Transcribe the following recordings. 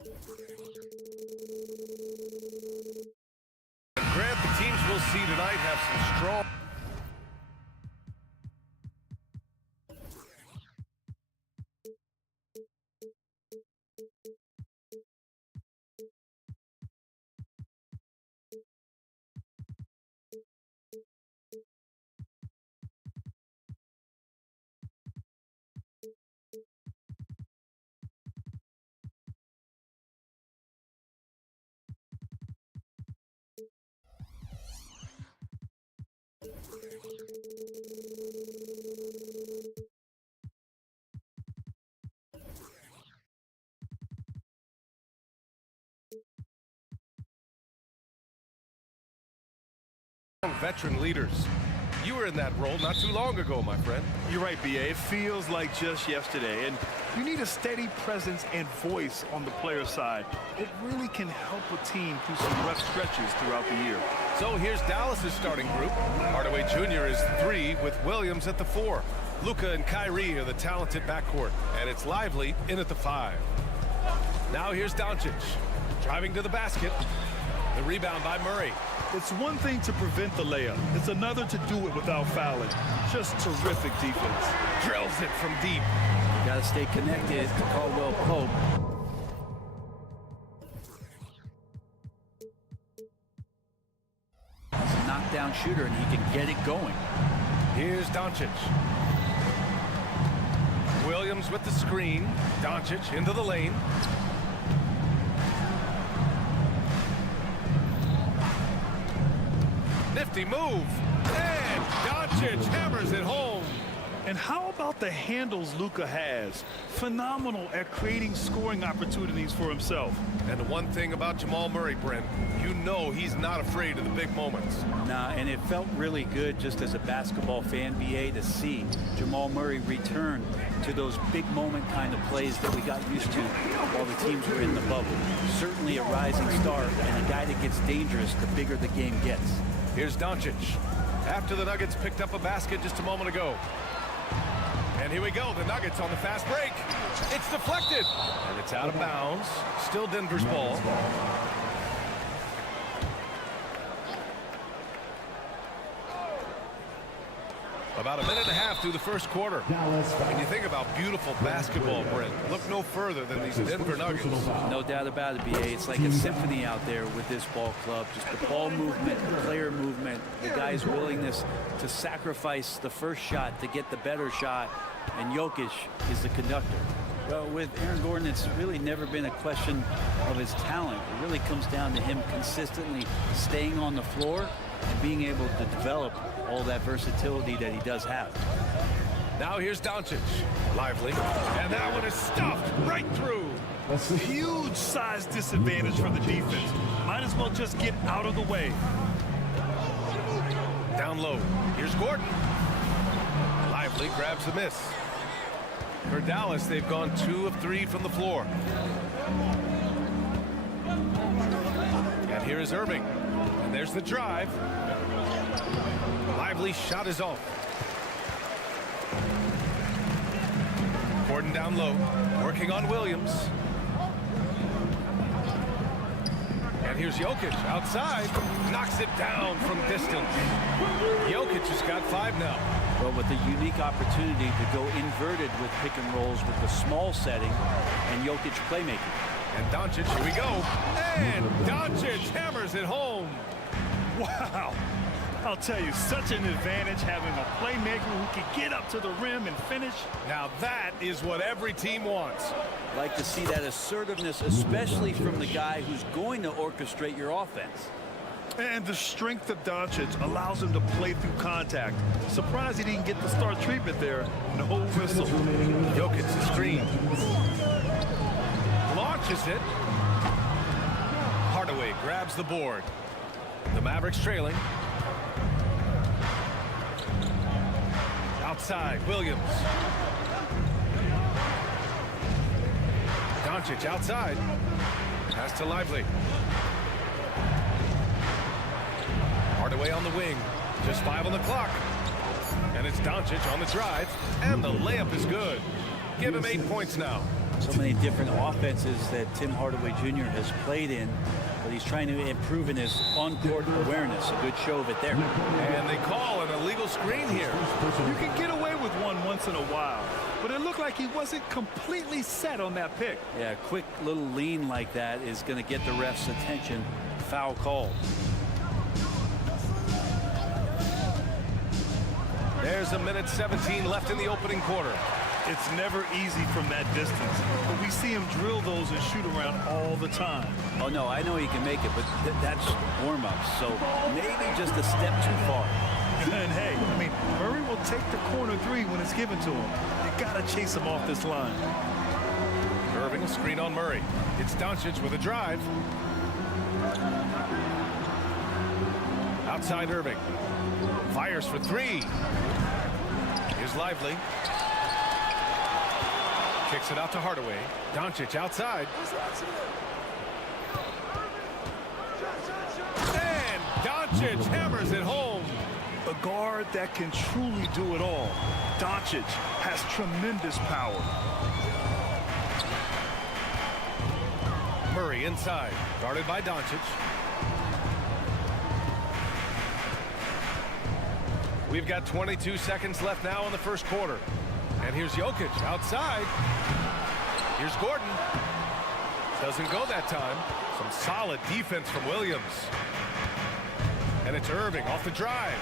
Grant, the teams we'll see tonight have some strong... veteran leaders. You were in that role not too long ago, my friend. You're right, B.A. It feels like just yesterday, and you need a steady presence and voice on the player side. It really can help a team through some rough stretches throughout the year. So here's Dallas's starting group. Hardaway Jr. is 3 with Williams at the 4. Luka and Kyrie are the talented backcourt, and it's Lively in at the 5. Now here's Doncic, driving to the basket. The rebound by Murray. It's one thing to prevent the layup. It's another to do it without fouling. Just terrific defense. Drills it from deep. You got to stay connected to Caldwell Pope. He's a knockdown shooter, and he can get it going. Here's Doncic. Williams with the screen. Doncic into the lane. Nifty move. And Doncic hammers it home. And how about the handles Luka has? Phenomenal at creating scoring opportunities for himself. And the one thing about Jamal Murray, Brent, you know he's not afraid of the big moments. Nah, and it felt really good just as a basketball fan, B.A., to see Jamal Murray return to those big moment kind of plays that we got used to while the teams were in the bubble. Certainly a rising star and a guy that gets dangerous the bigger the game gets. Here's Doncic. After the Nuggets picked up a basket just a moment ago. And here we go, the Nuggets on the fast break. It's deflected, and it's out of bounds. Still Denver's ball. About a minute and a half through the first quarter. When you think about beautiful basketball, Brent, look no further than these Denver Nuggets. No doubt about it, B.A. It's like a symphony out there with this ball club. Just the ball movement, the player movement, the guy's willingness to sacrifice the first shot to get the better shot, and Jokic is the conductor. Well, with Aaron Gordon, it's really never been a question of his talent. It really comes down to him consistently staying on the floor and being able to develop all that versatility that he does have. Now here's Doncic. Lively. And that one is stuffed right through. That's a huge size disadvantage for the defense. Might as well just get out of the way. Down low. Here's Gordon. Lively grabs the miss. For Dallas, they've gone 2 of 3 from the floor. And here is Irving. And there's the drive. Lively shot is off. Gordon down low, working on Williams. And here's Jokic outside, knocks it down from distance. Jokic has got 5 now. Well, with a unique opportunity to go inverted with pick and rolls with the small setting and Jokic playmaking. And Doncic, here we go. And Doncic hammers it home. Wow. I'll tell you, such an advantage having a playmaker who can get up to the rim and finish. Now that is what every team wants. Like to see that assertiveness, especially from the guy who's going to orchestrate your offense. And the strength of Doncic allows him to play through contact. Surprised he didn't get the start treatment there. No whistle. Jokic the screen. Launches it. Hardaway grabs the board. The Mavericks trailing. Outside, Williams. Doncic outside. Pass to Lively. Hardaway on the wing. Just 5 on the clock. And it's Doncic on the drive. And the layup is good. Give him 8 points now. So many different offenses that Tim Hardaway Jr. has played in, but he's trying to improve in his on-court awareness. A good show of it there. And they call an illegal screen here. You can get away with one once in a while, but it looked like he wasn't completely set on that pick. Yeah, a quick little lean like that is going to get the ref's attention. Foul called. There's a minute 17 left in the opening quarter. It's never easy from that distance, but we see him drill those and shoot around all the time. Oh, no, I know he can make it, but that's warm-ups, so maybe just a step too far. And hey, I mean, Murray will take the corner three when it's given to him. You gotta chase him off this line. Irving, a screen on Murray. It's Doncic with a drive. Outside Irving. Fires for three. Here's Lively. Kicks it out to Hardaway. Doncic outside. And Doncic hammers it home. A guard that can truly do it all. Doncic has tremendous power. Murray inside. Guarded by Doncic. We've got 22 seconds left now in the first quarter. And here's Jokic outside. Here's Gordon. Doesn't go that time. Some solid defense from Williams. And it's Irving off the drive.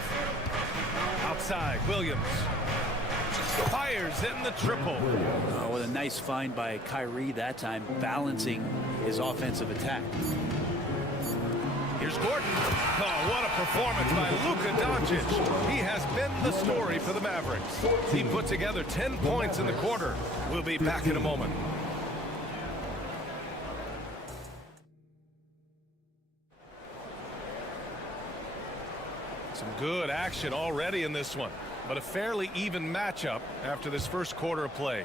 Outside, Williams. Fires in the triple. Oh, what a nice find by Kyrie that time, balancing his offensive attack. Here's Gordon. Oh, what a performance by Luka Doncic. He has been the story for the Mavericks. He put together 10 points in the quarter. We'll be back in a moment. Some good action already in this one, but a fairly even matchup after this first quarter of play.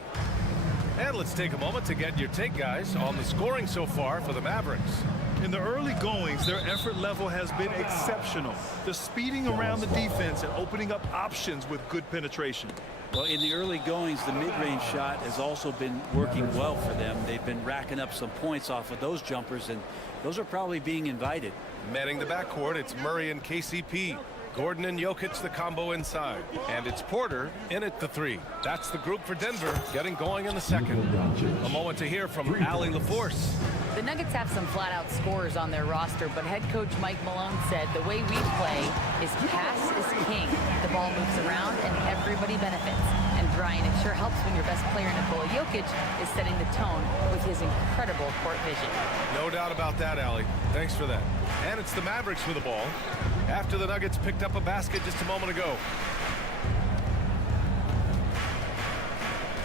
And let's take a moment to get your take, guys, on the scoring so far for the Mavericks. In the early goings, their effort level has been exceptional. They're speeding around the defense and opening up options with good penetration. Well, in the early goings, the mid-range shot has also been working well for them. They've been racking up some points off of those jumpers, and those are probably being invited. Manning the backcourt, it's Murray and KCP. Gordon and Jokic, the combo inside. And it's Porter in at the three. That's the group for Denver, getting going in the second. A moment to hear from Allie LaForce. The Nuggets have some flat-out scorers on their roster, but head coach Mike Malone said the way we play is pass is king. The ball moves around and everybody benefits. And Brian, it sure helps when your best player, Nikola Jokic, is setting the tone with his incredible court vision. No doubt about that, Allie. Thanks for that. And it's the Mavericks with the ball after the Nuggets picked up a basket just a moment ago.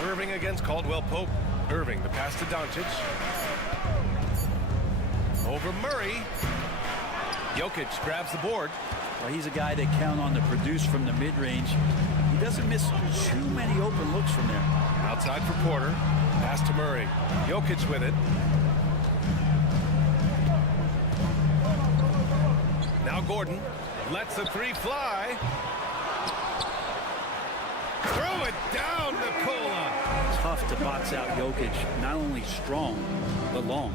Irving against Caldwell Pope. Irving, the pass to Doncic. Over Murray. Jokic grabs the board. Well, he's a guy that count on to produce from the mid-range. He doesn't miss too many open looks from there. Outside for Porter. Pass to Murray. Jokic with it. Now Gordon lets the three fly. Throw it down, Nikola. Tough to box out Jokic. Not only strong, but long.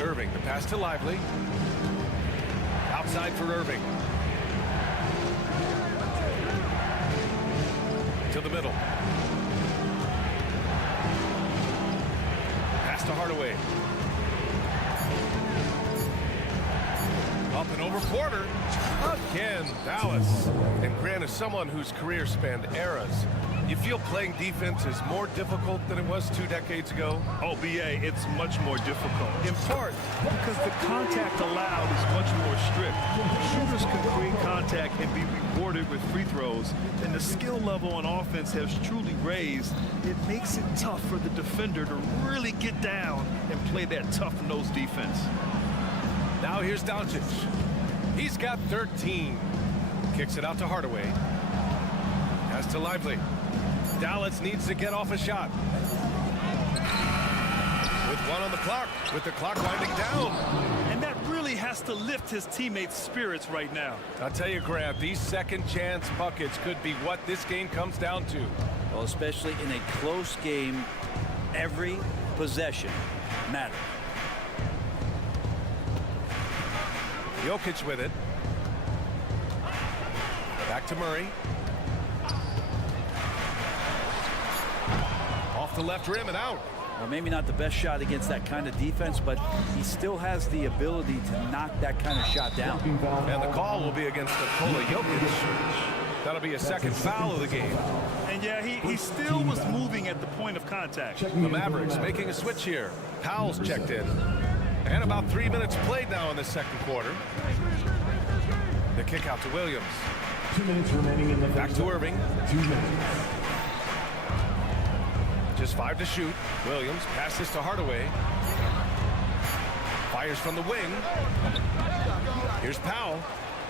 Irving, the pass to Lively. Outside for Irving. To the middle. Pass to Hardaway. Up and over Porter. Again, Dallas. And Grant, as someone whose career spanned eras, you feel playing defense is more difficult than it was 2 decades ago? Oh, B.A., it's much more difficult. In part because the contact allowed is much more strict. Shooters can create contact and be rewarded with free throws, and the skill level on offense has truly raised. It makes it tough for the defender to really get down and play that tough-nosed defense. Now here's Doncic. He's got 13. Kicks it out to Hardaway. Pass to Lively. Dallas needs to get off a shot. With 1 on the clock, with the clock winding down. And that really has to lift his teammates' spirits right now. I'll tell you, Grant, these second chance buckets could be what this game comes down to. Well, especially in a close game, every possession matters. Jokic with it. Back to Murray. Off the left rim and out. Well, maybe not the best shot against that kind of defense, but he still has the ability to knock that kind of shot down. And the call will be against Nikola Jokic. That'll be a second foul of the game. And yeah, he still was moving at the point of contact. The Mavericks making a switch here. Powell's checked in. And about 3 minutes played now in the second quarter. The kick out to Williams. 2 minutes remaining in the Back to Irving. 2 minutes. Just 5 to shoot. Williams passes to Hardaway. Fires from the wing. Here's Powell.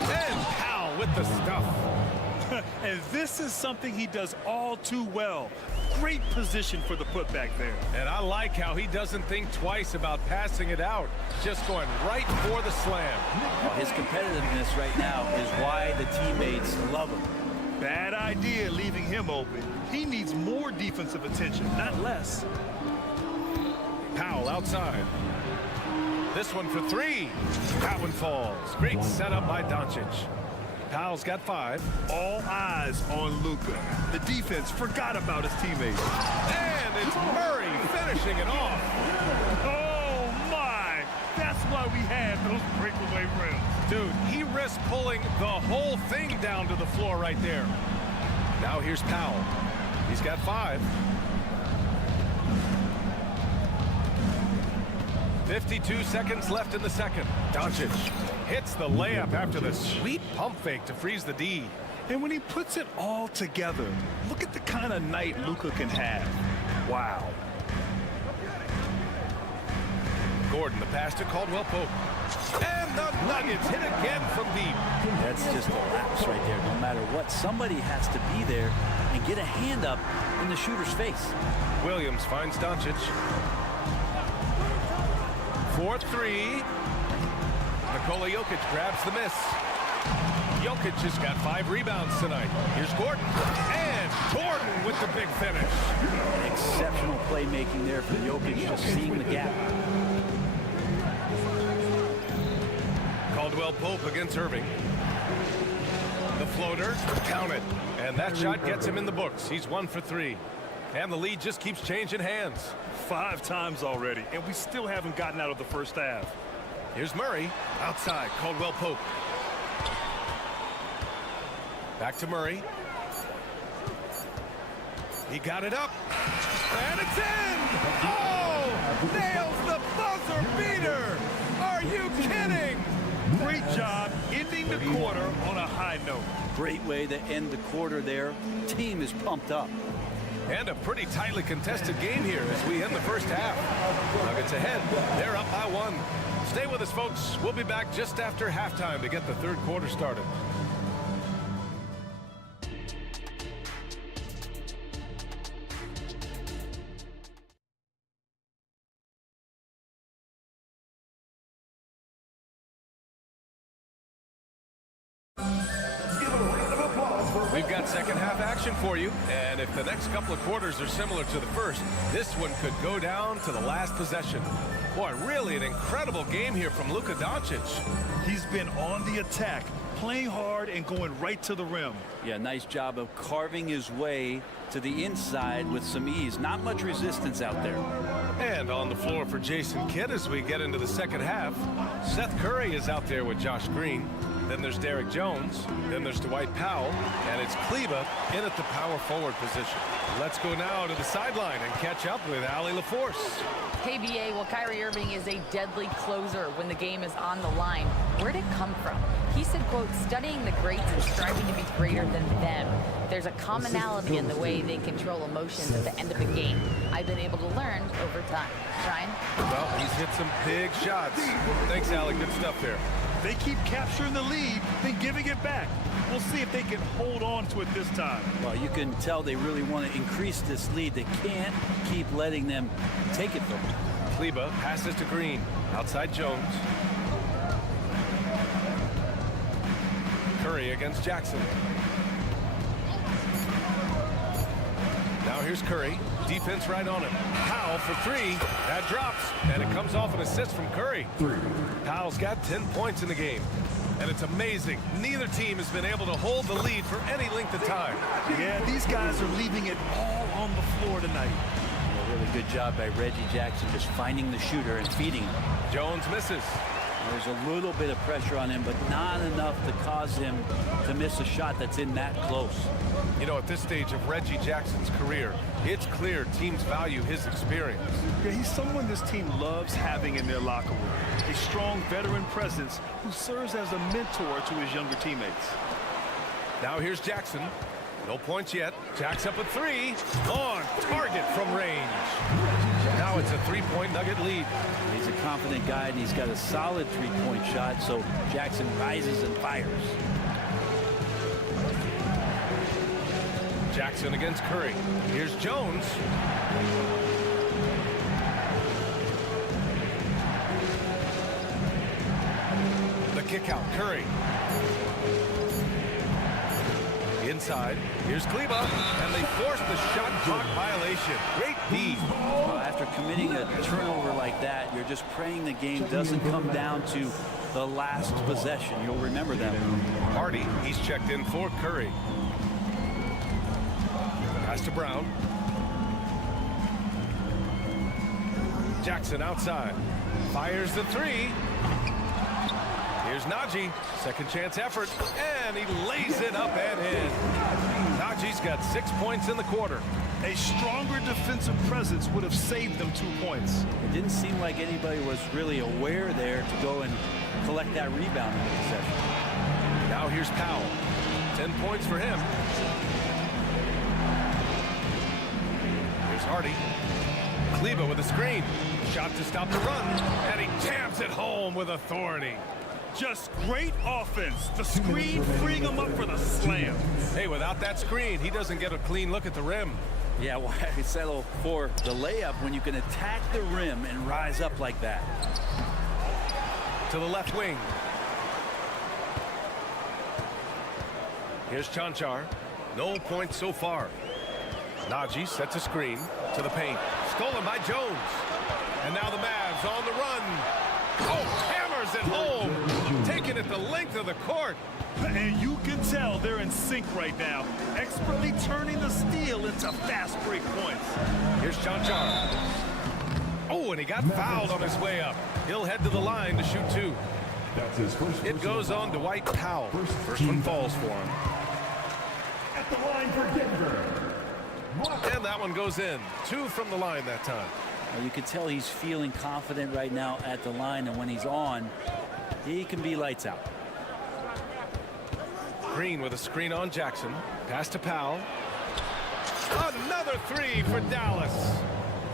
And Powell with the stuff. And this is something he does all too well. Great position for the putback there. And I like how he doesn't think twice about passing it out. Just going right for the slam. Well, his competitiveness right now is why the teammates love him. Bad idea leaving him open. He needs more defensive attention, not less. Powell outside. This one for 3. That one falls. Great setup by Doncic. Powell's got 5. All eyes on Luka. The defense forgot about his teammates. And it's Murray finishing it off. Oh my! That's why we had those breakaway rims. Dude, he risked pulling the whole thing down to the floor right there. Now here's Powell. He's got 5. 52 seconds left in the second. Doncic hits the layup after the sweet pump fake to freeze the D. And when he puts it all together, look at the kind of night Luka can have. Wow. Gordon, the pass to Caldwell Pope. And the Nuggets hit again from deep. That's just a lapse right there. No matter what, somebody has to be there and get a hand up in the shooter's face. Williams finds Doncic. 4-3. Nikola Jokic grabs the miss. Jokic has got 5 rebounds tonight. Here's Gordon. And Gordon with the big finish. Exceptional playmaking there for Jokic, just seeing the gap. Caldwell Pope against Irving. The floater, count it. And that shot gets him in the books. He's 1 for 3. And the lead just keeps changing hands. 5 times already, and we still haven't gotten out of the first half. Here's Murray outside. Caldwell Pope. Back to Murray. He got it up. And it's in! Oh! Nails the buzzer beater! Are you kidding? Great job ending the quarter on a high note. Great way to end the quarter there. Team is pumped up. And a pretty tightly contested game here as we end the first half. Nuggets ahead. They're up by 1. Stay with us, folks. We'll be back just after halftime to get the third quarter started. We've got second half action for you, and if the next couple of quarters are similar to the first, this one could go down to the last possession. Boy, really an incredible game here from Luka Doncic. He's been on the attack, playing hard and going right to the rim. Yeah, nice job of carving his way to the inside with some ease. Not much resistance out there. And on the floor for Jason Kidd as we get into the second half, Seth Curry is out there with Josh Green. Then there's Derek Jones. Then there's Dwight Powell. And it's Kleba in at the power forward position. Let's go now to the sideline and catch up with Allie LaForce. KBA, well, Kyrie Irving is a deadly closer when the game is on the line. Where'd it come from? He said, quote, studying the greats and striving to be greater than them. There's a commonality in the way they control emotions at the end of a game. I've been able to learn over time. Ryan? Well, he's hit some big shots. Thanks, Allie. Good stuff there. They keep capturing the lead, then giving it back. We'll see if they can hold on to it this time. Well, you can tell they really want to increase this lead. They can't keep letting them take it from them. Kleba passes to Green. Outside Jones. Curry against Jackson. here's Curry. Defense right on him. Powell for three. That drops, and it comes off an assist from Curry. Powell's got 10 points in the game. And it's amazing. Neither team has been able to hold the lead for any length of time. Yeah, these guys are leaving it all on the floor tonight. A really good job by Reggie Jackson just finding the shooter and feeding him. Jones misses. There's a little bit of pressure on him, but not enough to cause him to miss a shot that's in that close. You know, at this stage of Reggie Jackson's career, it's clear teams value his experience. Yeah, he's someone this team loves having in their locker room. A strong veteran presence who serves as a mentor to his younger teammates. Now here's Jackson. No points yet. Jack's up a three. On target from range. Now it's a three-point Nugget lead. He's a confident guy, and he's got a solid three-point shot, so Jackson rises and fires. Jackson against Curry. Here's Jones. The kick out, Curry. Inside, here's Kleba, and they force the shot clock violation. Great D. Well, after committing a turnover like that, you're just praying the game doesn't come down to the last possession. You'll remember that one. Hardy, he's checked in for Curry. Pass to Brown. Jackson outside. Fires the three. Here's Naji. Second chance effort. And he lays it up and in. Naji's got 6 points in the quarter. A stronger defensive presence would have saved them 2 points. It didn't seem like anybody was really aware there to go and collect that rebound in the possession. Now here's Powell. 10 points for him. Here's Hardy. Kleba with a screen. Shot to stop the run. And he jams it home with authority. Just great offense. The screen freeing him up for the slam. Hey, without that screen, he doesn't get a clean look at the rim. Yeah, why settle for the layup when you can attack the rim and rise up like that? To the left wing. Here's Chanchar. No points so far. Naji sets a screen to the paint. Stolen by Jones. And now the Mavs on the run. Oh, hammers it home. Taking it the length of the court. And you can tell they're in sync right now. Expertly turning the steal into fast break points. Here's Chanchar. Oh, and he got fouled on his way up. He'll head to the line to shoot two. That's his first. It goes on to Dwight Powell. First one falls for him. At the line for Denver. And that one goes in. 2 from the line that time. Well, you can tell he's feeling confident right now at the line, and when he's on, he can be lights out. Green with a screen on Jackson. Pass to Powell. Another three for Dallas.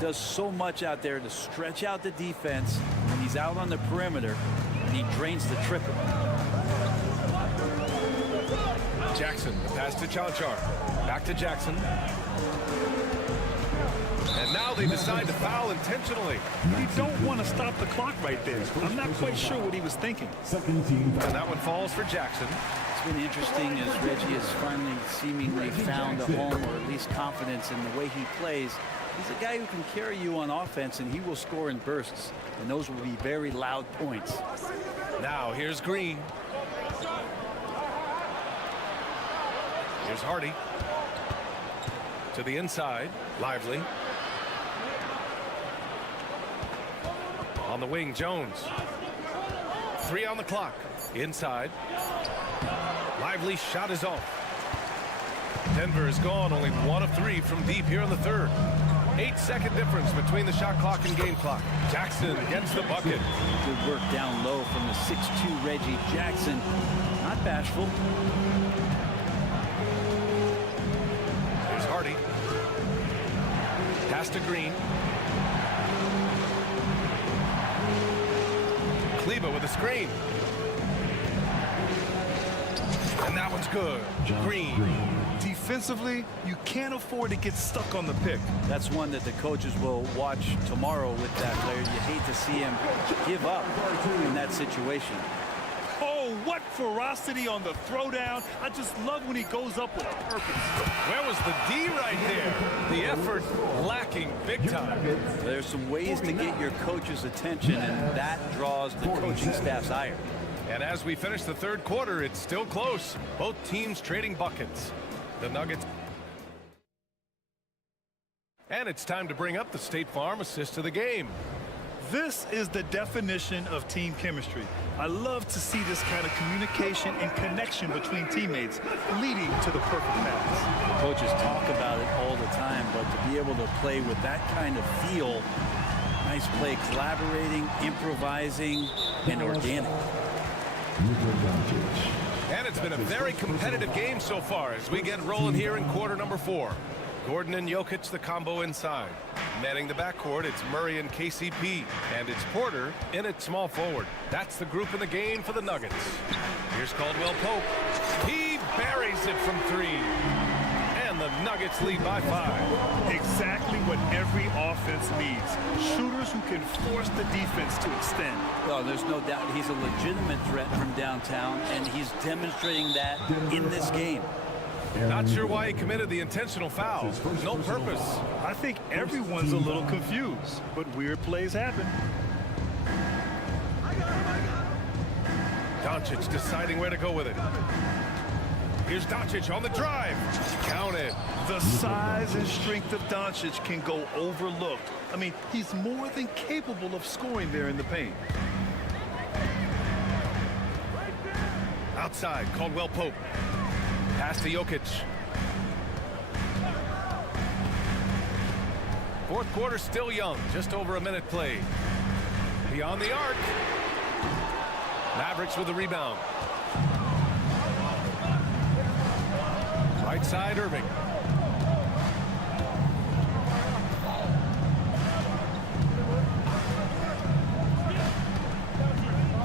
Does so much out there to stretch out the defense when he's out on the perimeter, and he drains the triple. Jackson, pass to Chanchar. Back to Jackson. And now they decide to foul intentionally. You don't want to stop the clock right there. I'm not quite sure what he was thinking. Second team. And that one falls for Jackson. It's been interesting as Reggie has finally seemingly found a home, or at least confidence in the way he plays. He's a guy who can carry you on offense, and he will score in bursts. And those will be very loud points. Now here's Green. Here's Hardy. To the inside. Lively. On the wing, Jones. 3 on the clock. Inside. Lively shot is off. Denver is gone, only 1 of 3 from deep here in the third. 8-second difference between the shot clock and game clock. Jackson gets the bucket. Good work down low from the 6'2" Reggie Jackson. Not bashful. Here's Hardy. Pass to Green. Kleba with a screen. And that one's good. Green. Defensively, you can't afford to get stuck on the pick. That's one that the coaches will watch tomorrow with that player. You hate to see him give up in that situation. Oh, what ferocity on the throwdown. I just love when he goes up with purpose. Where was the D right there? The effort lacking big time. There's some ways to get your coach's attention, and that draws the coaching staff's ire. And as we finish the third quarter, it's still close. Both teams trading buckets. The Nuggets. And it's time to bring up the State Farm assist of the game. This is the definition of team chemistry. I love to see this kind of communication and connection between teammates leading to the perfect pass. Coaches talk about it all the time, but to be able to play with that kind of feel, nice play, collaborating, improvising, and organic. And it's been a very competitive game so far as we get rolling here in quarter number 4. Gordon and Jokic, the combo inside. Manning the backcourt, it's Murray and KCP. And it's Porter in at small forward. That's the group in the game for the Nuggets. Here's Caldwell Pope. He buries it from 3. And the Nuggets lead by 5. Exactly what every offense needs. Shooters who can force the defense to extend. Well, there's no doubt he's a legitimate threat from downtown, and he's demonstrating that in this game. Not sure why he committed the intentional foul. No purpose. I think everyone's a little confused, but weird plays happen. Doncic deciding where to go with it. Here's Doncic on the drive. Count it. The size and strength of Doncic can go overlooked. I mean, he's more than capable of scoring there in the paint. Outside, Caldwell Pope. Pass to Jokic. Fourth quarter still young, just over a minute played. Beyond the arc. Mavericks with the rebound. Right side, Irving.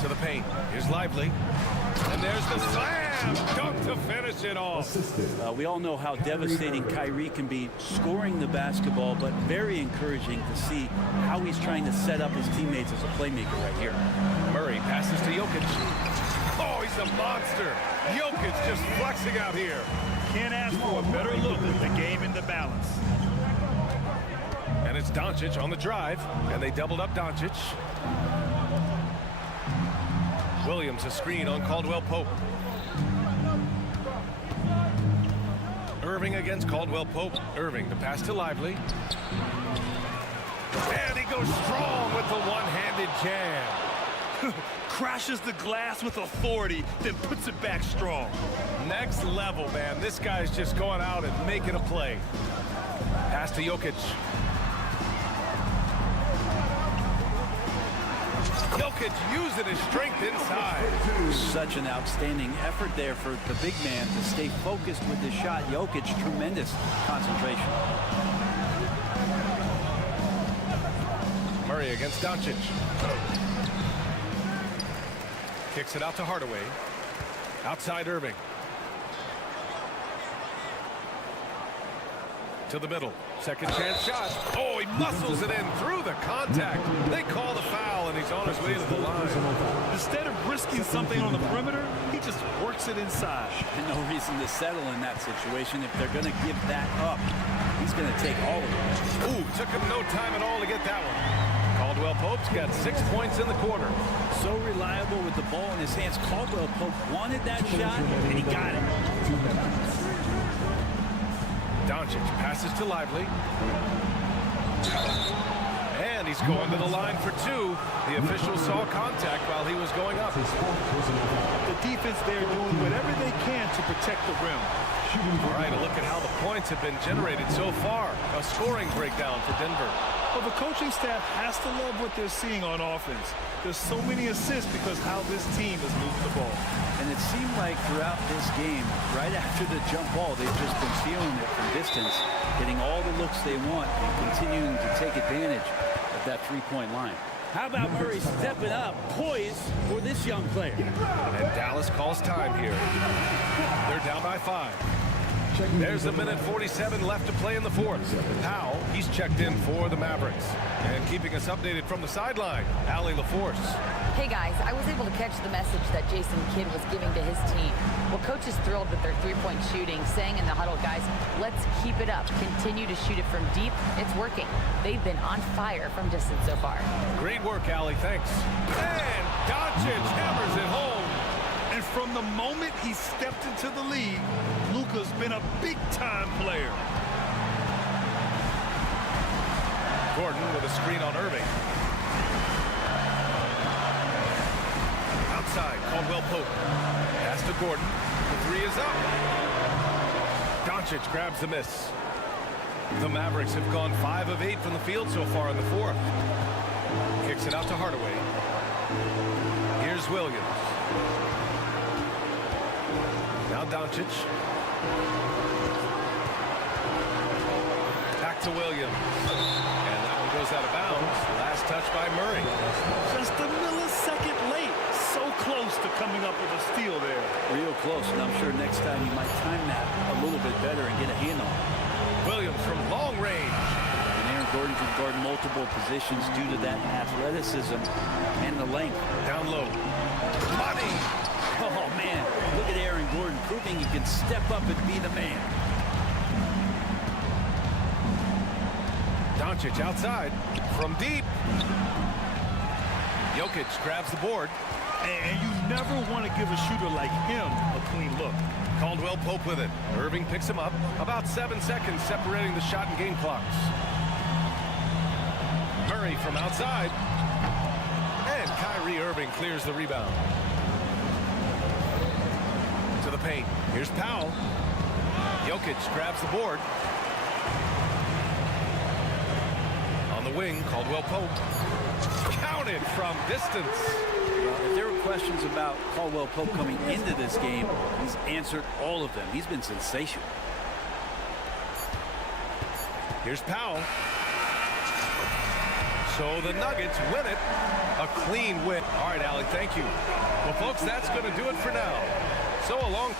To the paint. Here's Lively. And there's the slam dunk to finish it off. We all know how devastating Kyrie can be scoring the basketball, but very encouraging to see how he's trying to set up his teammates as a playmaker right here. Murray passes to Jokic. Oh, he's a monster. Jokic just flexing out here. Can't ask for a better look at the game in the balance. And it's Doncic on the drive, and they doubled up Doncic. Williams a screen on Caldwell Pope. Irving against Caldwell Pope. Irving, the pass to Lively. And he goes strong with the one-handed jam. Crashes the glass with authority, then puts it back strong. Next level, man. This guy's just going out and making a play. Pass to Jokic. Jokic using his strength inside. Such an outstanding effort there for the big man to stay focused with the shot. Jokic, tremendous concentration. Murray against Doncic. Kicks it out to Hardaway. Outside Irving. To the middle. Second chance shot. Oh, he muscles it in through the contact. They call the foul, and he's on his way to the line. Instead of risking something on the perimeter, he just works it inside. And no reason to settle in that situation. If they're going to give that up, he's going to take all of it. Ooh, took him no time at all to get that one. Caldwell Pope's got 6 points in the quarter. So reliable with the ball in his hands. Caldwell Pope wanted that shot, and he got it. Doncic passes to Lively. And he's going to the line for 2. The official saw contact while he was going up. The defense there doing whatever they can to protect the rim. All right, a look at how the points have been generated so far. A scoring breakdown for Denver. Well, the coaching staff has to love what they're seeing on offense. There's so many assists because how this team is moving the ball. And it seemed like throughout this game, right after the jump ball, they've just been feeling it from distance, getting all the looks they want and continuing to take advantage of that three-point line. How about Murray stepping up, poised for this young player? And Dallas calls time here. They're down by 5. There's a minute 47 left to play in the fourth. Powell, he's checked in for the Mavericks. And keeping us updated from the sideline, Allie LaForce. Hey guys, I was able to catch the message that Jason Kidd was giving to his team. Well, coach is thrilled with their three-point shooting, saying in the huddle, guys, let's keep it up. Continue to shoot it from deep. It's working. They've been on fire from distance so far. Great work, Allie. Thanks. And Doncic hammers it home. And from the moment he stepped into the league, Luka's been a big-time player. Gordon with a screen on Irving. Outside, Caldwell Pope. Pass to Gordon. The three is up. Doncic grabs the miss. The Mavericks have gone 5 of 8 from the field so far in the fourth. Kicks it out to Hardaway. Here's Williams. Now Doncic. Back to Williams. And that one goes out of bounds. Last touch by Murray. Just a millisecond late. So close to coming up with a steal there. Real close, and I'm sure next time you might time that a little bit better and get a hand on it. Williams from long range. And Aaron Gordon can guard multiple positions due to that athleticism and the length. Down low. Money. Oh, man. Look at Aaron Gordon proving he can step up and be the man. Doncic outside from deep. Jokic grabs the board. And you never want to give a shooter like him a clean look. Caldwell Pope with it. Irving picks him up. About 7 seconds separating the shot and game clocks. Murray from outside. And Kyrie Irving clears the rebound. To the paint. Here's Powell. Jokic grabs the board. On the wing, Caldwell Pope. Counted from distance. Well, if there were questions about Caldwell Pope coming into this game, he's answered all of them. He's been sensational. Here's Powell. So the Nuggets win it. A clean win. All right, Allie, thank you. Well, folks, that's going to do it for now. So along.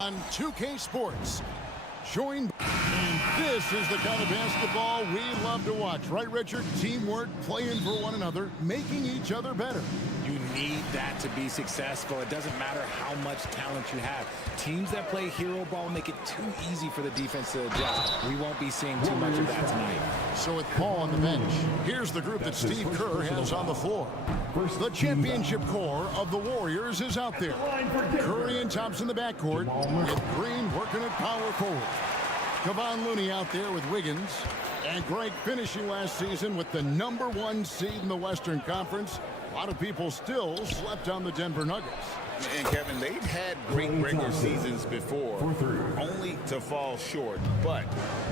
On 2K Sports, joined. And this is the kind of basketball we love to watch, right, Richard? Teamwork, playing for one another, making each other better. You need that to be successful. It doesn't matter how much talent you have. Teams that play hero ball make it too easy for the defense to adjust. We won't be seeing too much of that tonight. So with Paul on the bench, here's the group that Steve Kerr has on the floor. The championship core of the Warriors is out there. Curry and Thompson in the backcourt, with Green working at power forward. Kevon Looney out there with Wiggins. And Greg finishing last season with the #1 seed in the Western Conference. A lot of people still slept on the Denver Nuggets. And Kevin, they've had great regular seasons before, only to fall short. But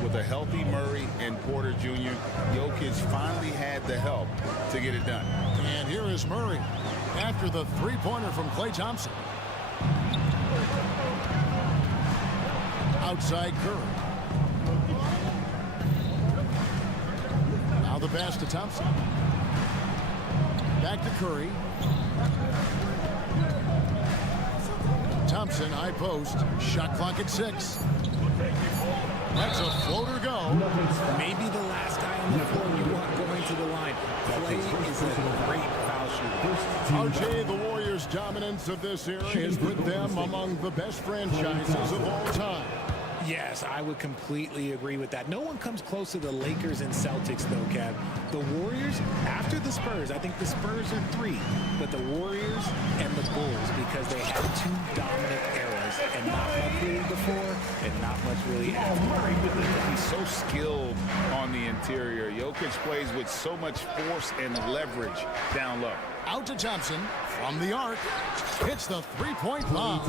with a healthy Murray and Porter Jr., Jokic finally had the help to get it done. And here is Murray after the three-pointer from Klay Thompson. Outside Curry. Now the pass to Thompson. Back to Curry. Thompson, high post. Shot clock at 6. That's a floater go. Maybe the last guy on the floor you want going to the line. Klay is a great foul shooter. RJ, the Warriors' dominance of this era has put them among the best franchises of all time. Yes, I would completely agree with that. No one comes close to the Lakers and Celtics, though, Kev. The Warriors, after the Spurs, I think the Spurs are 3, but the Warriors and the Bulls, because they had 2 dominant eras, and not much really before, and not much really after. He's so skilled on the interior. Jokic plays with so much force and leverage down low. Out to Thompson from the arc. Hits the three-point bomb.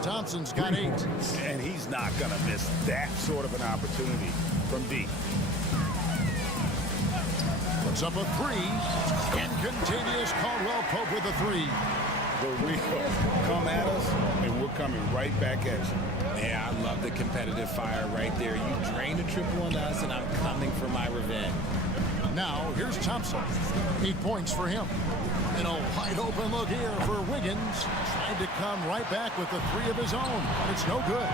Thompson's got 8. And he's not going to miss that sort of an opportunity from deep. Puts up a 3. And contagious Caldwell Pope with a 3. The real come at us, and we're coming right back at you. Yeah, I love the competitive fire right there. You drain a triple on us, and I'm coming for my revenge. Now, here's Thompson. 8 points for him. And a wide-open look here for Wiggins. Tried to come right back with the 3 of his own, but it's no good.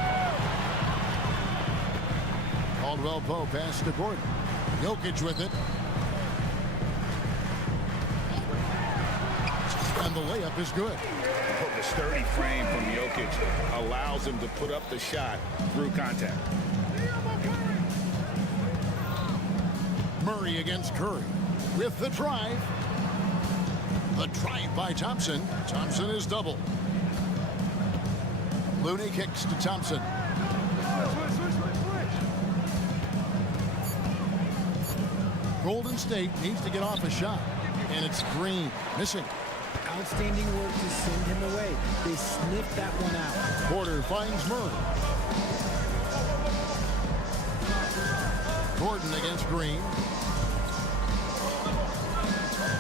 Caldwell Pope pass to Gordon. Jokic with it. And the layup is good. The sturdy frame from Jokic allows him to put up the shot through contact. Murray against Curry with the drive. The drive by Thompson. Thompson is double. Looney kicks to Thompson. Golden State needs to get off a shot. And it's Green missing. Outstanding work to send him away. They sniffed that one out. Porter finds Murray. Gordon against Green.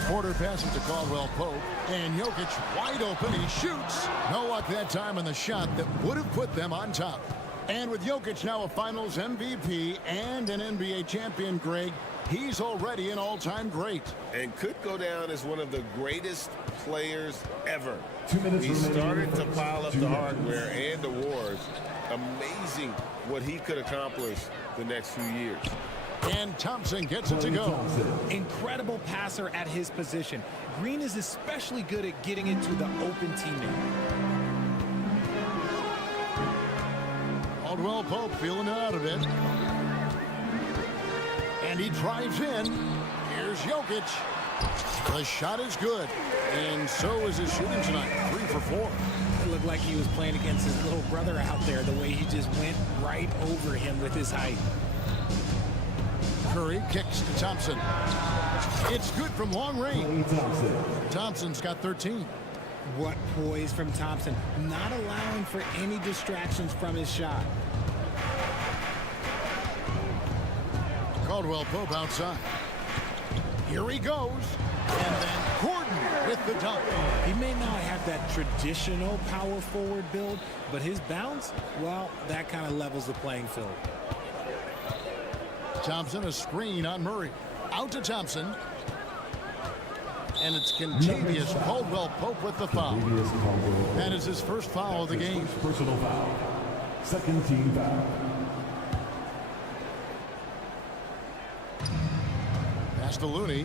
Porter passes to Caldwell Pope. And Jokic wide open. He shoots. No luck that time on the shot that would have put them on top. And with Jokic now a Finals MVP and an NBA champion, Greg, he's already an all-time great. And could go down as one of the greatest players ever. 2 minutes He remaining. started to pile up 2 the minutes. hardware and awards. Amazing what he could accomplish the next few years. And Thompson gets it to go. Incredible passer at his position. Green is especially good at getting it to the open teammate. Caldwell Pope feeling it out of it. And he drives in. Here's Jokic. The shot is good. And so is his shooting tonight. 3 for 4. It looked like he was playing against his little brother out there, the way he just went right over him with his height. Curry kicks to Thompson. It's good from long range. Thompson's got 13. What poise from Thompson, not allowing for any distractions from his shot. Caldwell Pope outside. Here he goes. And then Gordon with the dunk. He may not have that traditional power forward build, but his bounce, well, that kind of levels the playing field. Thompson, a screen on Murray. Out to Thompson. And it's contagious Caldwell Pope with the foul. That is his first foul of the game. Personal foul. Second team foul. Pass to Looney.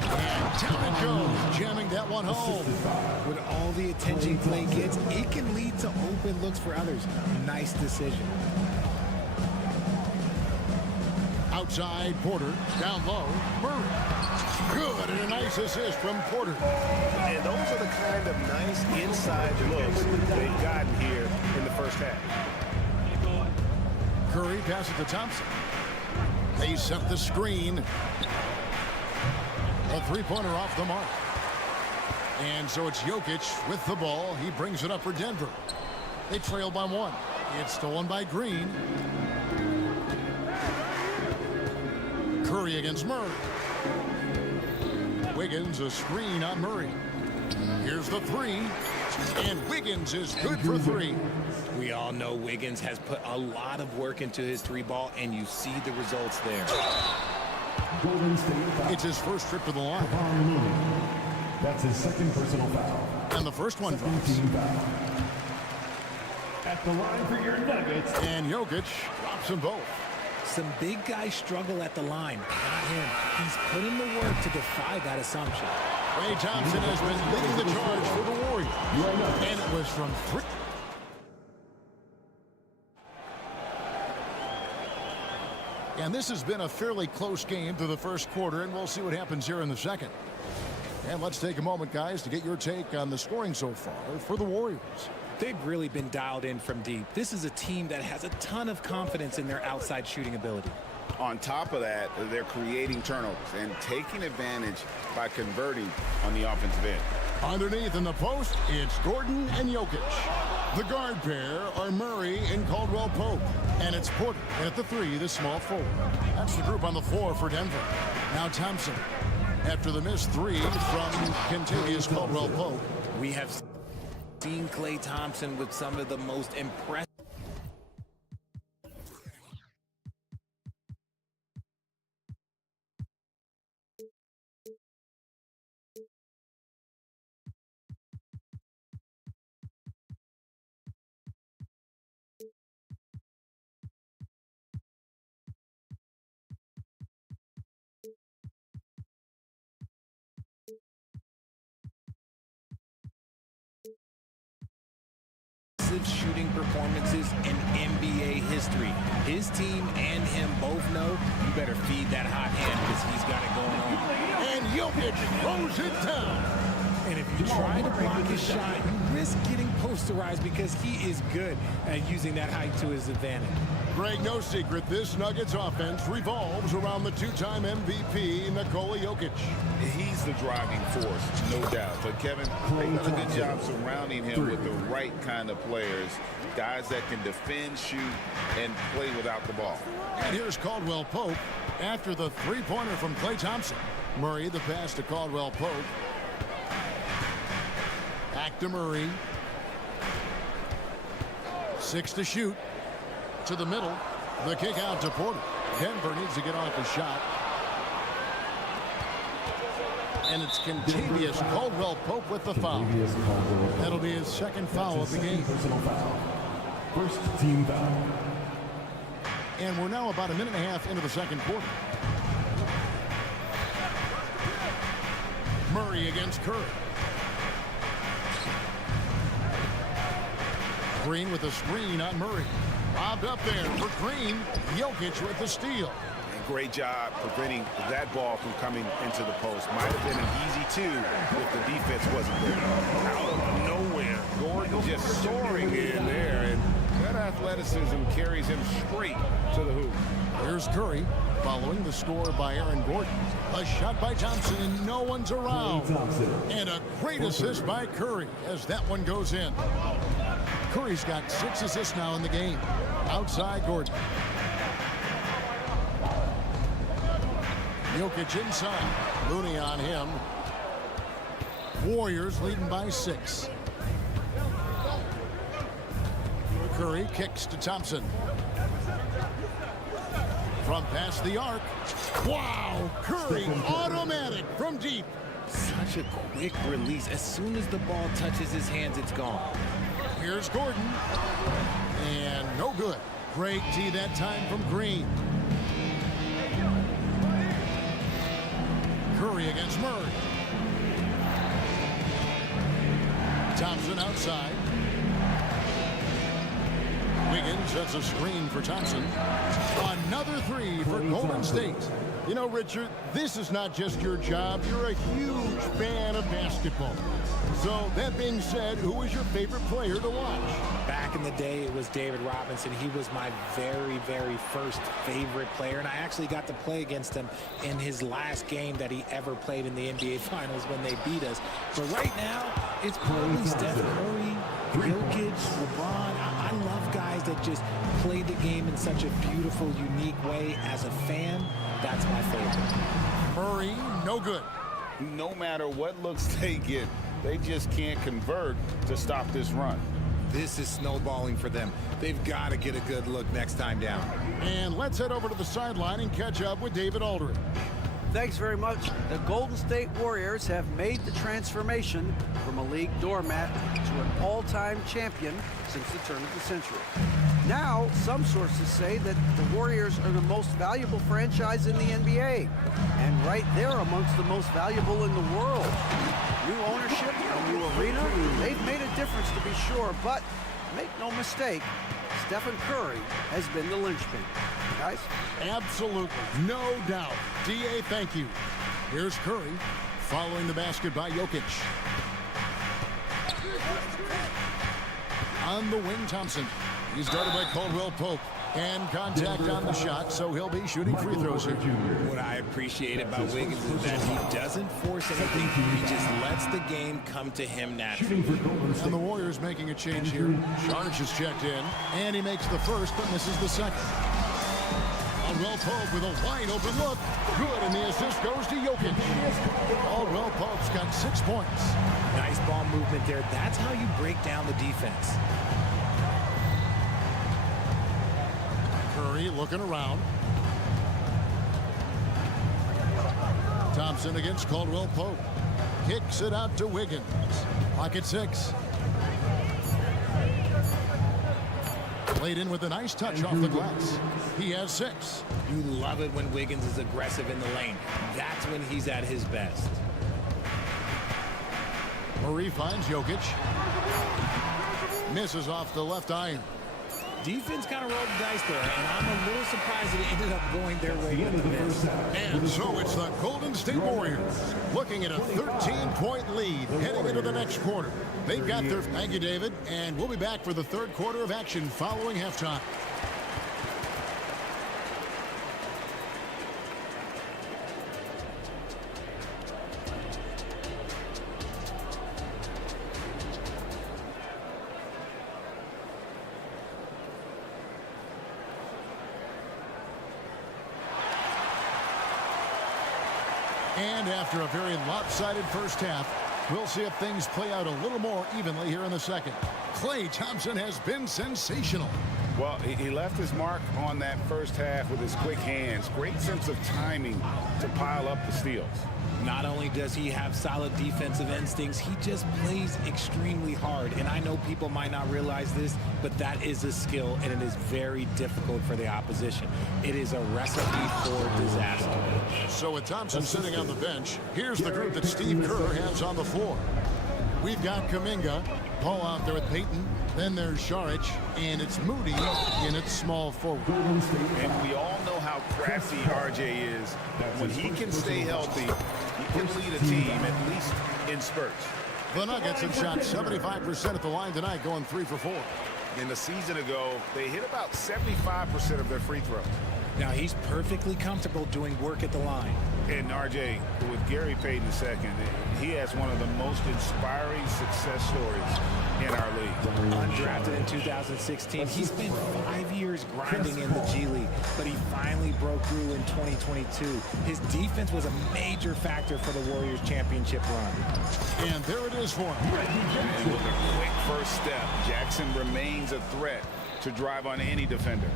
And down it goes, jamming that one home. With all the attention Clay gets, it can lead to open looks for others. Nice decision. Outside, Porter, down low, Murray. Good, and a nice assist from Porter. And those are the kind of nice inside looks they've gotten here in the first half. Curry passes to Thompson. They set the screen. A three-pointer off the mark. And so it's Jokic with the ball. He brings it up for Denver. They trail by one. It's stolen by Green. Curry against Murray. Wiggins, a screen on Murray. Here's the three. And Wiggins is good for three. We all know Wiggins has put a lot of work into his three ball, and you see the results there. Golden State foul. It's his first trip to the line. That's his second personal foul. And the first one Second drops. team foul. At the line for your Nuggets. And Jokic drops them both. Some big guys struggle at the line, not him. He's put in the work to defy that assumption. Ray Thompson has been leading the charge for the Warriors. And it was from three. And this has been a fairly close game through the first quarter, and we'll see what happens here in the second. And let's take a moment, guys, to get your take on the scoring so far for the Warriors. They've really been dialed in from deep. This is a team that has a ton of confidence in their outside shooting ability. On top of that, they're creating turnovers and taking advantage by converting on the offensive end. Underneath in the post, it's Gordon and Jokic. The guard pair are Murray and Caldwell Pope. And it's Porter. And at the three, the small forward. That's the group on the floor for Denver. Now Thompson. After the missed three from Kentavious Caldwell Pope. We have seen Klay Thompson with some of the most impressive shooting performances in NBA history. His team and him both know you better feed that hot hand because he's got it going on. And Jokic throws it down. And if you try to block his shot, you risk getting posterized because he is good at using that height to his advantage. Greg, no secret, this Nuggets offense revolves around the two-time MVP, Nikola Jokic. He's the driving force, no doubt. But Kevin, they've done a good job surrounding him with the right kind of players, guys that can defend, shoot, and play without the ball. And here's Caldwell Pope after the three-pointer from Klay Thompson. Murray, the pass to Caldwell Pope. Back to Murray. 6 to shoot. To the middle. The kick out to Porter. Denver needs to get off the shot. And it's Kentavious Caldwell Pope with the foul. That'll be his second foul of the game. Personal foul. First team foul. And we're now about a minute and a half into the second quarter. Murray against Curry. Green with a screen on Murray. Lobbed up there for Green. Jokic with the steal. Great job preventing that ball from coming into the post. Might have been an easy two if the defense wasn't there. Out of nowhere, Gordon just soaring in there, and that athleticism carries him straight to the hoop. Here's Curry following the score by Aaron Gordon. A shot by Thompson, and no one's around. And a great assist by Curry as that one goes in. Curry's got 6 assists now in the game. Outside Gordon. Jokic inside. Looney on him. Warriors leading by 6. Curry kicks to Thompson. From past the arc. Wow! Curry automatic from deep. Such a quick release. As soon as the ball touches his hands, it's gone. Here's Gordon. And no good. Great tee that time from Green. Curry against Murray. Thompson outside. Wiggins sets a screen for Thompson. Another three for Golden State. You know, Richard, this is not just your job. You're a huge fan of basketball. So, that being said, who is your favorite player to watch? Back in the day, it was David Robinson. He was my very, very first favorite player, and I actually got to play against him in his last game that he ever played in the NBA Finals when they beat us. But right now, it's probably Steph Curry, Jokic, LeBron. I love guys that just play the game in such a beautiful, unique way. As a fan, that's my favorite. Murray, no good. No matter what looks they get, they just can't convert to stop this run. This is snowballing for them. They've got to get a good look next time down. And let's head over to the sideline and catch up with David Aldridge. Thanks very much. The Golden State Warriors have made the transformation from a league doormat to an all-time champion since the turn of the century. Now, some sources say that the Warriors are the most valuable franchise in the NBA, and right there amongst the most valuable in the world. New ownership, a new arena, they've made a difference to be sure, but make no mistake, Stephen Curry has been the linchpin. Guys? Absolutely, no doubt. D.A., thank you. Here's Curry, following the basket by Jokic. On the wing, Thompson. He's guarded by Caldwell Pope. And contact on the shot, so he'll be shooting free throws here. What I appreciate about Wiggins is that he doesn't force anything. He just lets the game come to him naturally. And the Warriors making a change here. Sharge is checked in, and he makes the first, but misses the second. Caldwell Pope with a wide open look. Good, and the assist goes to Jokic. Caldwell Pope's got 6 points. Nice ball movement there. That's how you break down the defense. Curry looking around. Thompson against Caldwell Pope. Kicks it out to Wiggins. Pocket 6. Played in with a nice touch off the glass. He has 6. You love it when Wiggins is aggressive in the lane. That's when he's at his best. Murray finds Jokic. Misses off the left iron. Defense kind of rolled the dice there, and I'm a little surprised that it ended up going their way with the miss. And so it's the Golden State Warriors looking at a 13-point lead heading into the next quarter. They've got their... Thank you, David. And we'll be back for the third quarter of action following halftime. And after a very lopsided first half, we'll see if things play out a little more evenly here in the second. Klay Thompson has been sensational. Well, he left his mark on that first half with his quick hands. Great sense of timing to pile up the steals. Not only does he have solid defensive instincts, he just plays extremely hard. And I know people might not realize this, but that is a skill, and it is very difficult for the opposition. It is a recipe for disaster. So with Thompson sitting on the bench, here's the group that Steve Kerr has on the floor. We've got Kuminga, Paul out there with Payton, then there's Saric, and it's Moody in its small forward. And we all know how crafty RJ is. When he can stay healthy, he can lead a team, at least in spurts. The Nuggets have shot 75% at the line tonight, going 3 for 4. In the season ago, they hit about 75% of their free throws. Now, he's perfectly comfortable doing work at the line. And RJ, with Gary Payton II, he has one of the most inspiring success stories in our league. Undrafted in 2016, he spent 5 years grinding in the G League, but he finally broke through in 2022. His defense was a major factor for the Warriors' championship run. And there it is for him. And with a quick first step, Jackson remains a threat to drive on any defender.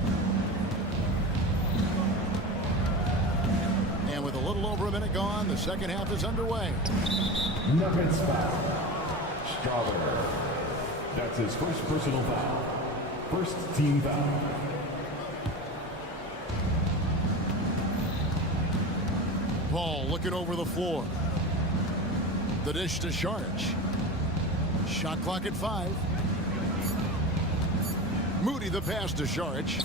And with a little over a minute gone, the second half is underway. Nuggets foul. Strawberry. That's his first personal foul. First team foul. Paul looking over the floor. The dish to Sharge. Shot clock at 5. Moody the pass to Sharge.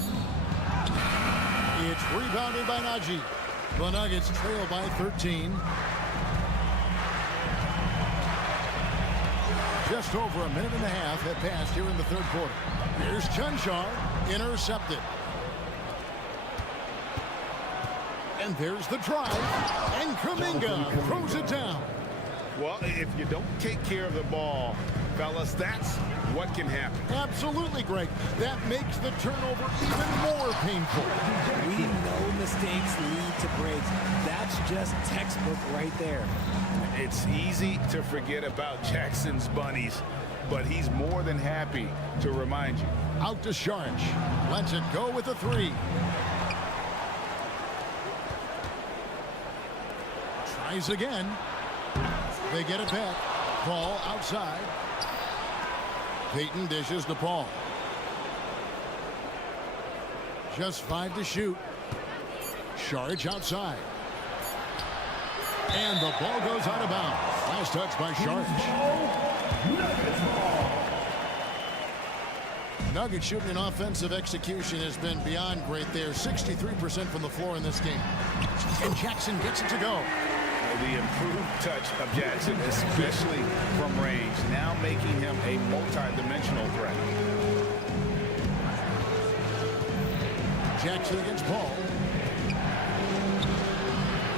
It's rebounded by Nagy. The Nuggets trail by 13. Just over a minute and a half have passed here in the third quarter. Here's Chunchar, intercepted. And there's the drive, and Kuminga throws it down. Well, if you don't take care of the ball, fellas, that's what can happen. Absolutely, Greg. That makes the turnover even more painful. We know mistakes lead to breaks. That's just textbook right there. It's easy to forget about Jackson's bunnies, but he's more than happy to remind you. Out to Sharge. Lets it go with a 3. Tries again. They get it back. Paul outside. Peyton dishes to Paul. Just 5 to shoot. Sharge outside. And the ball goes out of bounds. Last touch by Sharge. Nuggets shooting and offensive execution has been beyond great there. 63% from the floor in this game. And Jackson gets it to go. The improved touch of Jackson, especially from range, now making him a multi-dimensional threat. Jackson against Paul.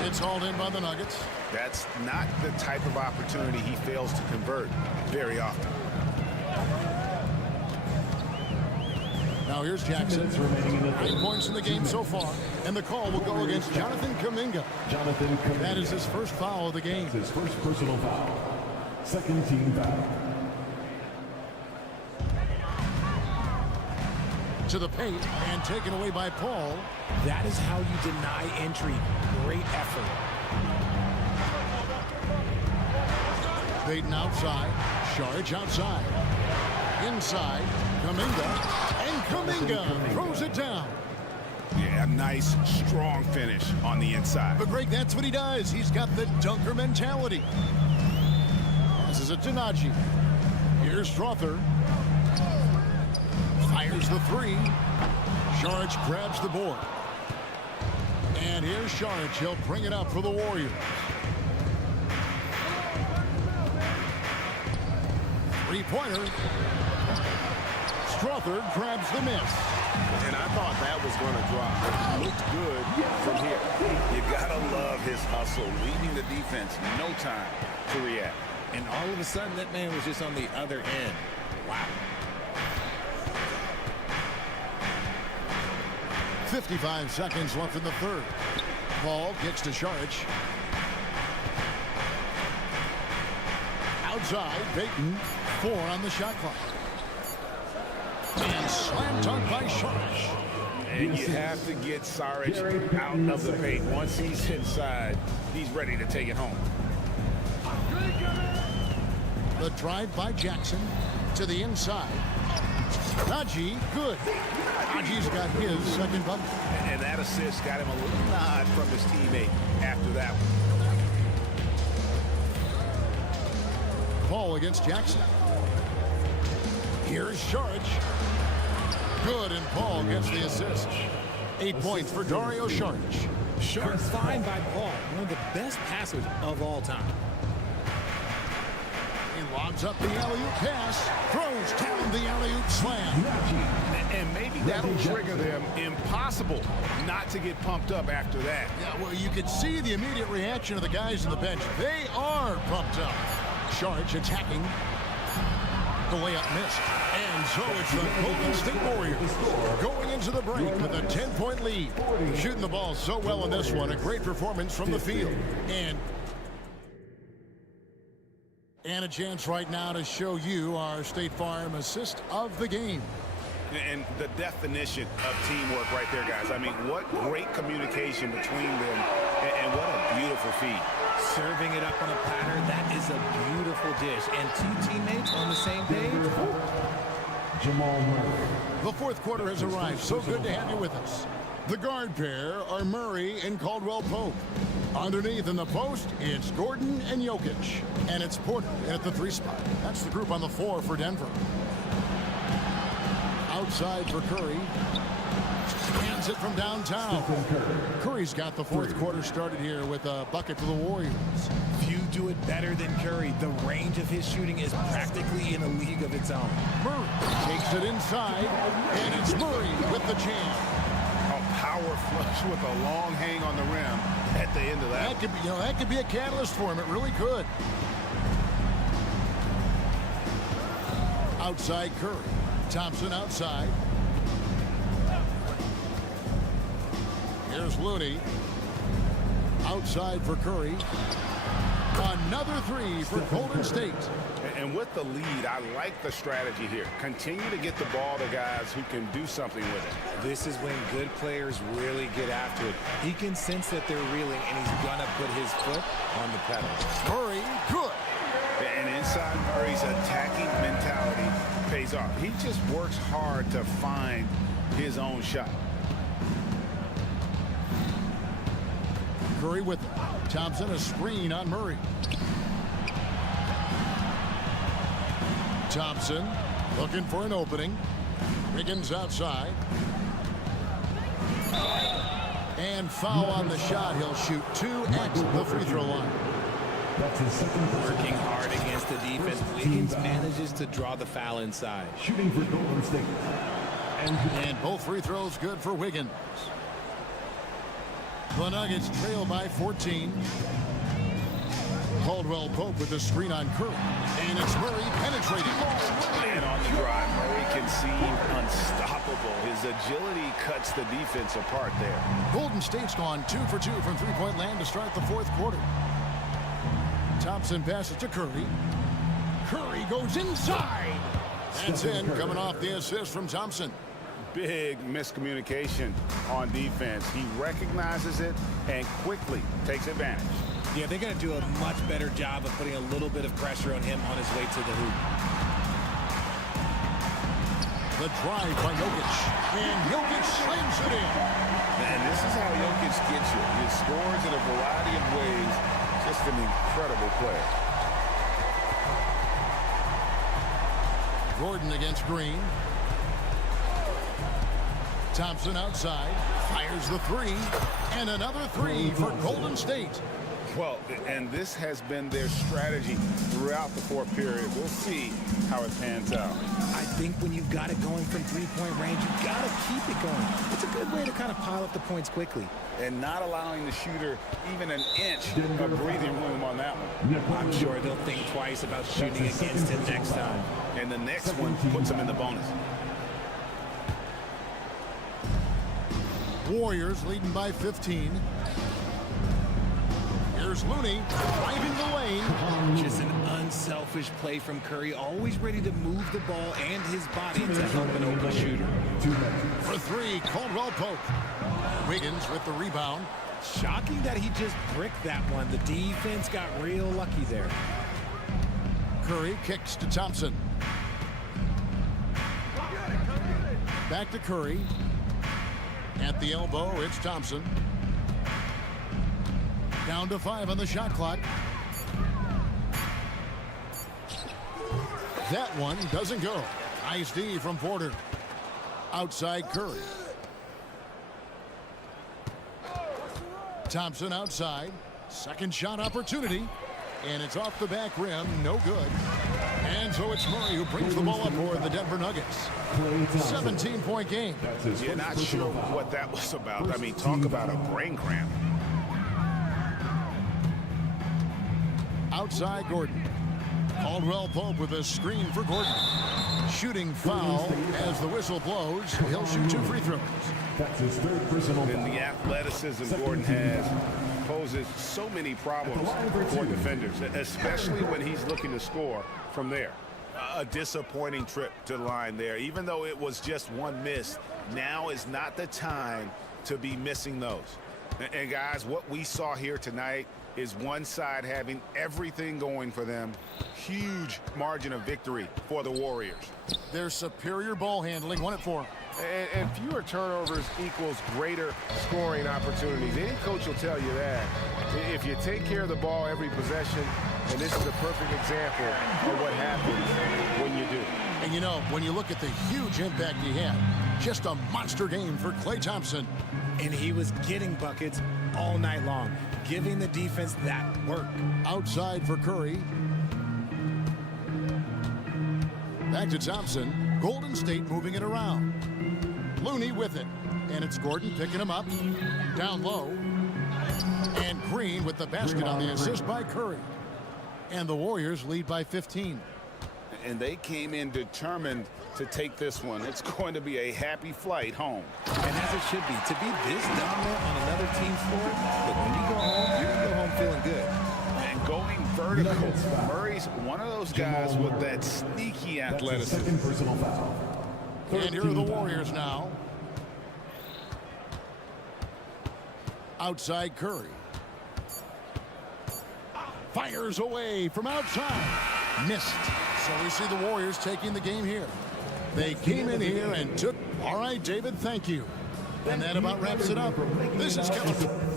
It's hauled in by the Nuggets. That's not the type of opportunity he fails to convert very often. Now here's Jackson. 8 points in the game so far. And the call will go against Jonathan Kuminga. Jonathan Kuminga. That is his first foul of the game. His first personal foul. Second team foul. To the paint and taken away by Paul. That is how you deny entry. Great effort. Peyton outside. Sharge outside. Inside. Kuminga. And Kuminga throws it down. Yeah, a nice, strong finish on the inside. But Greg, that's what he does. He's got the dunker mentality. This is a Nagy. Here's Strother. Fires the 3. Sharge grabs the board. And here's Sharge. He'll bring it up for the Warriors. 3-pointer. Strother grabs the miss. And I thought that was going to drop. It looked good from here. You got to love his hustle, leaving the defense no time to react. And all of a sudden, that man was just on the other end. Wow. 55 seconds left in the third. Paul gets to Sharge. Outside, Peyton. 4 on the shot clock. And slam dunk by Sharge. And you have to get Saric out of the paint. Once he's inside, he's ready to take it home. The drive by Jackson to the inside. Nagy, good. Nagy's got his second bucket. And that assist got him a little nod from his teammate after that one. Paul against Jackson. Here's Sharge. Good, and Paul gets the assist. 8 points for Dario Sharge. Sharge fine by Paul, one of the best passers of all time. He lobs up the alley-oop pass, throws down the alley-oop slam. And maybe that'll trigger them. Impossible not to get pumped up after that. Yeah, well, you could see the immediate reaction of the guys on the bench. They are pumped up. Sharge attacking. The layup missed. And so it's the Golden State Warriors going into the break with a 10-point lead. Shooting the ball so well in this one. A great performance from the field. And a chance right now to show you our State Farm assist of the game. And the definition of teamwork right there, guys. I mean, what great communication between them, and what a beautiful feed. Serving it up on a platter, that is a beautiful dish. And 2 teammates on the same page. The fourth quarter has arrived. So good to have you with us. The guard pair are Murray and Caldwell Pope. Underneath in the post, it's Gordon and Jokic. And it's Porter at the 3 spot. That's the group on the 4 for Denver. Outside for Curry. Hands it from downtown. Curry's got the fourth quarter started here with a bucket for the Warriors. Few do it better than Curry. The range of his shooting is practically in a league of its own. Murray takes it inside, and it's Murray with the jam. A power flush with a long hang on the rim at the end of that. That could be, that could be a catalyst for him. It really could. Outside Curry. Thompson outside. Here's Looney. Outside for Curry. Another 3 for Golden State. And with the lead, I like the strategy here. Continue to get the ball to guys who can do something with it. This is when good players really get after it. He can sense that they're reeling, and he's going to put his foot on the pedal. Curry, good. And inside Murray's attacking mentality pays off. He just works hard to find his own shot. Curry with it. Thompson, a screen on Murray. Thompson looking for an opening. Wiggins outside. And foul on the shot. He'll shoot 2 at the free throw line. Working hard against the defense. Wiggins manages to draw the foul inside. Shooting for Golden State. And both free throws good for Wiggins. The Nuggets trail by 14. Caldwell Pope with the screen on Curry. And it's Murray penetrating. And on the drive, Murray can seem unstoppable. His agility cuts the defense apart there. Golden State's gone 2 for 2 from three-point land to start the fourth quarter. Thompson passes to Curry. Curry goes inside. That's in, coming off the assist from Thompson. Big miscommunication on defense. He recognizes it and quickly takes advantage. Yeah, they're going to do a much better job of putting a little bit of pressure on him on his way to the hoop. The drive by Jokic. And Jokic slams it in. And this is how Jokic gets you. He scores in a variety of ways. Just an incredible player. Gordon against Green. Thompson outside. Fires the 3. And another 3 for Golden State. Well, and this has been their strategy throughout the fourth period. We'll see how it pans out. I think when you've got it going from three-point range, you've got to keep it going. It's a good way to kind of pile up the points quickly. And not allowing the shooter even an inch of breathing room on that one. I'm sure they'll think twice about shooting against it next time. And the next one puts them in the bonus. Warriors leading by 15. Here's Looney driving the lane. Just an unselfish play from Curry, always ready to move the ball and his body to help an open shooter. For 3, Caldwell Pope. Wiggins with the rebound. Shocking that he just bricked that one. The defense got real lucky there. Curry kicks to Thompson. Back to Curry. At the elbow, it's Thompson. Down to 5 on the shot clock. That one doesn't go. Nice D from Porter. Outside Curry. Thompson outside. Second shot opportunity. And it's off the back rim. No good. And so it's Murray who brings the ball up for the Denver Nuggets. 17-point game. You're not sure what that was about. I mean, talk about a brain cramp. Outside Gordon. Caldwell Pope with a screen for Gordon. Shooting foul as the whistle blows. He'll shoot 2 free throws. That's his 3rd personal foul. And the athleticism Gordon has poses so many problems for defenders, especially when he's looking to score from there. A disappointing trip to the line there. Even though it was just one miss, now is not the time to be missing those. And guys, what we saw here tonight is one side having everything going for them. Huge margin of victory for the Warriors. Their superior ball handling, 1 at 4. And fewer turnovers equals greater scoring opportunities. Any coach will tell you that. If you take care of the ball every possession, and this is a perfect example of what happens when you do. And you know, when you look at the huge impact he had, just a monster game for Klay Thompson. And he was getting buckets all night long, giving the defense that work. Outside for Curry. Back to Thompson. Golden State moving it around. Looney with it. And it's Gordon picking him up. Down low. And Green with the basket on the assist by Curry. And the Warriors lead by 15. And they came in determined to take this one. It's going to be a happy flight home. And as it should be. To be this dominant on another team's floor, but when you go home, you're going to go home feeling good. And going vertical, Murray's one of those guys with that sneaky athleticism. And here are the Warriors now. Outside Curry. Fires away from outside. Missed. So we see the Warriors taking the game here. They came in here and took. All right, David, thank you. And that about wraps it up. This is California.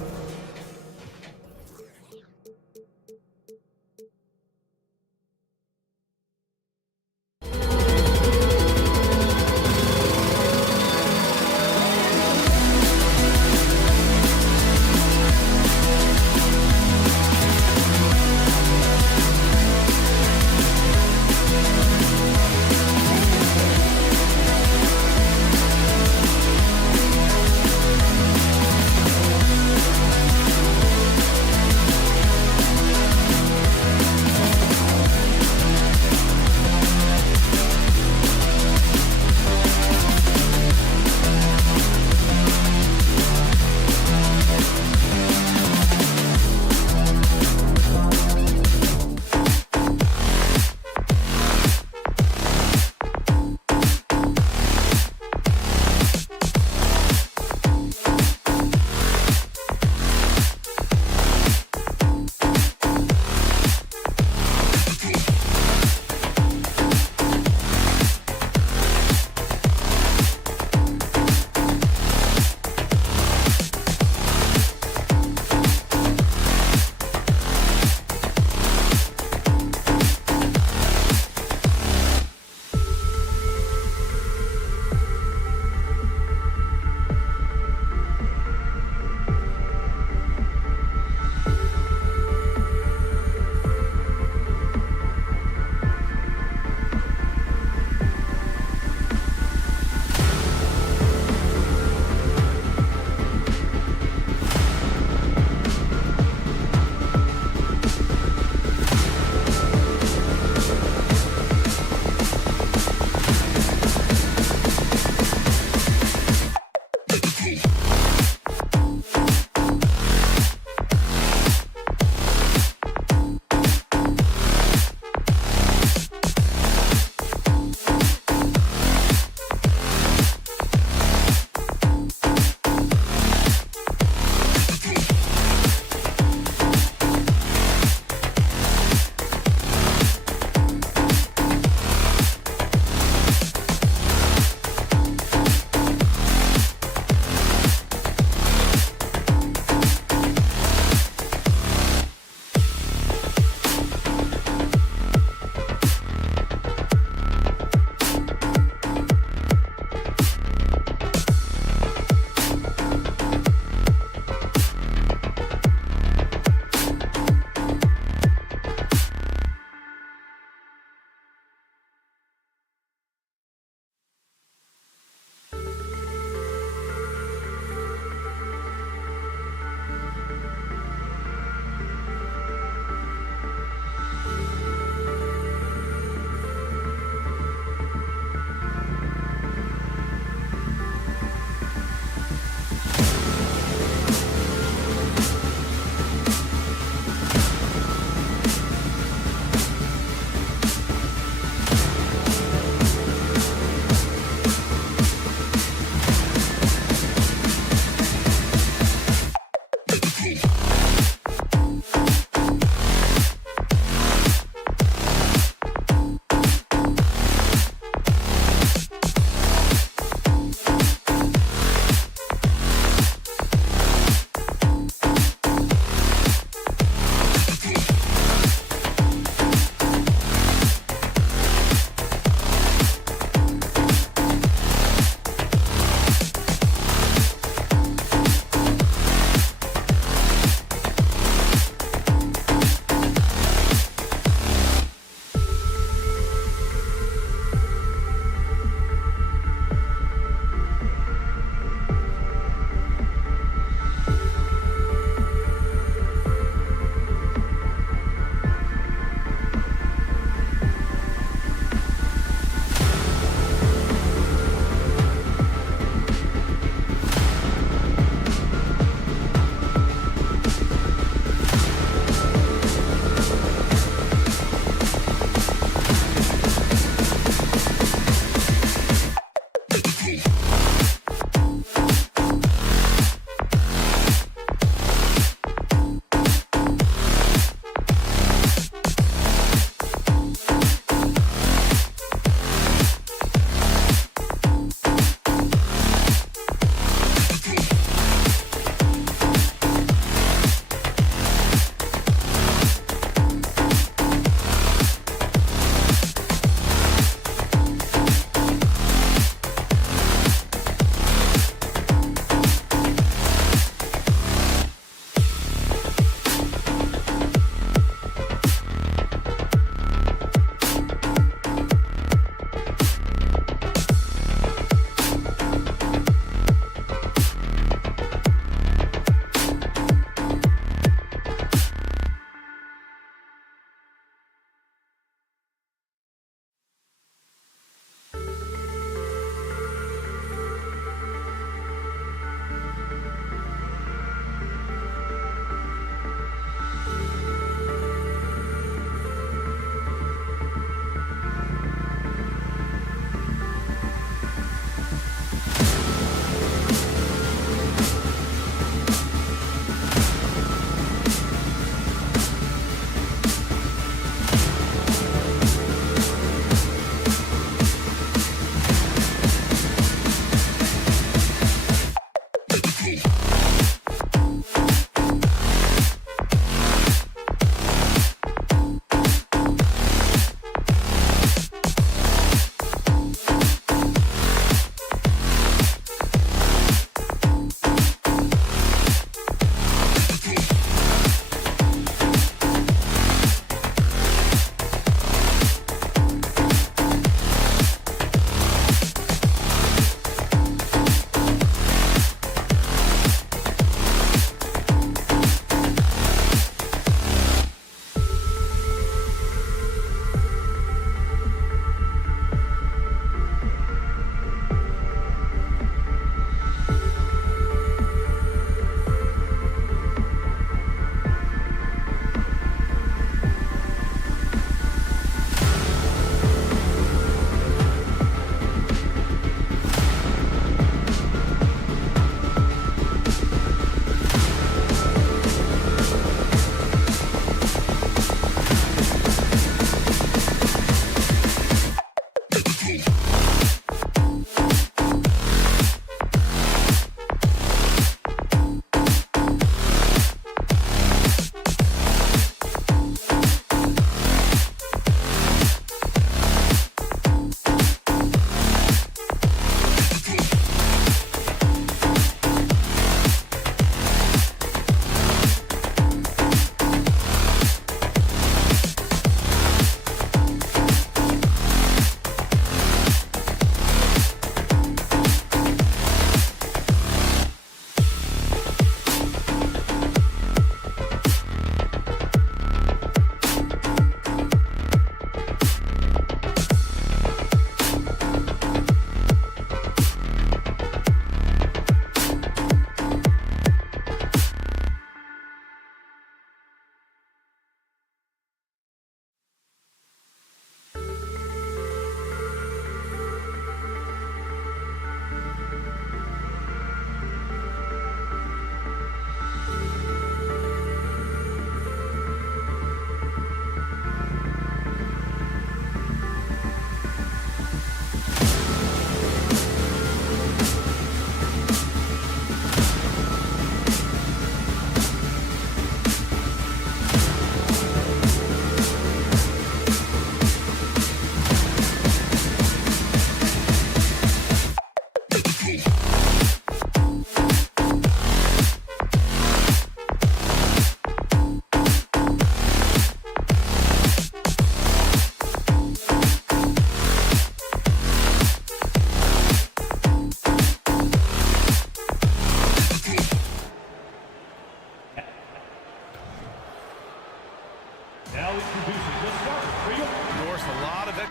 introducing the starter for your... Of course, a lot of it.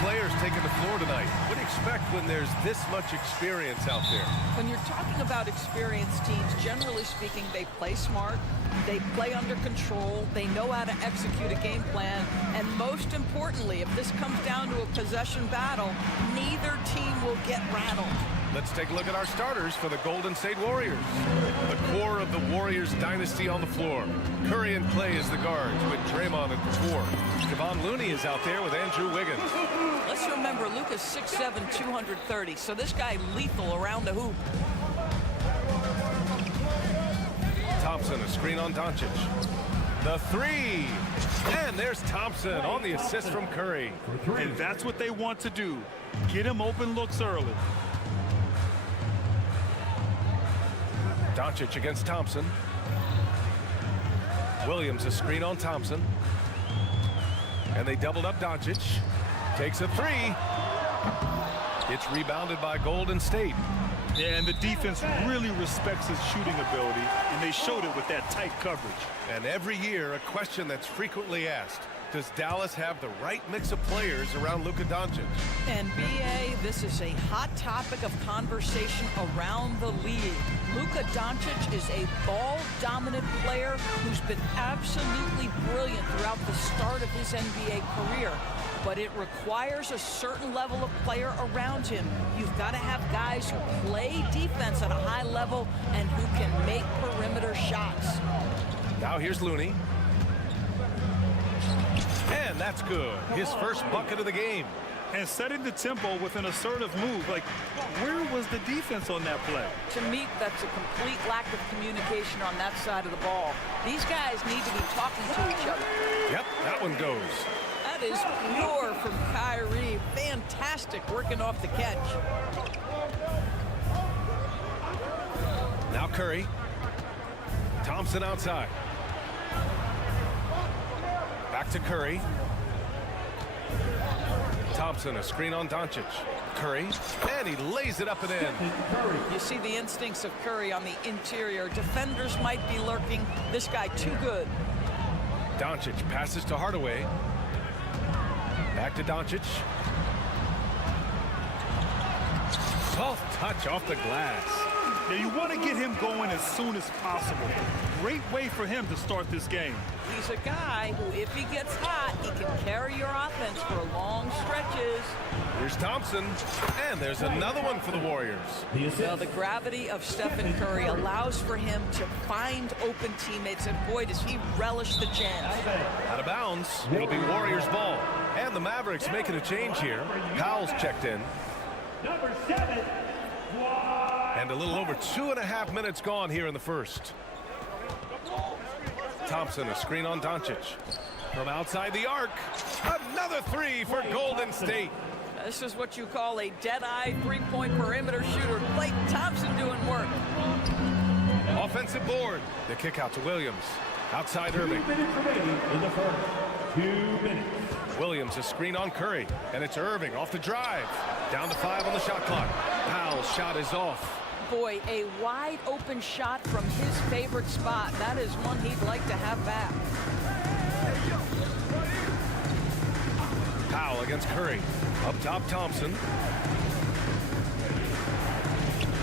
Players taking the floor tonight. What do you expect when there's this much experience out there? When you're talking about experienced teams, generally speaking, they play smart, they play under control, they know how to execute a game plan, and most importantly, if this comes down to a possession battle, neither team will get rattled. Let's take a look at our starters for the Golden State Warriors. The core of the Warriors dynasty on the floor. Curry and Clay as the guards with Draymond at the 4. Kevon Looney is out there with Andrew Wiggins. Let's remember, Luka's 6'7", 230, so this guy lethal around the hoop. Thompson, a screen on Doncic. The 3. And there's Thompson on the assist from Curry. And that's what they want to do. Get him open looks early. Doncic against Thompson. Williams, a screen on Thompson. And they doubled up Doncic. Takes a 3. It's rebounded by Golden State. Yeah, and the defense really respects his shooting ability, and they showed it with that tight coverage. And every year, a question that's frequently asked. Does Dallas have the right mix of players around Luka Doncic? And B.A., this is a hot topic of conversation around the league. Luka Doncic is a ball-dominant player who's been absolutely brilliant throughout the start of his NBA career. But it requires a certain level of player around him. You've got to have guys who play defense at a high level and who can make perimeter shots. Now here's Looney. And that's good. His first bucket of the game. And setting the tempo with an assertive move. Like, where was the defense on that play? To me, that's a complete lack of communication on that side of the ball. These guys need to be talking to each other. Yep, that one goes. That is pure from Kyrie. Fantastic working off the catch. Now Curry. Thompson outside. Back to Curry. Thompson, a screen on Doncic. Curry, and he lays it up and in. You see the instincts of Curry on the interior. Defenders might be lurking. This guy too good. Doncic passes to Hardaway. Back to Doncic. Soft touch off the glass. Now you want to get him going as soon as possible. Great way for him to start this game. He's a guy who, if he gets hot, he can carry your offense for long stretches. Here's Thompson, and there's another one for the Warriors. Well, the gravity of Stephen Curry allows for him to find open teammates, and boy, does he relish the chance. Out of bounds, it'll be Warriors ball. And the Mavericks making a change here. Powell's checked in. Number 7. And a little over 2.5 minutes gone here in the first. Thompson, a screen on Doncic. From outside the arc, another 3 for Golden State. This is what you call a dead-eye three-point perimeter shooter. Klay Thompson doing work. Offensive board. The kick out to Williams. Outside Irving. 2 minutes remaining in the first. 2 minutes. Williams, a screen on Curry. And it's Irving off the drive. Down to 5 on the shot clock. Powell's shot is off. Boy, a wide open shot from his favorite spot. That is one he'd like to have back. Powell against Curry. Up top, Thompson.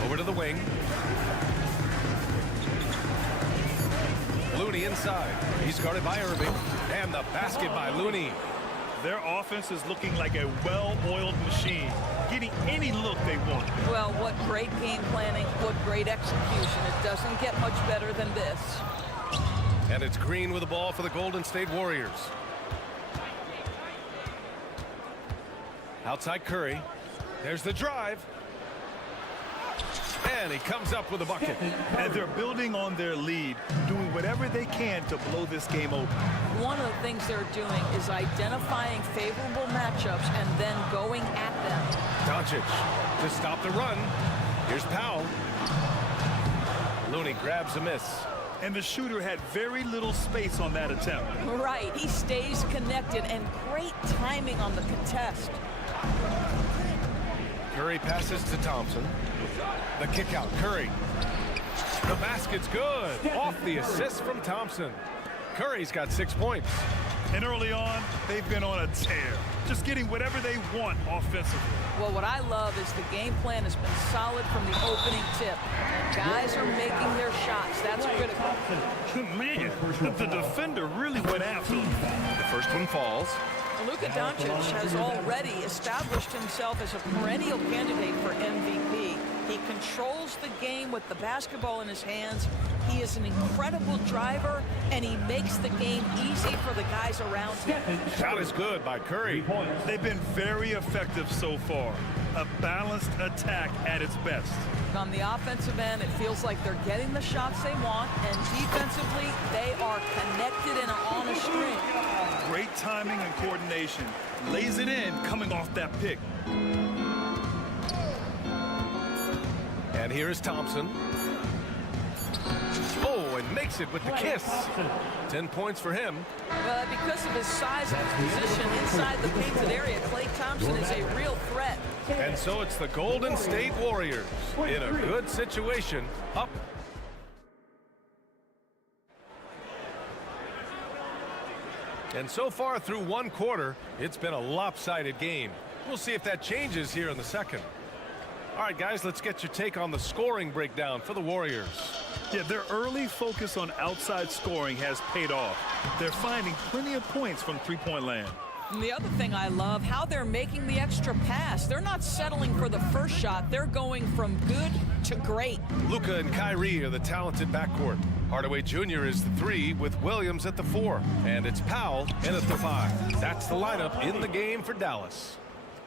Over to the wing. Looney inside. He's guarded by Irving. And the basket by Looney. Their offense is looking like a well-oiled machine, getting any look they want. Well, what great game planning, what great execution. It doesn't get much better than this. And it's Green with the ball for the Golden State Warriors. Outside Curry. There's the drive. And he comes up with a bucket. And they're building on their lead, doing whatever they can to blow this game open. One of the things they're doing is identifying favorable matchups and then going at them. Doncic to stop the run. Here's Powell. Looney grabs a miss. And the shooter had very little space on that attempt. Right, he stays connected, and great timing on the contest. Curry passes to Thompson. The kick out, Curry. The basket's good. Off the assist from Thompson. Curry's got 6 points. And early on, they've been on a tear, just getting whatever they want offensively. Well, what I love is the game plan has been solid from the opening tip. And guys are making their shots. That's critical. Man, the defender really went after him. The first one falls. Luka Doncic has already established himself as a perennial candidate for MVP. He controls the game with the basketball in his hands. He is an incredible driver, and he makes the game easy for the guys around him. Shot is good by Curry. They've been very effective so far. A balanced attack at its best. On the offensive end, it feels like they're getting the shots they want, and defensively, they are connected and on a string. Great timing and coordination. Lays it in coming off that pick. And here is Thompson. Oh, and makes it with the kiss. 10 points for him. Because of his size and position inside the painted area, Klay Thompson is a real threat. And so it's the Golden State Warriors in a good situation, up. And so far through one quarter, it's been a lopsided game. We'll see if that changes here in the second. All right, guys, let's get your take on the scoring breakdown for the Warriors. Yeah, their early focus on outside scoring has paid off. They're finding plenty of points from three-point land. And the other thing I love, how they're making the extra pass. They're not settling for the first shot. They're going from good to great. Luka and Kyrie are the talented backcourt. Hardaway Jr. is the 3 with Williams at the 4. And it's Powell in at the 5. That's the lineup in the game for Dallas.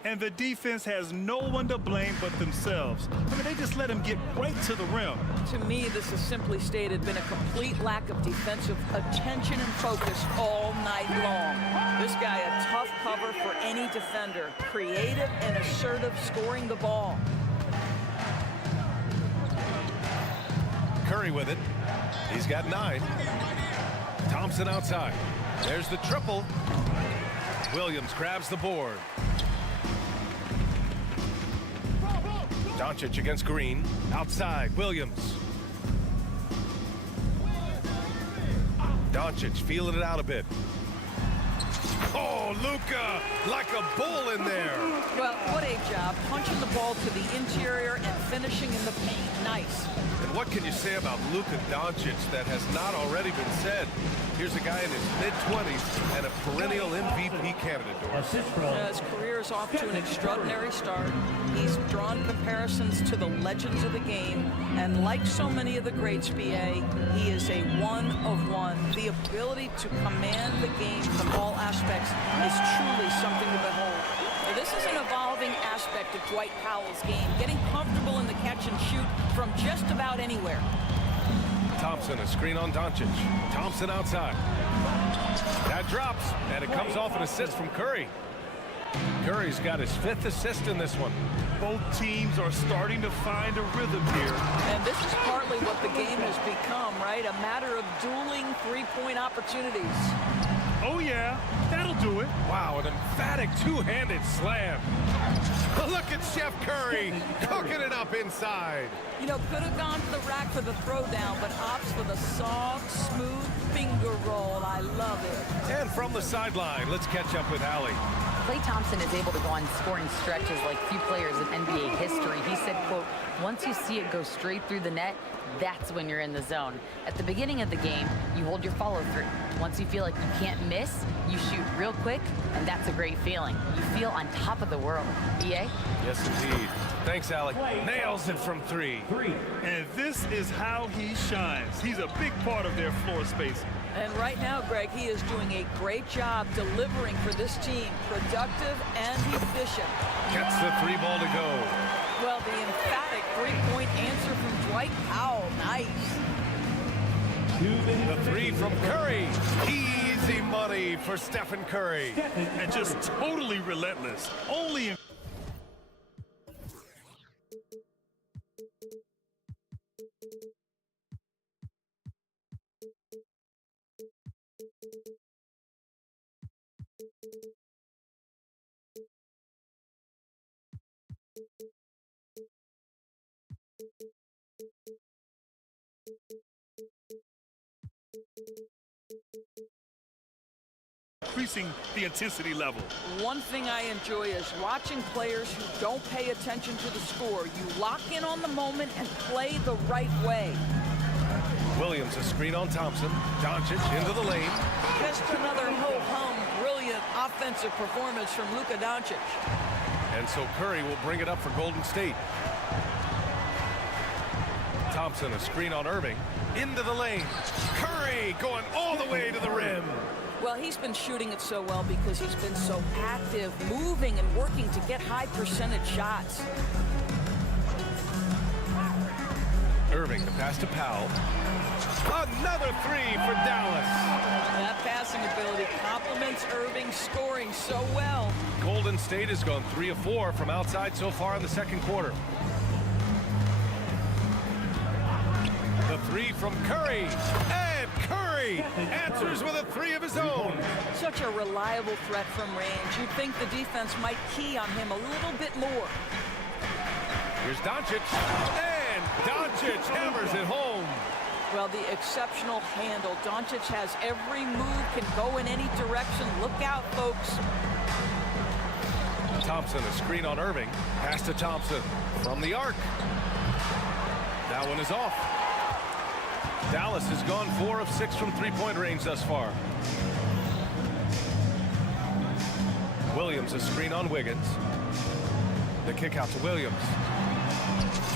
And the defense has no one to blame but themselves. I mean, they just let him get right to the rim. To me, this has simply stated been a complete lack of defensive attention and focus all night long. This guy a tough cover for any defender. Creative and assertive scoring the ball. Curry with it. He's got 9. Thompson outside. There's the triple. Williams grabs the board. Doncic against Green. Outside, Williams. Doncic feeling it out a bit. Oh, Luka, like a bull in there. Well, what a job. Punching the ball to the interior and finishing in the paint. Nice. And what can you say about Luka Doncic that has not already been said? Here's a guy in his mid-20s and a perennial MVP candidate, Doris. His career is off to an extraordinary start. He's drawn comparisons to the legends of the game, and like so many of the greats, B.A., he is a one of one. The ability to command the game from all aspects is truly something to behold. Now, this is an evolving aspect of Dwight Powell's game, getting comfortable in the catch and shoot from just about anywhere. Thompson, a screen on Doncic. Thompson outside. That drops, and it comes off an assist from Curry. Curry's got his 5th assist in this one. Both teams are starting to find a rhythm here. And this is partly what the game has become, right? A matter of dueling three-point opportunities. Oh, yeah, that'll do it. Wow, an emphatic two-handed slam. Look at Chef Curry cooking it up inside. You know, could have gone to the rack for the throwdown, but opts for the soft, smooth finger roll. I love it. And from the sideline, let's catch up with Allie. Klay Thompson is able to go on scoring stretches like few players in NBA history. He said, quote, once you see it go straight through the net, that's when you're in the zone. At the beginning of the game, you hold your follow through. Once you feel like you can't miss, you shoot real quick, and that's a great feeling. You feel on top of the world. EA? Yes, indeed. Thanks, Allie. Nails it from 3. And this is how he shines. He's a big part of their floor space. And right now, Greg, he is doing a great job delivering for this team. Productive and efficient. Gets the 3 ball to go. Well, the emphatic three-point answer from Dwight Powell. Nice. The three from Curry. Easy money for Stephen Curry. And just totally relentless. Only in increasing the intensity level. One thing I enjoy is watching players who don't pay attention to the score. You lock in on the moment and play the right way. Williams, a screen on Thompson. Doncic into the lane. Just another ho-hum, brilliant offensive performance from Luka Doncic. And so Curry will bring it up for Golden State. Thompson, a screen on Irving. Into the lane. Curry going all the way to the rim. Well, he's been shooting it so well because he's been so active, moving and working to get high percentage shots. Irving, the pass to Powell. Another three for Dallas. That passing ability complements Irving scoring so well. Golden State has gone 3 of 4 from outside so far in the second quarter. The three from Curry. And Curry answers with a three of his own. Such a reliable threat from range. You'd think the defense might key on him a little bit more. Here's Doncic. And Doncic hammers it home. Well, the exceptional handle. Doncic has every move, can go in any direction. Look out, folks. Thompson, a screen on Irving. Pass to Thompson from the arc. That one is off. Dallas has gone 4 of 6 from three-point range thus far. Williams, a screen on Wiggins. The kick out to Williams.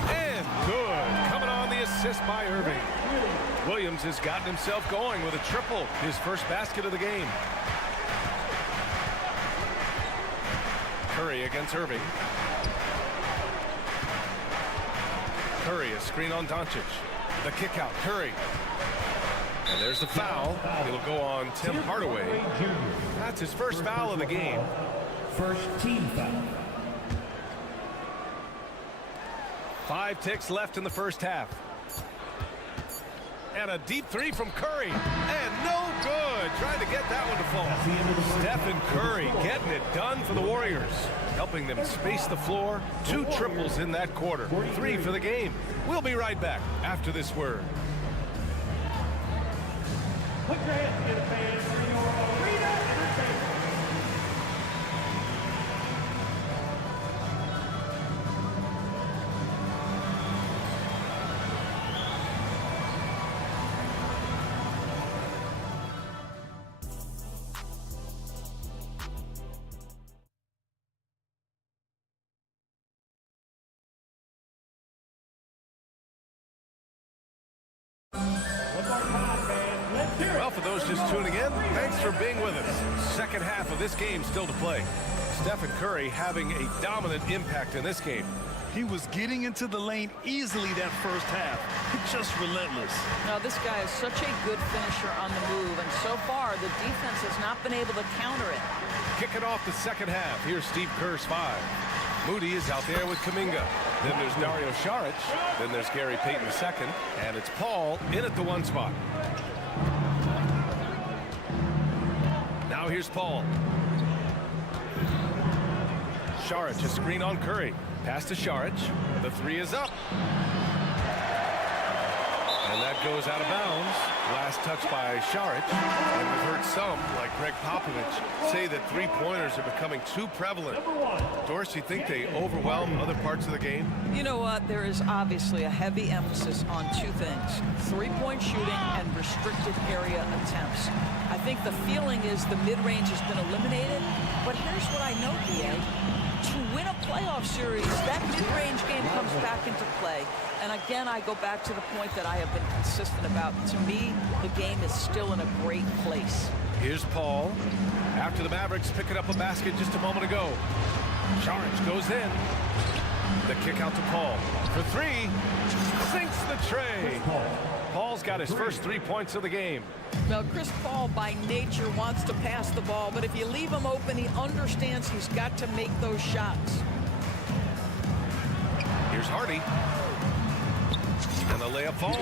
And good. Coming on the assist by Irving. Williams has gotten himself going with a triple. His first basket of the game. Curry against Irving. Curry, a screen on Doncic. The kick out, Curry. And there's the foul. It'll go on Tim Hardaway. That's his first foul of the game. First team foul. 5 ticks left in the first half. And a deep three from Curry. And no good. Trying to get that one to fall. Stephen Curry getting it done for the Warriors. Helping them space the floor. 2 triples in that quarter. 3 for the game. We'll be right back after this word. Put your hands together, fans, for your arena entertainment. Well, for those just tuning in, thanks for being with us. Second half of this game still to play. Stephen Curry having a dominant impact in this game. He was getting into the lane easily that first half. Just relentless. Now, this guy is such a good finisher on the move, and so far, the defense has not been able to counter it. Kicking off the second half, here's Steve Kerr's 5. Moody is out there with Kuminga. Then there's Dario Saric. Then there's Gary Payton II. And it's Paul in at the 1 spot. Now here's Paul. Saric, a screen on Curry. Pass to Saric. The 3 is up. And that goes out of bounds. Last touch by Saric. And we've heard some, like Greg Popovich, say that three-pointers are becoming too prevalent. Dorsey, think they overwhelm other parts of the game? You know what? There is obviously a heavy emphasis on 2 things. Three-point shooting and restricted area attempts. I think the feeling is the mid-range has been eliminated. But here's what I know, B.A. To win a playoff series, that mid-range game comes back into play. And again, I go back to the point that I have been consistent about. To me, the game is still in a great place. Here's Paul. After the Mavericks picking up a basket just a moment ago. Saric goes in. The kick out to Paul. For three. Sinks the tray. Paul's got his first 3 points of the game. Well, Chris Paul by nature wants to pass the ball, but if you leave him open, he understands he's got to make those shots. Here's Hardy. And the layup falls.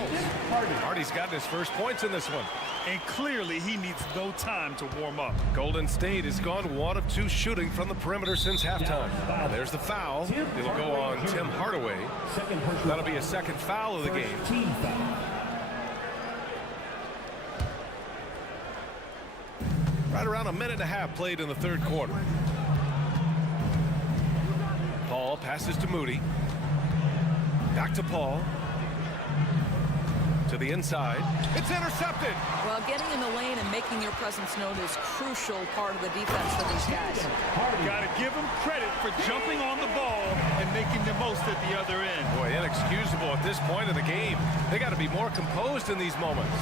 Hardy's gotten his first points in this one. And clearly he needs no time to warm up. Golden State has gone 1 of 2 shooting from the perimeter since halftime. And there's the foul. It'll go on Tim Hardaway. That'll be a second foul of the game. Right around a minute and a half played in the third quarter. Paul passes to Moody. Back to Paul. To the inside. It's intercepted. Well, getting in the lane and making your presence known is crucial part of the defense for these guys. Got to give them credit for jumping on the ball and making the most at the other end. Boy, inexcusable at this point of the game. They got to be more composed in these moments.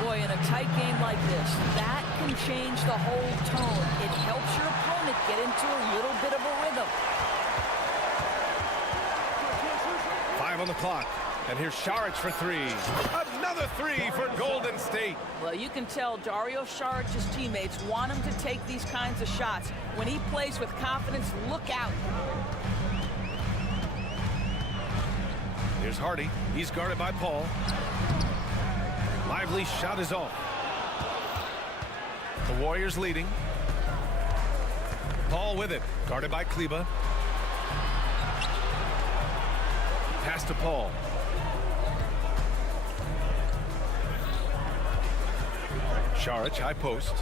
Boy, in a tight game like this, that can change the whole tone. It helps your opponent get into a little bit of a rhythm. 5 on the clock. And here's Saric for 3. Another 3 for Golden State. Well, you can tell Dario Saric's teammates want him to take these kinds of shots. When he plays with confidence, look out. Here's Hardy. He's guarded by Paul. Lively shot is off. The Warriors leading. Paul with it. Guarded by Kleba. Pass to Paul. Saric, high post.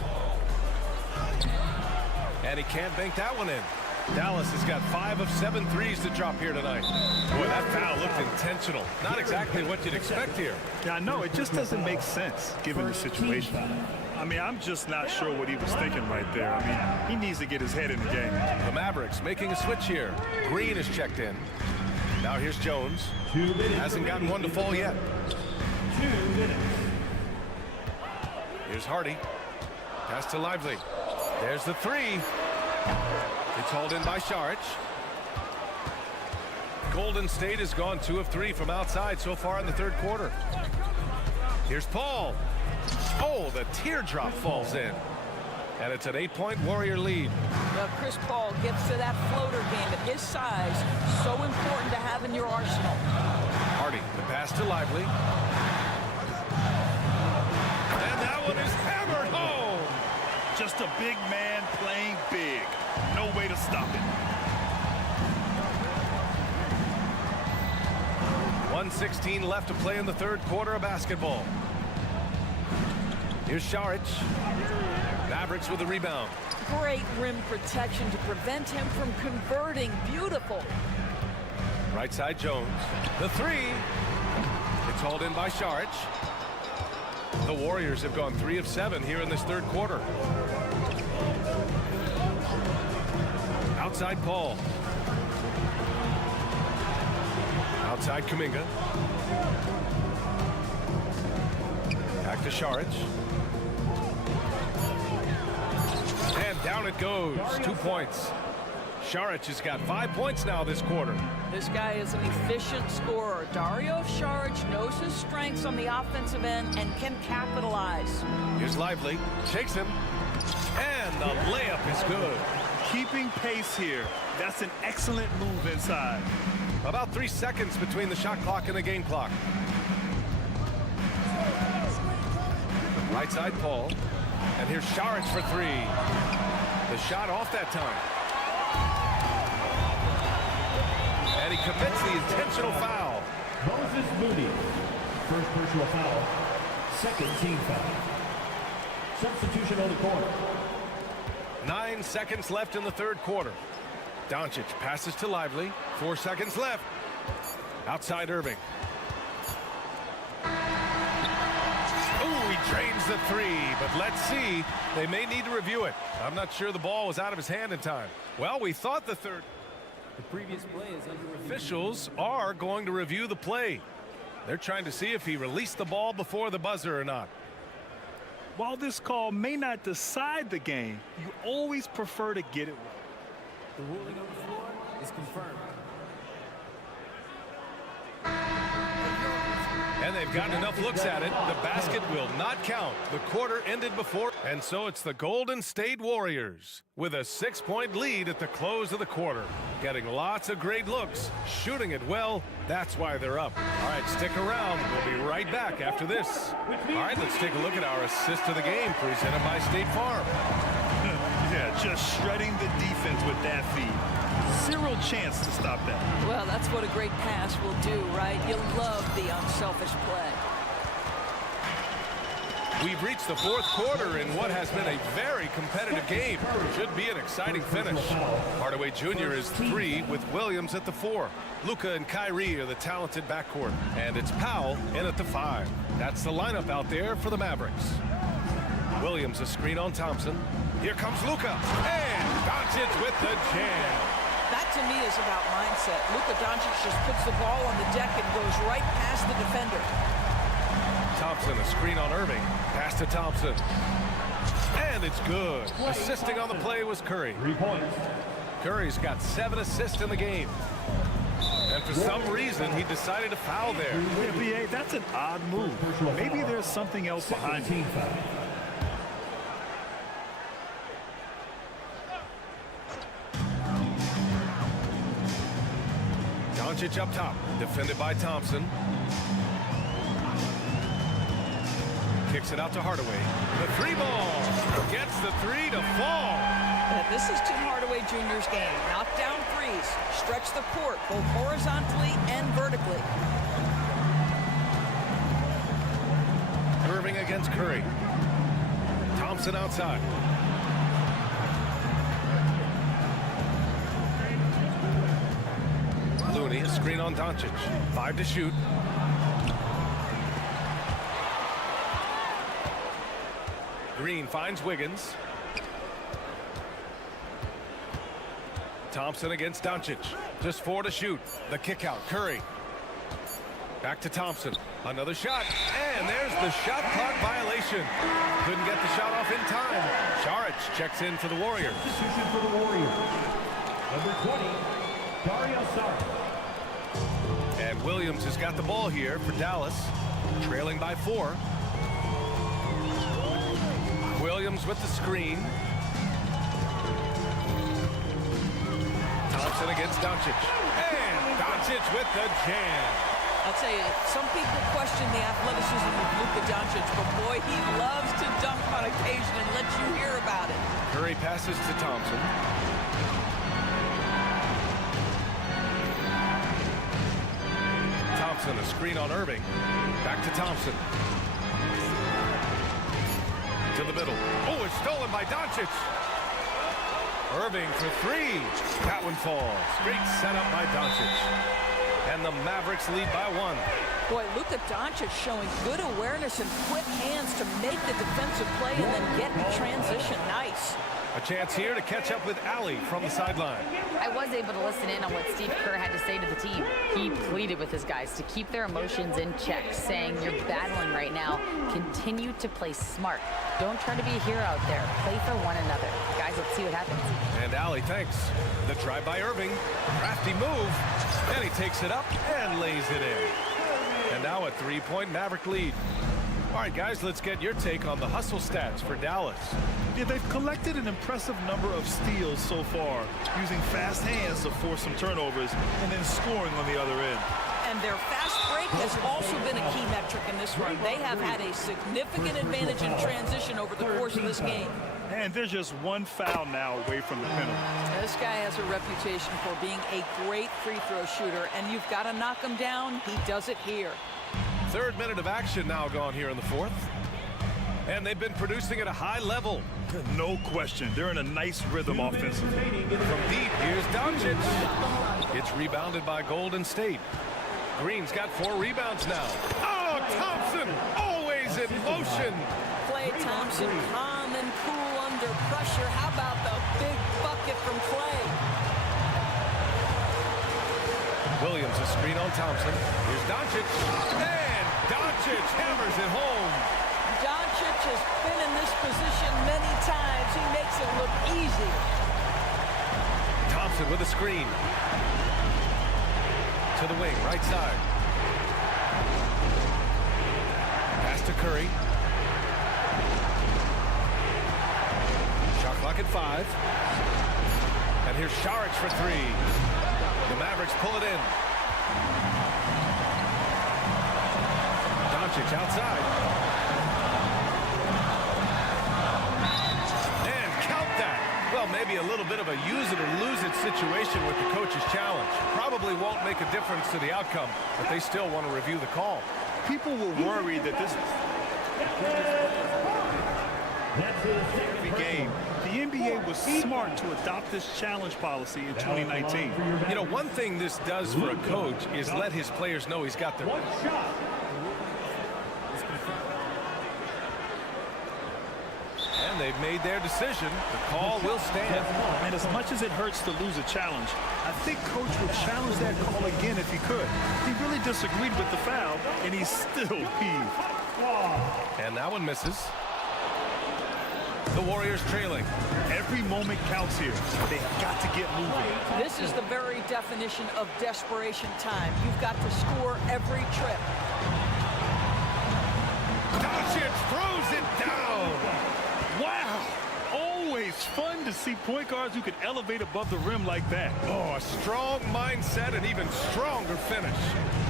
And he can't bank that one in. Dallas has got 5 of 7 threes to drop here tonight. Boy, that foul looked intentional. Not exactly what you'd expect here. Yeah, I know. It just doesn't make sense given the situation. I mean, I'm just not sure what he was thinking right there. I mean, he needs to get his head in the game. The Mavericks making a switch here. Green is checked in. Now here's Jones. Hasn't gotten one to fall yet. 2 minutes. Here's Hardy. Pass to Lively. There's the 3. It's hauled in by Saric. Golden State has gone 2 of 3 from outside so far in the third quarter. Here's Paul. Oh, the teardrop falls in. And it's an 8-point Warrior lead. Well, Chris Paul gets to that floater game at his size. So important to have in your arsenal. Hardy, the pass to Lively. And that one is hammered home. Just a big man playing big. No way to stop it. 1:16 left to play in the third quarter of basketball. Here's Saric. Mavericks with the rebound. Great rim protection to prevent him from converting. Beautiful. Right side Jones. The 3. It's hauled in by Saric. The Warriors have gone 3 of 7 here in this third quarter. Outside Paul. Outside Kuminga. Back to Saric. And down it goes. 2 points. Saric has got 5 points now this quarter. This guy is an efficient scorer. Dario Saric knows his strengths on the offensive end and can capitalize. Here's Lively. Shakes him. And the layup is good. Keeping pace here. That's an excellent move inside. About 3 seconds between the shot clock and the game clock. Right side Paul. And here's Saric for 3. The shot off that time. And he commits the intentional foul. Moses Moody. First personal foul. Second team foul. Substitution on the court. 9 seconds left in the third quarter. Doncic passes to Lively. 4 seconds left. Outside Irving. Ooh, he drains the 3, but let's see. They may need to review it. I'm not sure the ball was out of his hand in time. Well, we thought the third. The previous play is under review. Officials are going to review the play. They're trying to see if he released the ball before the buzzer or not. While this call may not decide the game, you always prefer to get it right. The ruling on the floor is confirmed. And they've gotten enough looks at it. The basket will not count. The quarter ended before. And so it's the Golden State Warriors with a 6-point lead at the close of the quarter. Getting lots of great looks, shooting it well. That's why they're up. All right, stick around. We'll be right back after this. All right, let's take a look at our assist of the game presented by State Farm. Yeah, just shredding the defense with that feed. Zero chance to stop that. Well, that's what a great pass will do, right? You'll love the unselfish play. We've reached the fourth quarter in what has been a very competitive game. Should be an exciting finish. Hardaway Jr. is 3 with Williams at the 4. Luka and Kyrie are the talented backcourt. And it's Powell in at the 5. That's the lineup out there for the Mavericks. Williams a screen on Thompson. Here comes Luka. And Doncic with the jam. That, to me, is about mindset. Luka Doncic just puts the ball on the deck and goes right past the defender. Thompson, a screen on Irving. Pass to Thompson. And it's good. Assisting on the play was Curry. 3 points. Curry's got 7 assists in the game. And for some reason, he decided to foul there. Yeah, B.A., that's an odd move. Maybe there's something else behind it. Doncic up top, defended by Thompson. Kicks it out to Hardaway. The 3 ball. Gets the 3 to fall. This is Tim Hardaway Jr.'s game. Knock down threes. Stretch the court, both horizontally and vertically. Irving against Curry. Thompson outside. Looney, a screen on Doncic. 5 to shoot. Green finds Wiggins. Thompson against Doncic. Just 4 to shoot. The kick out. Curry. Back to Thompson. Another shot. And there's the shot clock violation. Couldn't get the shot off in time. Saric checks in for the Warriors. Substitution for the Warriors. Number 20, Dario Saric. And Williams has got the ball here for Dallas. Trailing by 4. Williams with the screen. Thompson against Doncic. And Doncic with the jam. I'll tell you, some people question the athleticism of Luka Doncic, but boy, he loves to dunk on occasion and let you hear about it. Curry passes to Thompson. Thompson, a screen on Irving. Back to Thompson. To the middle. Oh, it's stolen by Doncic. Irving for 3. That one falls. Great setup by Doncic. And the Mavericks lead by 1. Boy, Luka Doncic showing good awareness and quick hands to make the defensive play and then get in transition. Nice. A chance here to catch up with Allie from the sideline. I was able to listen in on what Steve Kerr had to say to the team. He pleaded with his guys to keep their emotions in check, saying, you're battling right now. Continue to play smart. Don't try to be a hero out there. Play for one another. Guys, let's see what happens. And Allie thanks. The drive by Irving. Crafty move. And he takes it up and lays it in. And now a 3-point Maverick lead. All right, guys, let's get your take on the hustle stats for Dallas. Yeah, they've collected an impressive number of steals so far, using fast hands to force some turnovers and then scoring on the other end. And their fast break has also been a key metric in this run. They have had a significant advantage in transition over the course of this game. And there's just 1 foul now away from the penalty. This guy has a reputation for being a great free throw shooter, and you've got to knock him down. He does it here. 3rd minute of action now gone here in the 4th. And they've been producing at a high level. No question. They're in a nice rhythm offensively. From deep, here's Doncic. It's rebounded by Golden State. Green's got 4 rebounds now. Oh, Thompson, always in motion. Klay Thompson, calm and cool under pressure. How about the big bucket from Klay? Williams, a screen on Thompson. Here's Doncic. And Doncic hammers it home. Doncic has been in this position many times. He makes it look easy. Thompson with a screen. To the wing, right side. to Curry. Shot clock at 5. And here's Saric for 3. The Mavericks pull it in. Doncic outside. And count that. Well, maybe a little bit of a use it or lose it situation with the coach's challenge. Probably won't make a difference to the outcome, but they still want to review the call. People were worried that this every game. The NBA was smart to adopt this challenge policy in 2019. You know, one thing this does for a coach is let his players know he's got their... And they've made their decision. The call will stand. And as much as it hurts to lose a challenge, I think Coach would challenge that call again if he could. He really disagreed with the foul, and he's still peeved. And that one misses. The Warriors trailing. Every moment counts here. They've got to get moving. This is the very definition of desperation time. You've got to score every trip. Doncic throws it down. Wow! Always fun to see point guards who can elevate above the rim like that. Oh, a strong mindset and even stronger finish.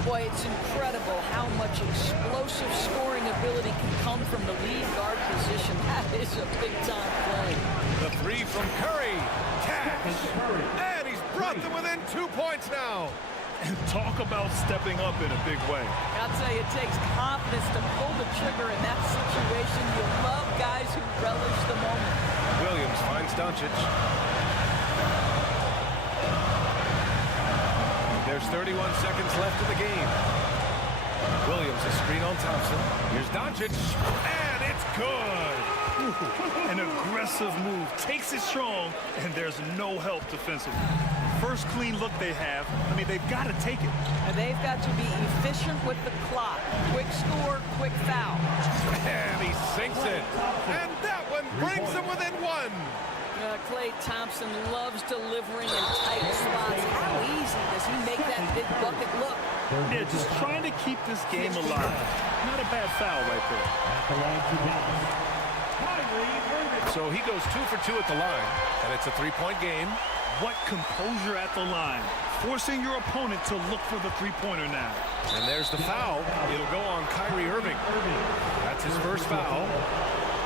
Boy, it's incredible how much explosive scoring ability can come from the lead guard position. That is a big-time play. The 3 from Curry. Cash. And he's brought them within 2 points now. And talk about stepping up in a big way. I'll tell you, it takes confidence to pull the trigger in that situation. You love guys who relish the moment. Williams finds Doncic. There's 31 seconds left in the game. Williams a screen on Thompson. Here's Doncic, and it's good. An aggressive move, takes it strong, and there's no help defensively. First clean look they have. I mean, they've got to take it. And they've got to be efficient with the clock. Quick score, quick foul. And he sinks it. And that one brings them within 1. Klay Thompson loves delivering in tight spots. How easy does he make that big bucket look? Yeah, just trying to keep this game alive. Not a bad foul right there. So he goes 2 for 2 at the line, and it's a 3-point game. What composure at the line, forcing your opponent to look for the three-pointer now. And there's the foul. It'll go on Kyrie Irving. That's his first foul.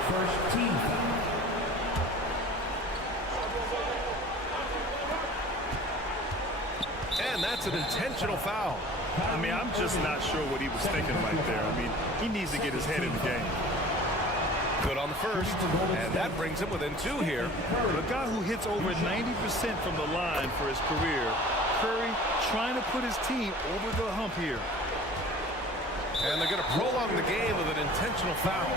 First team foul. And that's an intentional foul. I mean, I'm just not sure what he was thinking right there. I mean, he needs to get his head in the game. Good on the first, and that brings him within 2 here. A guy who hits over 90% from the line for his career, Curry trying to put his team over the hump here. And they're going to prolong the game with an intentional foul.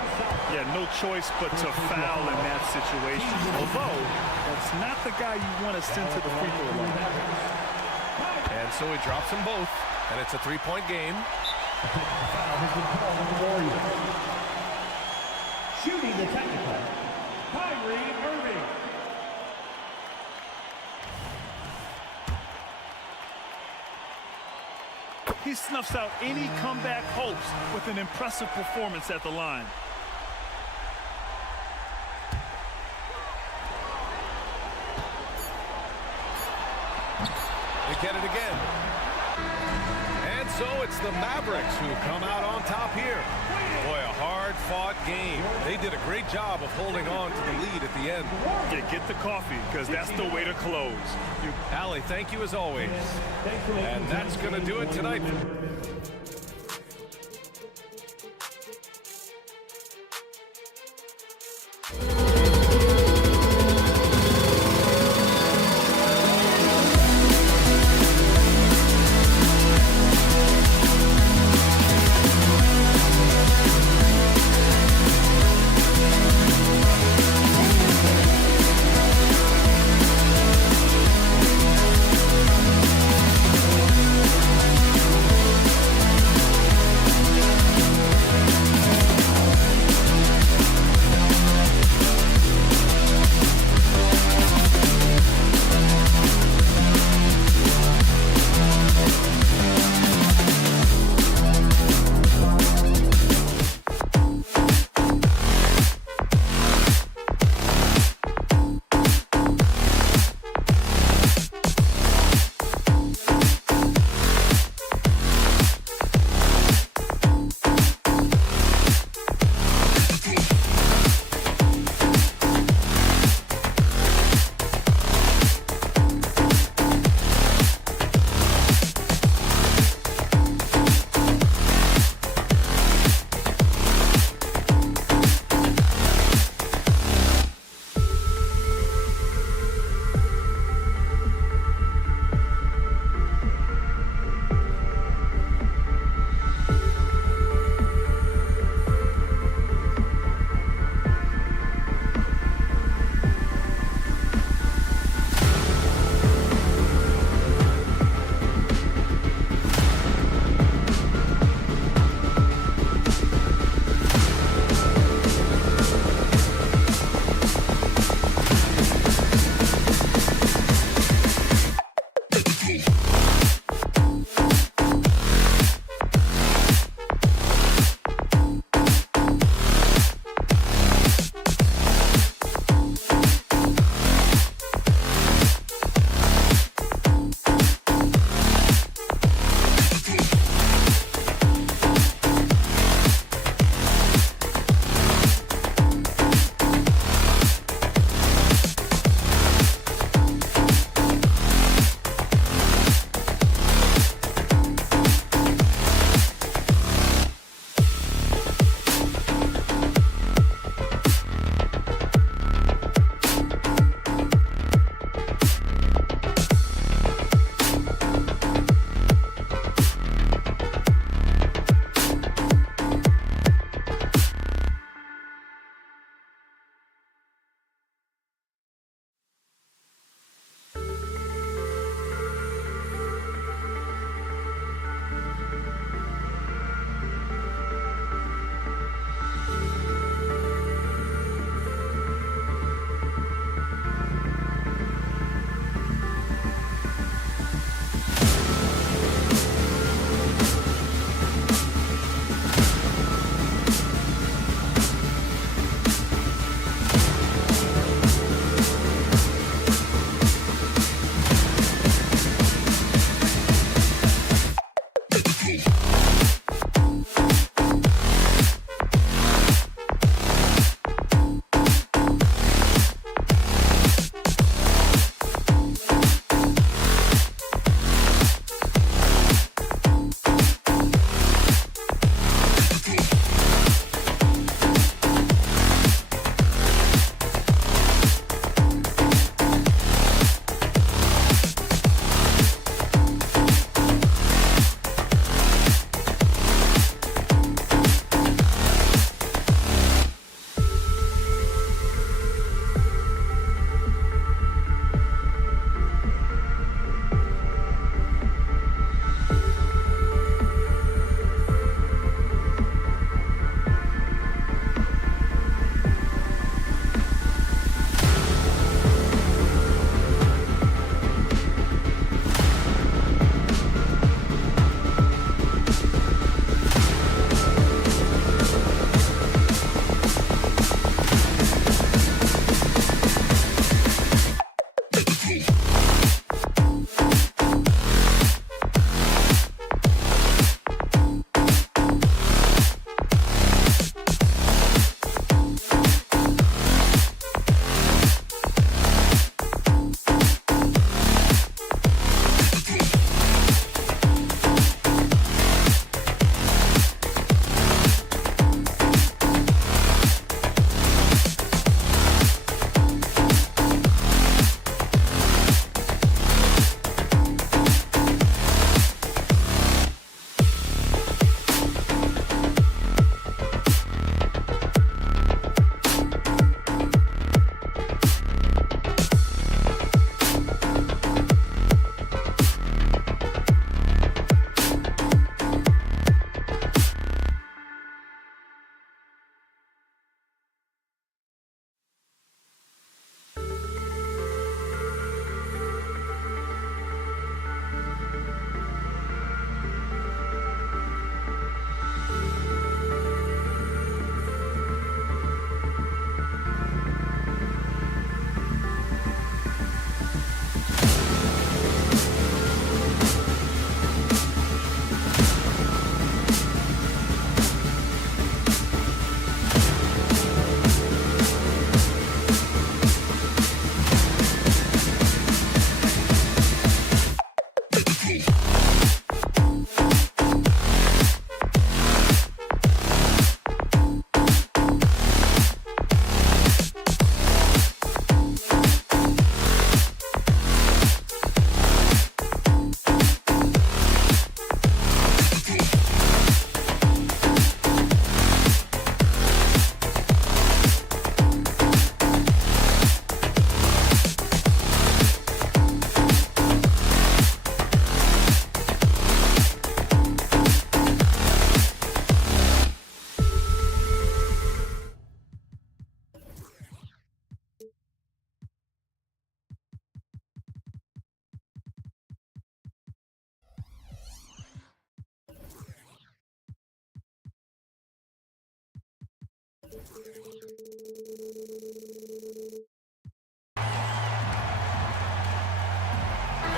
Yeah, no choice but to foul in that situation. Although, that's not the guy you want to send to the free throw line. And so he drops them both, and it's a 3-point game. Foul has been called on the Warriors. Shooting the technical, Kyrie Irving. He snuffs out any comeback hopes with an impressive performance at the line. They get it again. And so it's the Mavericks who come out on top here. Boy, a hard-fought game. They did a great job of holding on to the lead at the end. Yeah, get the coffee, because that's the way to close. Allie, thank you as always. And that's going to do it tonight.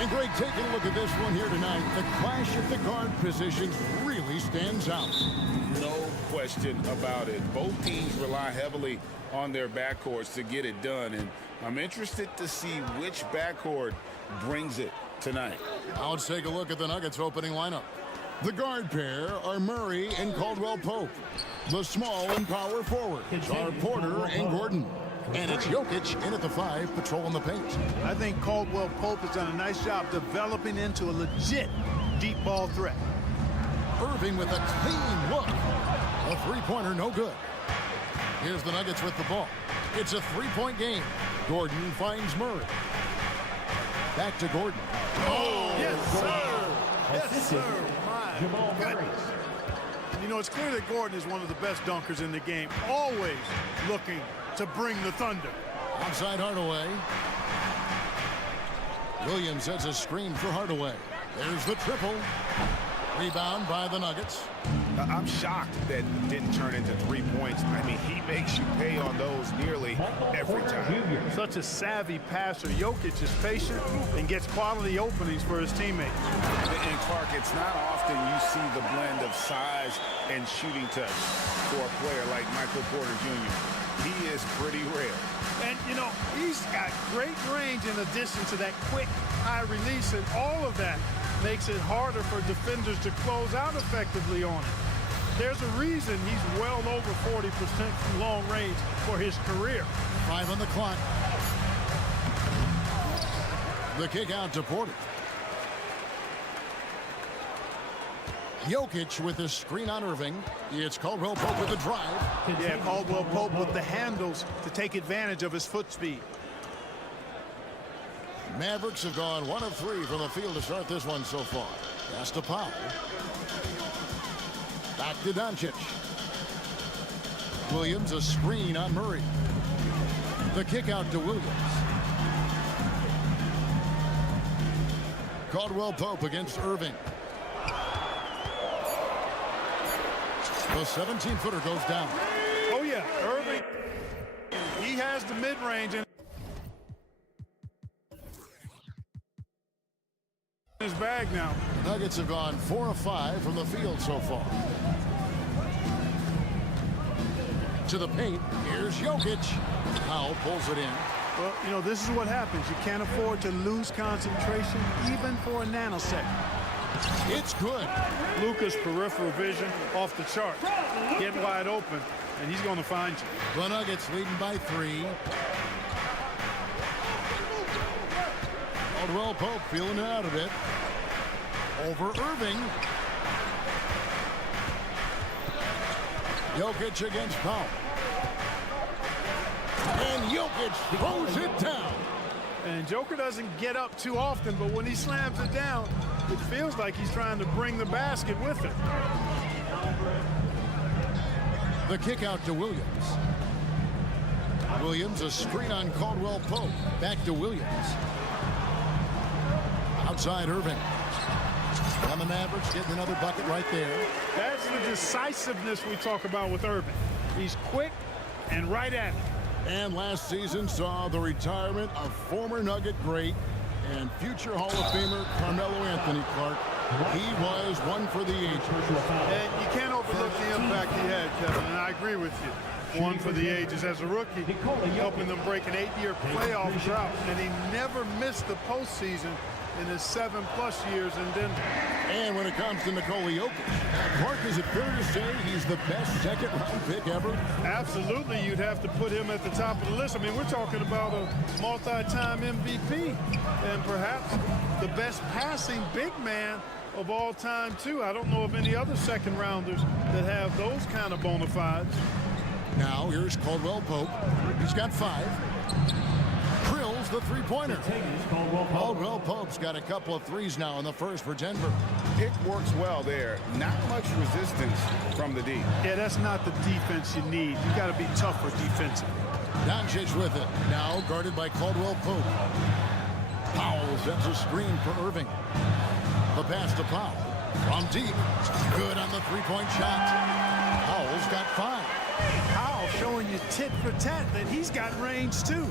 And Greg, taking a look at this one here tonight, the clash of the guard positions really stands out. No question about it. Both teams rely heavily on their backcourts to get it done, and I'm interested to see which backcourt brings it tonight. Now let's take a look at the Nuggets opening lineup. The guard pair are Murray and Caldwell Pope. The small and power forwards are Porter and Gordon. And it's Jokic in at the 5, patrolling the paint. I think Caldwell Pope has done a nice job developing into a legit deep ball threat. Irving with a clean look. A three-pointer, no good. Here's the Nuggets with the ball. It's a three-point game. Gordon finds Murray. Back to Gordon. Oh, yes, sir. Yes, sir. My goodness. You know, it's clear that Gordon is one of the best dunkers in the game, always looking to bring the thunder. Outside Hardaway. Williams has a screen for Hardaway. There's the triple. Rebound by the Nuggets. I'm shocked that didn't turn into 3 points. I mean, he makes you pay on those nearly every time. Such a savvy passer. Jokic is patient and gets quality openings for his teammates. And Clark, it's not often you see the blend of size and shooting touch for a player like Michael Porter Jr. He is pretty rare. And, you know, he's got great range in addition to that quick, high release, and all of that makes it harder for defenders to close out effectively on it. There's a reason he's well over 40% from long range for his career. 5 on the clock. The kick out to Porter. Jokic with the screen on Irving. It's Caldwell Pope with the drive. Yeah, Caldwell Pope with the handles to take advantage of his foot speed. Mavericks have gone 1 of 3 from the field to start this one so far. Pass to Powell. Back to Doncic. Williams a screen on Murray. The kick out to Williams. Caldwell Pope against Irving. The 17-footer goes down. Oh, yeah, Irving, he has the mid-range in his bag now. The Nuggets have gone 4 of 5 from the field so far. To the paint, here's Jokic. Powell pulls it in. Well, you know, this is what happens. You can't afford to lose concentration even for a nanosecond. It's good. Luka's peripheral vision off the chart. Getting wide open, and he's going to find you. The Nuggets leading by 3. Caldwell Pope feeling it out a bit. Over Irving. Jokic against Powell. And Jokic throws it down. And Joker doesn't get up too often, but when he slams it down, it feels like he's trying to bring the basket with him. The kick out to Williams. Williams a screen on Caldwell Pope. Back to Williams. Outside Irving. And the Mavericks getting another bucket right there. That's the decisiveness we talk about with Irving. He's quick and right at it. And last season saw the retirement of former Nugget great and future Hall of Famer Carmelo Anthony Clark. He was one for the ages. And you can't overlook the impact he had, Kevin, and I agree with you. One for the ages as a rookie, helping them break an 8-year playoff drought, and he never missed the postseason in his 7+ years in Denver. And when it comes to Nikola Jokic, Mark, is it fair to say he's the best second-round pick ever? Absolutely, you'd have to put him at the top of the list. I mean, we're talking about a multi-time MVP and perhaps the best passing big man of all time, too. I don't know of any other second-rounders that have those kind of bona fides. Now, here's Caldwell Pope. He's got 5. Drills the three-pointer. Caldwell Pope's got a couple of threes now in the first for Denver. It works well there. Not much resistance from the D. Yeah, that's not the defense you need. You got to be tougher defensively. Doncic with it. Now guarded by Caldwell Pope. Powell sends a screen for Irving. The pass to Powell. From deep. Good on the three-point shot. Powell's got 5. Powell showing you tit for tat that he's got range too.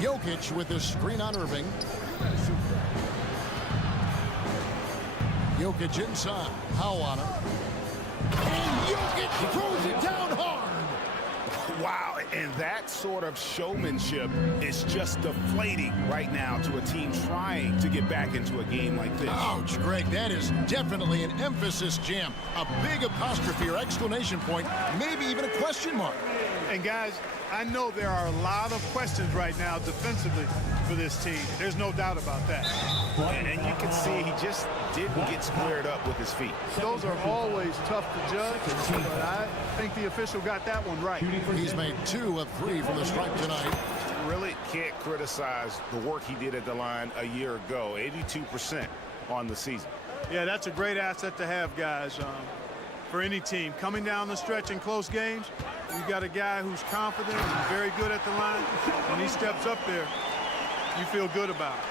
Jokic with the screen on Irving. Jokic inside. Powell on him. And Jokic throws it down hard. Wow, and that sort of showmanship is just deflating right now to a team trying to get back into a game like this. Ouch, Greg, that is definitely an emphasis jam. A big apostrophe or exclamation point, maybe even a question mark. And guys, I know there are a lot of questions right now defensively for this team. There's no doubt about that. And you can see he just didn't get squared up with his feet. Those are always tough to judge, but I think the official got that one right. He's made 2 of 3 from the stripe tonight. Really can't criticize the work he did at the line a year ago. 82% on the season. Yeah, that's a great asset to have, guys, for any team. Coming down the stretch in close games, you've got a guy who's confident and very good at the line. When he steps up there, you feel good about it.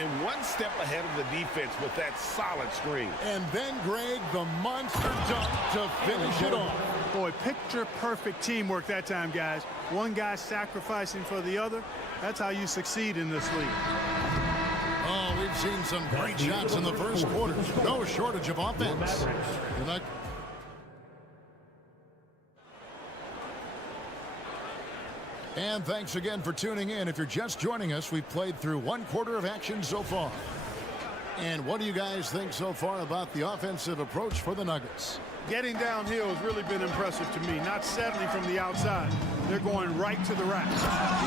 And one step ahead of the defense with that solid screen. And then, Greg, the monster dunk to finish it off. Boy, picture-perfect teamwork that time, guys. One guy sacrificing for the other. That's how you succeed in this league. Oh, we've seen some great shots in the first quarter. No shortage of offense. And thanks again for tuning in. If you're just joining us, we've played through 1 quarter of action so far. And what do you guys think so far about the offensive approach for the Nuggets? Getting downhill has really been impressive to me. Not settling from the outside. They're going right to the rack.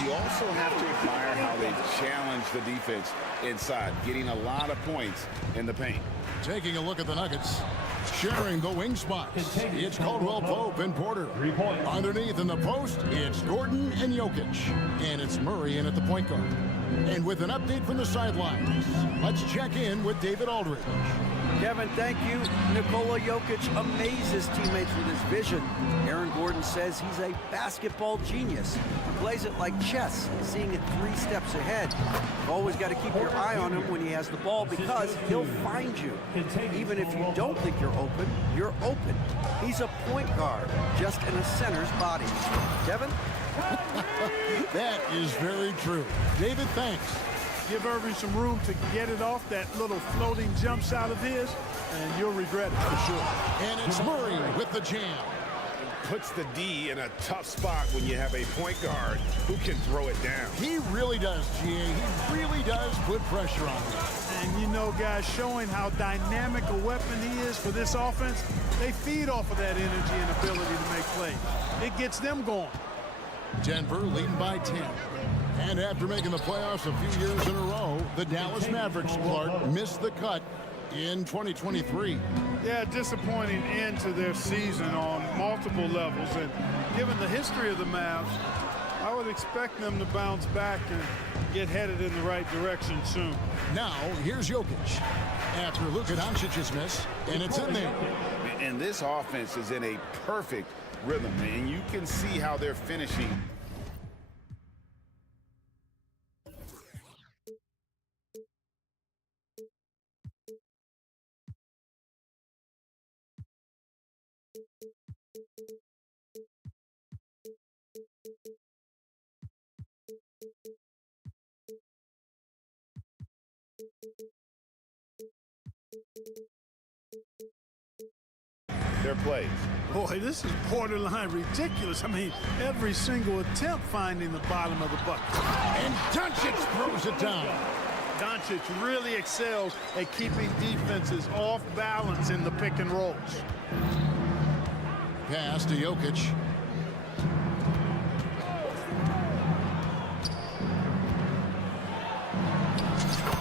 You also have to admire how they challenge the defense inside, getting a lot of points in the paint. Taking a look at the Nuggets. Sharing the wing spots. It's Caldwell Pope and Porter. Underneath in the post, it's Gordon and Jokic. And it's Murray in at the point guard. And with an update from the sidelines, let's check in with David Aldridge. Kevin, thank you. Nikola Jokic amazes teammates with his vision. Aaron Gordon says he's a basketball genius. He plays it like chess, seeing it 3 steps ahead. You've always got to keep your eye on him when he has the ball because he'll find you. Even if you don't think you're open, you're open. He's a point guard, just in a center's body. Kevin? That is very true. David, thanks. Give Irving some room to get it off that little floating jump shot of his, and you'll regret it for sure. And it's Murray with the jam. Puts the D in a tough spot when you have a point guard who can throw it down. He really does, GA. He really does put pressure on him. And you know, guys, showing how dynamic a weapon he is for this offense, they feed off of that energy and ability to make plays. It gets them going. Denver leading by 10. And after making the playoffs a few years in a row, the Dallas Mavericks, Clark, missed the cut in 2023. Yeah, disappointing end to their season on multiple levels. And given the history of the Mavs, I would expect them to bounce back and get headed in the right direction soon. Now, here's Jokic. After Luka Doncic's miss, and it's in there. And this offense is in a perfect rhythm, and you can see how they're finishing. Their plays. Boy, this is borderline ridiculous. I mean, every single attempt finding the bottom of the bucket. And Doncic throws it down. Doncic really excels at keeping defenses off balance in the pick and rolls. Pass to Jokic.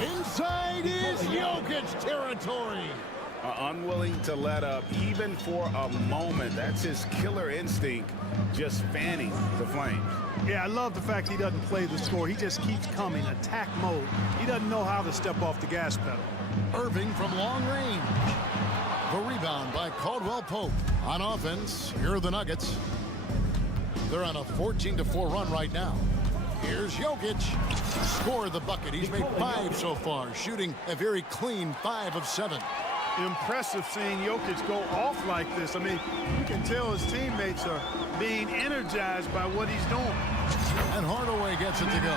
Inside is Jokic territory. Unwilling to let up even for a moment. That's his killer instinct, just fanning the flames. Yeah, I love the fact he doesn't play the score. He just keeps coming, attack mode. He doesn't know how to step off the gas pedal. Irving from long range. The rebound by Caldwell Pope. On offense, here are the Nuggets. They're on a 14-4 run right now. Here's Jokic. Scored the bucket. He's made 5 so far, shooting a very clean 5 of 7. Impressive seeing Jokic go off like this. I mean, you can tell his teammates are being energized by what he's doing. And Hardaway gets it to go.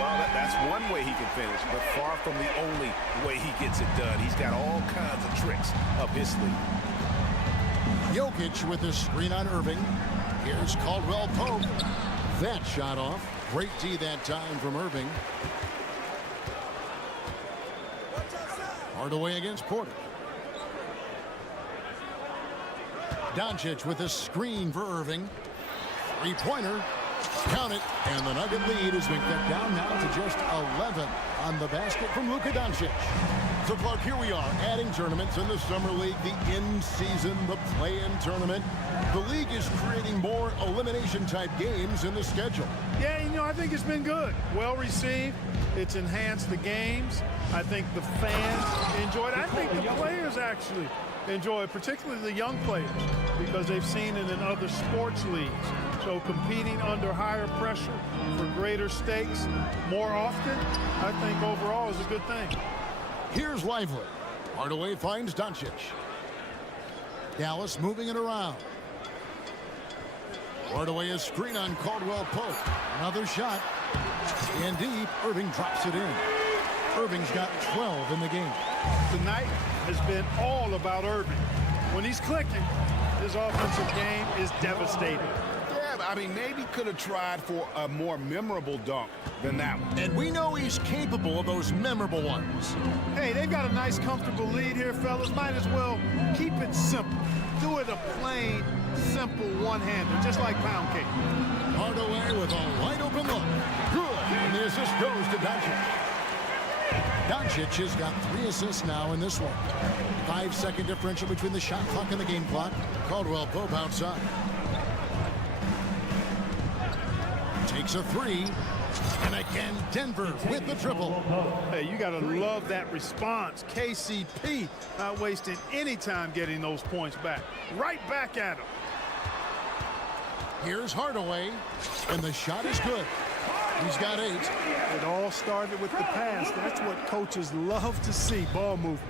Well, that's one way he can finish, but far from the only way he gets it done. He's got all kinds of tricks up his sleeve. Jokic with the screen on Irving. Here's Caldwell Pope. That shot off. Great D that time from Irving. Hardaway against Porter. Doncic with a screen for Irving. Three-pointer. Count it. And the Nugget lead has been cut down now to just 11 on the basket from Luka Doncic. So, Clark, here we are adding tournaments in the Summer League, the in-season, the play-in tournament. The league is creating more elimination-type games in the schedule. Yeah, you know, I think it's been good. Well received. It's enhanced the games. I think the fans enjoy it. I think the players actually enjoy it, particularly the young players, because they've seen it in other sports leagues. So competing under higher pressure for greater stakes more often, I think overall is a good thing. Here's Lively. Hardaway finds Doncic. Dallas moving it around. Hardaway a screen on Caldwell Pope. Another shot. And deep, Irving drops it in. Irving's got 12 in the game. Tonight has been all about Irving. When he's clicking, his offensive game is devastating. Yeah, I mean, maybe could have tried for a more memorable dunk than that one. And we know he's capable of those memorable ones. Hey, they've got a nice, comfortable lead here, fellas. Might as well keep it simple. Do it a plain, simple one-hander, just like pound cake. Hardaway with a wide-open look. Good. And the assist goes to Doncic. Doncic has got 3 assists now in this one. 5-second differential between the shot clock and the game clock. Caldwell Pope outside. Takes a 3. And again, Denver with the triple. Hey, you got to love that response. KCP not wasting any time getting those points back. Right back at him. Here's Hardaway, and the shot is good. He's got 8. It all started with the pass. That's what coaches love to see, ball movement.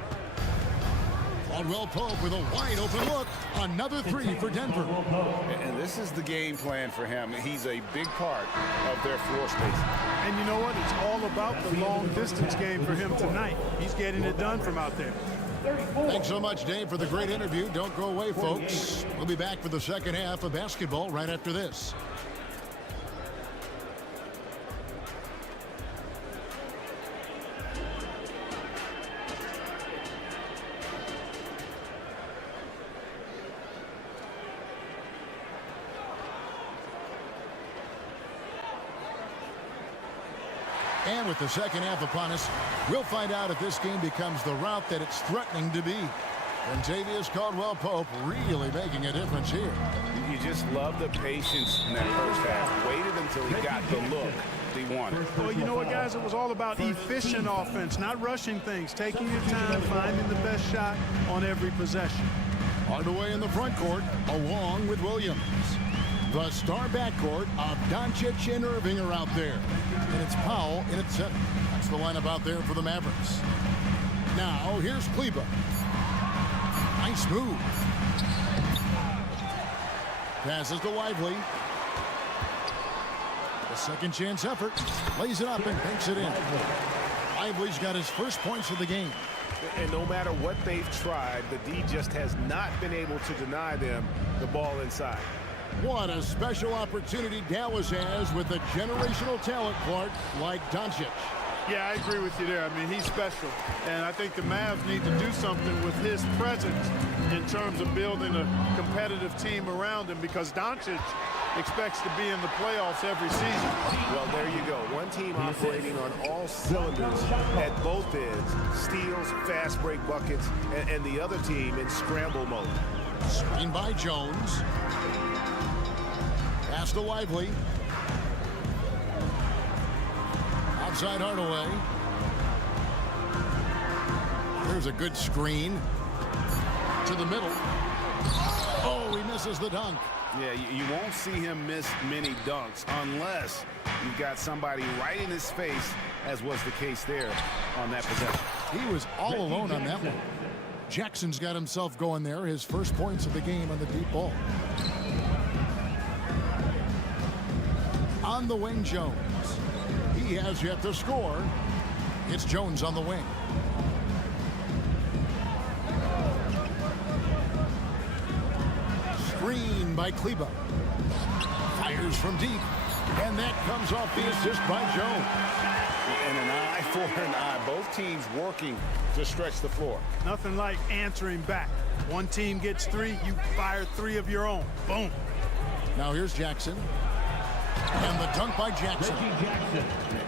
Caldwell Pope with a wide-open look. Another 3 for Denver. And this is the game plan for him. He's a big part of their floor space. And you know what? It's all about the long-distance game for him tonight. He's getting it done from out there. Thanks so much, Dave, for the great interview. Don't go away, folks. We'll be back for the second half of basketball right after this. And with the second half upon us, we'll find out if this game becomes the route that it's threatening to be. Kentavious Caldwell-Pope really making a difference here. You just love the patience in that first half. Waited until he got the look he wanted. Well, you know what, guys? It was all about efficient offense, not rushing things, taking your time, finding the best shot on every possession. Hardaway in the front court, along with Williams. The star backcourt of Doncic and Irving are out there. And it's Powell in at center. That's the lineup out there for the Mavericks. Now, here's Kleber. Nice move. Passes to Lively. A second chance effort. Lays it up and banks it in. Lively's got his first points of the game. And no matter what they've tried, the D just has not been able to deny them the ball inside. What a special opportunity Dallas has with a generational talent, Clark, like Doncic. Yeah, I agree with you there. I mean, he's special. And I think the Mavs need to do something with his presence in terms of building a competitive team around him, because Doncic expects to be in the playoffs every season. Well, there you go. One team operating on all cylinders at both ends. Steals, fast break buckets, and the other team in scramble mode. Screen by Jones. Pass to Lively. Outside Hardaway. There's a good screen. To the middle. Oh, he misses the dunk. Yeah, you won't see him miss many dunks unless you've got somebody right in his face, as was the case there on that possession. He was all alone on that one. Jackson's got himself going there. His first points of the game on the deep ball. On the wing, Jones. He He has yet to score. It's Jones on the wing. Screen by Kleba. Fires from deep. And that comes off the assist by Jones. And an eye for an eye. Both teams working to stretch the floor. Nothing like answering back. One team gets 3, you fire 3 of your own. Boom. Now here's Jackson. And the dunk by Jackson.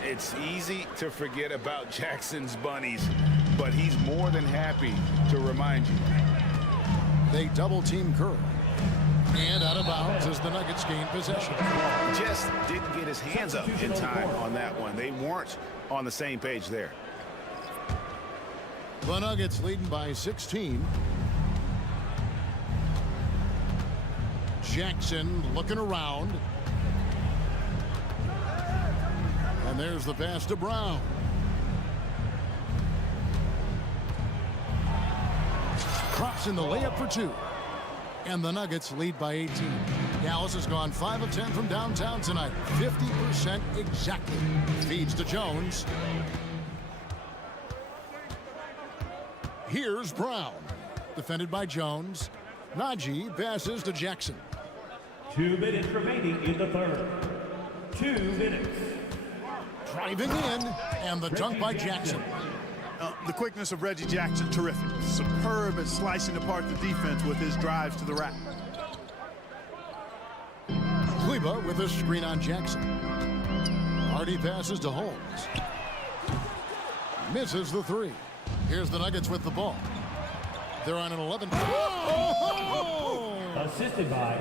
It's easy to forget about Jackson's bunnies, but he's more than happy to remind you. They double team Kerr. And out of bounds as the Nuggets gain possession. Just didn't get his hands up in time on that one. They weren't on the same page there. The Nuggets leading by 16. Jackson looking around. And there's the pass to Brown. Crops in the layup for 2. And the Nuggets lead by 18. Dallas has gone 5 of 10 from downtown tonight. 50% exactly. Feeds to Jones. Here's Brown. Defended by Jones. Najee passes to Jackson. 2 minutes remaining in the third. 2 minutes. Driving in. And the dunk by Jackson. The quickness of Reggie Jackson, terrific. Superb at slicing apart the defense with his drives to the rack. Kleba with a screen on Jackson. Hardy passes to Holmes. Misses the 3. Here's the Nuggets with the ball. They're on an 11. Assisted by.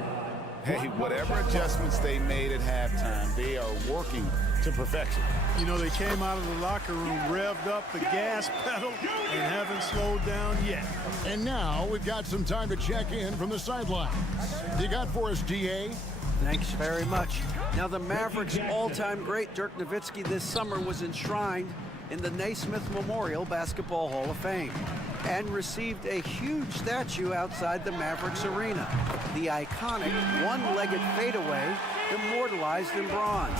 Hey, whatever adjustments they made at halftime, they are working to perfection. You know, they came out of the locker room, revved up the gas pedal, and haven't slowed down yet. And now we've got some time to check in from the sidelines. You got for us, DA? Thanks very much. Now, the Mavericks' all-time great Dirk Nowitzki this summer was enshrined in the Naismith Memorial Basketball Hall of Fame and received a huge statue outside the Mavericks arena. The iconic one-legged fadeaway immortalized in bronze.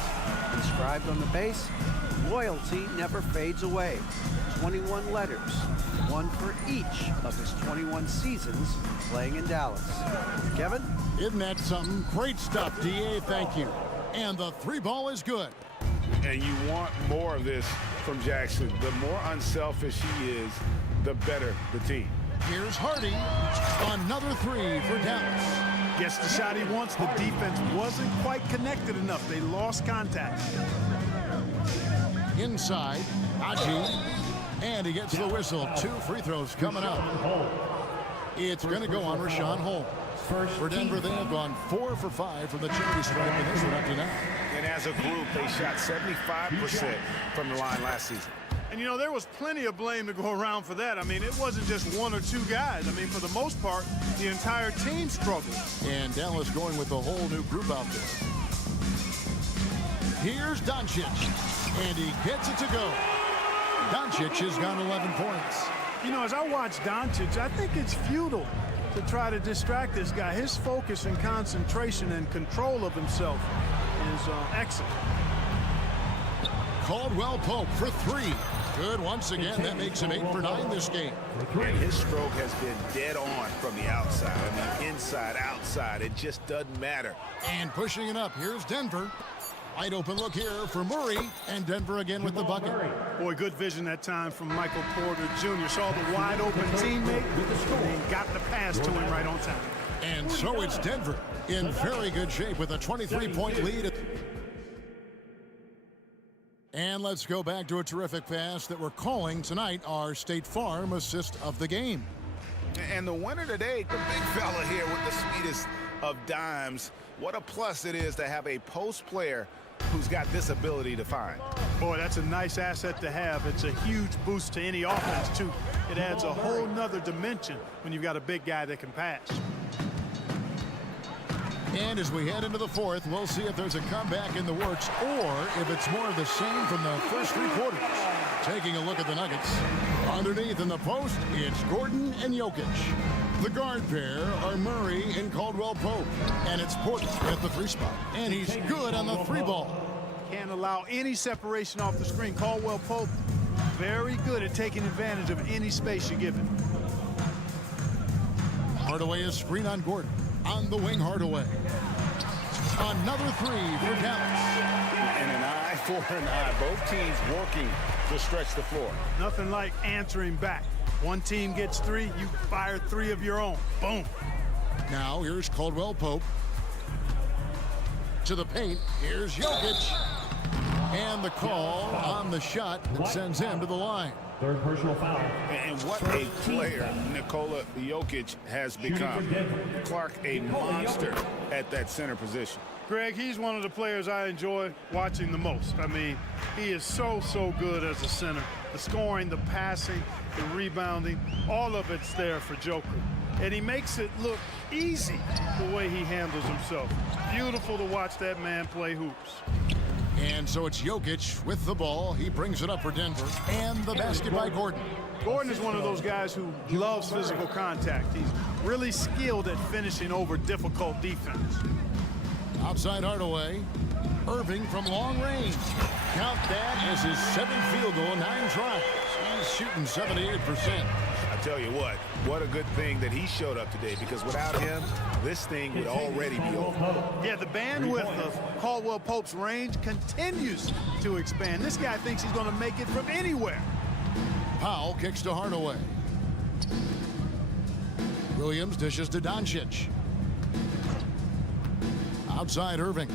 Inscribed on the base, loyalty never fades away. 21 letters, one for each of his 21 seasons playing in Dallas. Kevin? Isn't that something? Great stuff, DA. Thank you. And the 3 ball is good. And you want more of this from Jackson. The more unselfish he is, the better the team. Here's Hardy. Another 3 for Dallas. Gets the shot he wants. The defense wasn't quite connected enough. They lost contact. Inside, Aji. And he gets the whistle. 2 free throws coming up. It's going to go on Rashawn Holmes. For Denver, they have gone 4 for 5 from the charity stripe in this one up to now. And as a group, they shot 75% from the line last season. And, you know, there was plenty of blame to go around for that. I mean, it wasn't just 1 or 2 guys. I mean, for the most part, the entire team struggled. And Dallas going with the whole new group out there. Here's Doncic. And he gets it to go. Doncic has got 11 points. You know, as I watch Doncic, I think it's futile to try to distract this guy. His focus and concentration and control of himself is excellent. Caldwell Pope for 3. Good once again. That makes him 8 for 9 this game. And his stroke has been dead on from the outside. I mean, inside, outside, it just doesn't matter. And pushing it up, here's Denver. Wide open look here for Murray, and Denver again with the bucket. Boy, good vision that time from Michael Porter Jr. Saw the wide open teammate and got the pass to him right on time. And so it's Denver in very good shape with a 23-point lead. And let's go back to a terrific pass that we're calling tonight our State Farm assist of the game. And the winner today, the big fella here with the sweetest of dimes. What a plus it is to have a post player who's got this ability to find. Boy, that's a nice asset to have. It's a huge boost to any offense, too. It adds a whole nother dimension when you've got a big guy that can pass. And as we head into the 4th, we'll see if there's a comeback in the works or if it's more of the same from the first 3 quarters. Taking a look at the Nuggets. Underneath in the post, it's Gordon and Jokic. The guard pair are Murray and Caldwell Pope. And it's Porter at the 3 spot. And he's good on the 3 ball. Can't allow any separation off the screen. Caldwell Pope, very good at taking advantage of any space you give him. Hardaway is screen on Gordon. On the wing, Hardaway. Another three for Dallas. And an eye for an eye. Both teams working to stretch the floor. Nothing like answering back. One team gets three, you fire three of your own. Boom. Now here's Caldwell Pope. To the paint. Here's Jokic. And the call on the shot that sends him to the line. Third personal foul. And what a player Nikola Jokic has become. Clark, a monster at that center position. Greg, he's one of the players I enjoy watching the most. I mean, he is so good as a center. The scoring, the passing, the rebounding, all of it's there for Joker. And he makes it look easy the way he handles himself. Beautiful to watch that man play hoops. And so it's Jokic with the ball. He brings it up for Denver. And the basket by Gordon. Gordon is one of those guys who loves physical contact. He's really skilled at finishing over difficult defense. Outside Hardaway. Irving from long range. Count that as his 7th field goal, 9 tries. He's shooting 78%. I tell you what a good thing that he showed up today, because without him, this thing would already be over. Yeah, the bandwidth of Caldwell Pope's range continues to expand. This guy thinks he's going to make it from anywhere. Powell kicks to Hardaway. Williams dishes to Doncic. Outside Irving.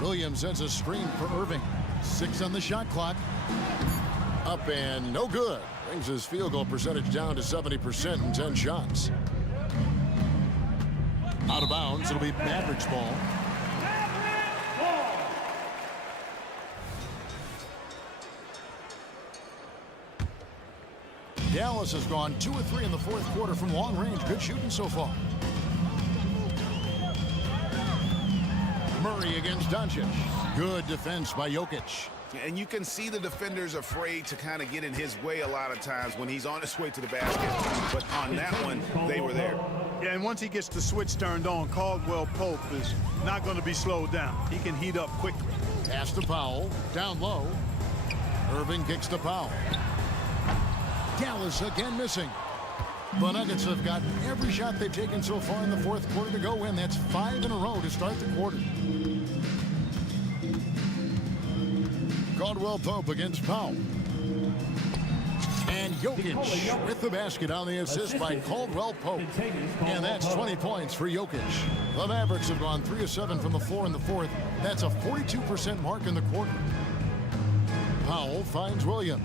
Williams sets a screen for Irving. 6 on the shot clock. Up and no good. Brings his field goal percentage down to 70% in 10 shots. Out of bounds. It'll be Mavericks ball. Dallas has gone 2 of 3 in the 4th quarter from long range. Good shooting so far. Murray against Doncic. Good defense by Jokic. And you can see the defenders afraid to kind of get in his way a lot of times when he's on his way to the basket. But on that one, they were there. Yeah, and once he gets the switch turned on, Caldwell Pope is not going to be slowed down. He can heat up quickly. Pass to Powell. Down low. Irving kicks to Powell. Dallas again missing. The Nuggets have got every shot they've taken so far in the 4th quarter to go in. That's 5 in a row to start the quarter. Caldwell Pope against Powell. And Jokic with the basket on the assist by Caldwell Pope. And that's 20 points for Jokic. The Mavericks have gone 3 of 7 from the floor in the 4th. That's a 42% mark in the quarter. Powell finds Williams.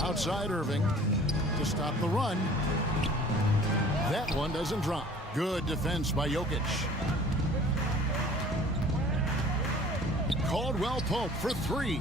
Outside Irving to stop the run. That one doesn't drop. Good defense by Jokic. Caldwell Pope for 3.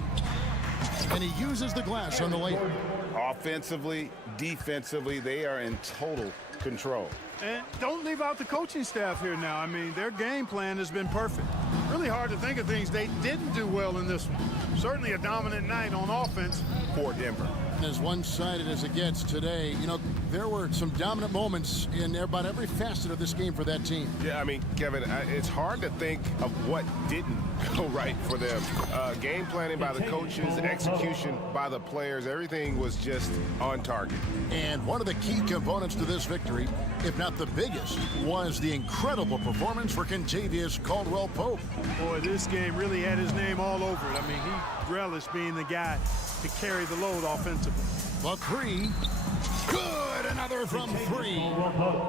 And he uses the glass on the layup. Offensively, defensively, they are in total control. And don't leave out the coaching staff here now. I mean, their game plan has been perfect. Really hard to think of things they didn't do well in this one. Certainly a dominant night on offense for Denver. As one-sided as it gets today, you know, there were some dominant moments in about every facet of this game for that team. Yeah, I mean, Kevin, it's hard to think of what didn't go right for them. Game planning by the coaches, execution by the players, everything was just on target. And one of the key components to this victory, if not the biggest, was the incredible performance for Kentavious Caldwell Pope. Boy, this game really had his name all over it. I mean, he relished being the guy to carry the load offensively. The 3. Good! Another from 3.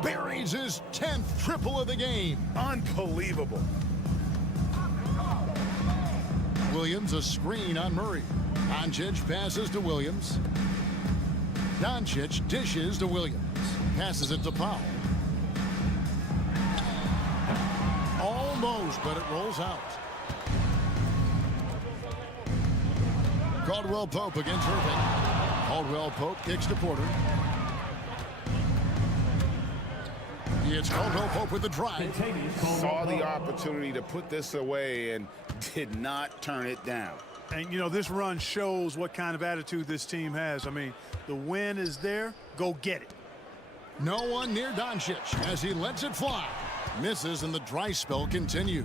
Buries his 10th triple of the game. Unbelievable. Williams a screen on Murray. Doncic passes to Williams. Doncic dishes to Williams. Passes it to Powell. Almost, but it rolls out. Caldwell Pope against Irving. Caldwell Pope kicks to Porter. It's Caldwell Pope with the drive. Saw the opportunity to put this away and did not turn it down. And, you know, this run shows what kind of attitude this team has. I mean, the win is there. Go get it. No one near Doncic as he lets it fly. Misses and the dry spell continues.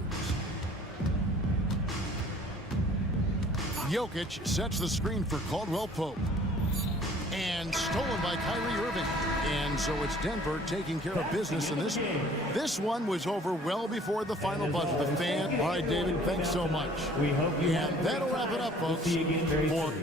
Jokic sets the screen for Caldwell Pope. And stolen by Kyrie Irving. And so it's Denver taking care of business in this one. This one was over well before the final buzzer. The fan. All right, David, thanks so much. And that'll wrap it up, folks. For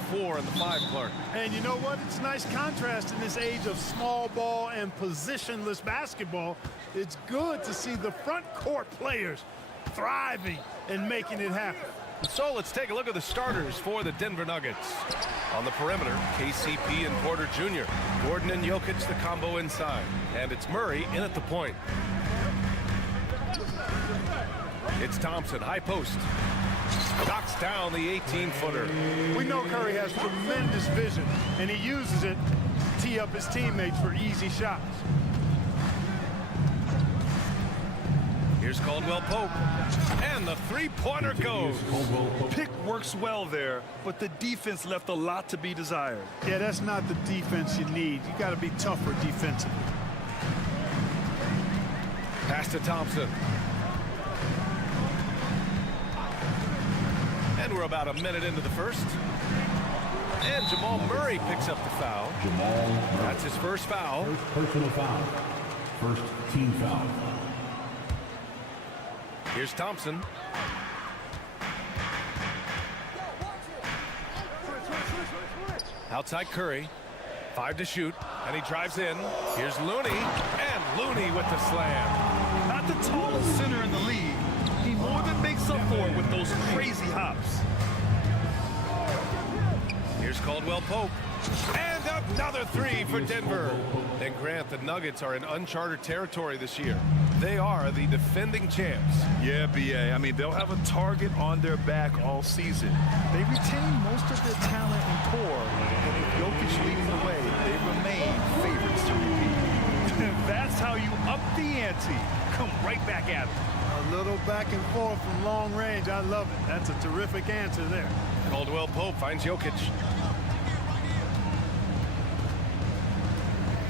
4 and the 5, Clark. And you know what? It's a nice contrast in this age of small ball and positionless basketball. It's good to see the front court players thriving and making it happen. So let's take a look at the starters for the Denver Nuggets. On the perimeter, KCP and Porter Jr. Gordon and Jokic, the combo inside. And it's Murray in at the point. It's Thompson, high post. Knocks down the 18-footer. We know Curry has tremendous vision, and he uses it to tee up his teammates for easy shots. Here's Caldwell Pope, and the three-pointer goes. Pick works well there, but the defense left a lot to be desired. Yeah, that's not the defense you need. You got to be tougher defensively. Pass to Thompson. And we're about a minute into the first. And Jamal Murray picks up the foul. That's his first foul. First personal foul. First team foul. Here's Thompson. Outside Curry. 5 to shoot. And he drives in. Here's Looney. And Looney with the slam. Not the tallest center in the league. He more than makes up for it with those crazy hops. Here's Caldwell Pope. And another 3 for Denver. And Grant, the Nuggets are in uncharted territory this year. They are the defending champs. Yeah, B.A. I mean, they'll have a target on their back all season. They retain most of their talent and core, and if Jokic leads the way, they remain favorites to repeat. That's how you up the ante. Come right back at it. A little back and forth from long range. I love it. That's a terrific answer there. Caldwell Pope finds Jokic.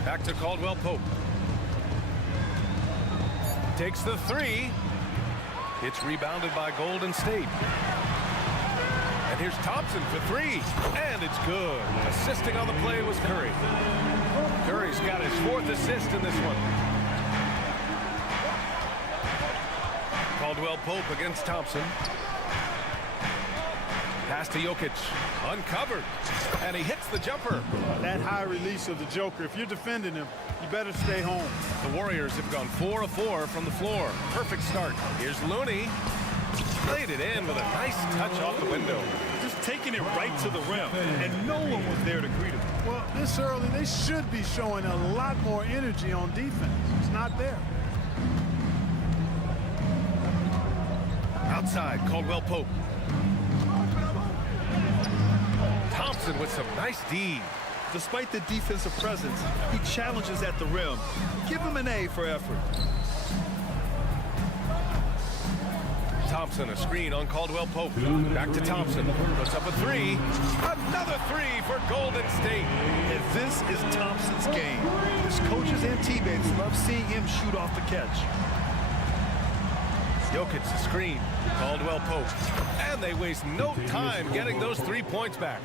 Back to Caldwell Pope. Takes the 3. It's rebounded by Golden State. And here's Thompson for 3. And it's good. Assisting on the play was Curry. Curry's got his 4th assist in this one. Caldwell Pope against Thompson. Pass to Jokic. Uncovered. And he hits the jumper. That high release of the Joker, if you're defending him, you better stay home. The Warriors have gone 4 of 4 from the floor. Perfect start. Here's Looney. Played it in with a nice touch off the window. Just taking it right to the rim, and no one was there to greet him. Well, this early, they should be showing a lot more energy on defense. It's not there. Outside, Caldwell Pope. Thompson with some nice D. Despite the defensive presence, he challenges at the rim. Give him an A for effort. Thompson, a screen on Caldwell Pope. Back to Thompson. Puts up a 3. Another 3 for Golden State. And this is Thompson's game. His coaches and teammates love seeing him shoot off the catch. Jokic, the screen. Caldwell Pope. And they waste no time getting those 3 points back.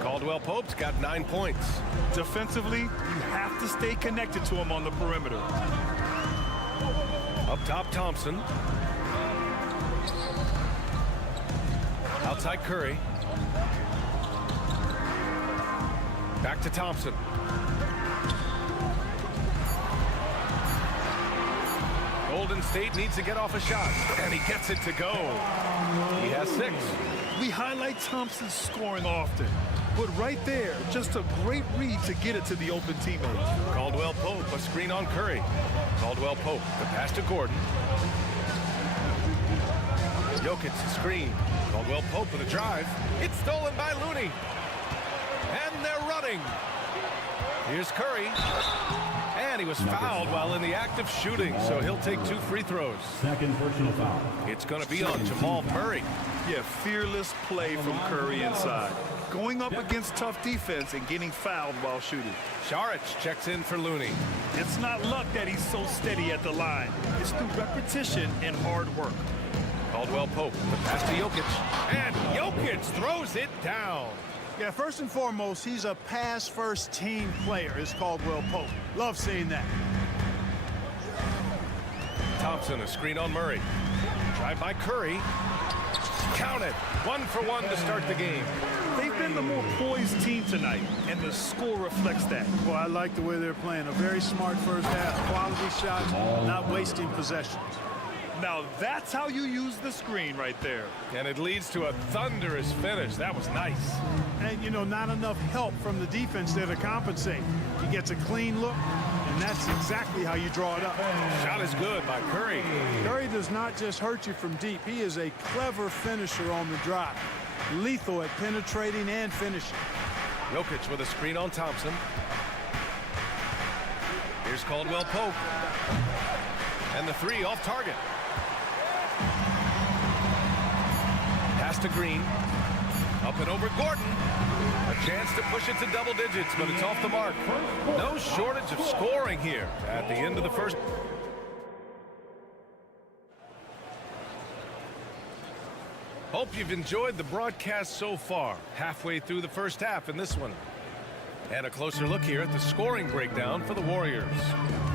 Caldwell Pope's got 9 points. Defensively, you have to stay connected to him on the perimeter. Up top, Thompson. Outside Curry. Back to Thompson. Golden State needs to get off a shot, and he gets it to go. He has 6. We highlight Thompson's scoring often, but right there, just a great read to get it to the open teammate. Caldwell Pope, a screen on Curry. Caldwell Pope, the pass to Gordon. Jokic, the screen. Caldwell Pope with a drive. It's stolen by Looney. And they're running. Here's Curry. And he was fouled while in the act of shooting, so he'll take 2 free throws. Second personal foul. It's going to be on Jamal Murray. Yeah, fearless play from Curry inside. Going up against tough defense and getting fouled while shooting. Saric checks in for Looney. It's not luck that he's so steady at the line. It's through repetition and hard work. Caldwell Pope, the pass to Jokic. And Jokic throws it down. Yeah, first and foremost, he's a pass-first team player, is Caldwell Pope. Love seeing that. Thompson, a screen on Murray. Drive by Curry. Count it. 1 for 1 to start the game. They They've been the more poised team tonight, and the score reflects that. Well, I like the way they're playing. A very smart first half. Quality shots, not wasting possessions. Now that's how you use the screen right there. And it leads to a thunderous finish. That was nice. And, you know, not enough help from the defense there to compensate. He gets a clean look, and that's exactly how you draw it up. Shot is good by Curry. Curry does not just hurt you from deep. He is a clever finisher on the drive. Lethal at penetrating and finishing. Jokic with a screen on Thompson. Here's Caldwell Pope. And the three off target. Pass to Green. Up and over Gordon. A chance to push it to double digits, but it's off the mark. No shortage of scoring here at the end of the first. Hope you've enjoyed the broadcast so far. Halfway through the first half in this one. And a closer look here at the scoring breakdown for the Warriors.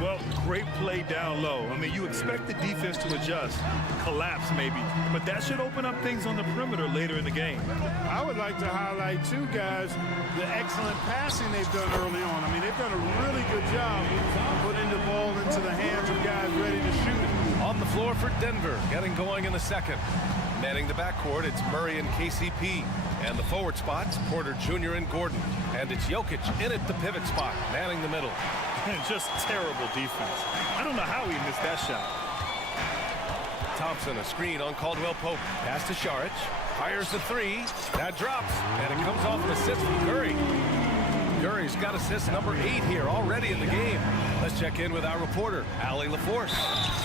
Well, great play down low. I mean, you expect the defense to adjust, collapse maybe, but that should open up things on the perimeter later in the game. I would like to highlight, too, guys, the excellent passing they've done early on. I mean, they've done a really good job putting the ball into the hands of guys ready to shoot it. On the floor for Denver, getting going in the second. Manning the backcourt, it's Murray and KCP. And the forward spots, Porter Jr. and Gordon. And it's Jokic in at the pivot spot, manning the middle. And just terrible defense. I don't know how he missed that shot. Thompson, a screen on Caldwell Pope. Pass to Saric. Fires the three. That drops. And it comes off an assist from Curry. Curry's got assist number 8 here already in the game. Let's check in with our reporter, Allie LaForce.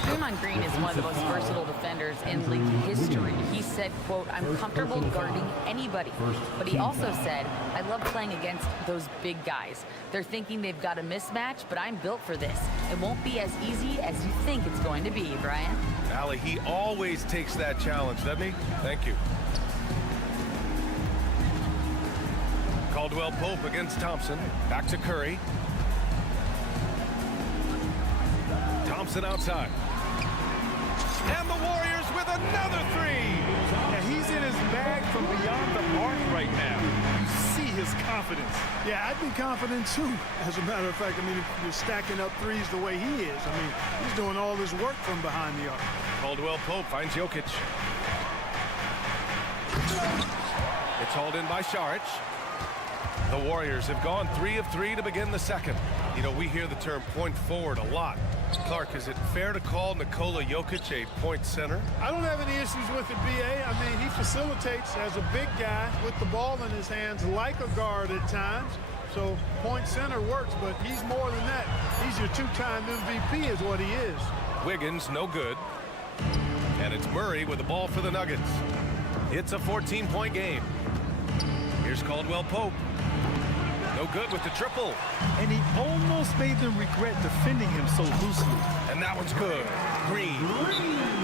Draymond Green is one of the most versatile defenders in league history. He said, quote, "I'm comfortable guarding anybody." But he also said, "I love playing against those big guys. They're thinking they've got a mismatch, but I'm built for this. It won't be as easy as you think it's going to be," Brian. Allie, he always takes that challenge, doesn't he? Thank you. Caldwell Pope against Thompson. Back to Curry. Thompson outside. And the Warriors with another three. Yeah, he's in his bag from beyond the arc right now. You see his confidence. Yeah, I'd be confident too. As a matter of fact, I mean, if you're stacking up threes the way he is, I mean, he's doing all this work from behind the arc. Caldwell Pope finds Jokic. It's hauled in by Saric. The Warriors have gone 3 of 3 to begin the second. You know, we hear the term point forward a lot. Clark, is it fair to call Nikola Jokic a point center? I don't have any issues with it, B.A. I mean, he facilitates as a big guy with the ball in his hands like a guard at times. So point center works, but he's more than that. He's your 2-time MVP is what he is. Wiggins, no good. And it's Murray with the ball for the Nuggets. It's a 14-point game. Here's Caldwell Pope. No good with the triple. And he almost made them regret defending him so loosely. And that one's good. Green.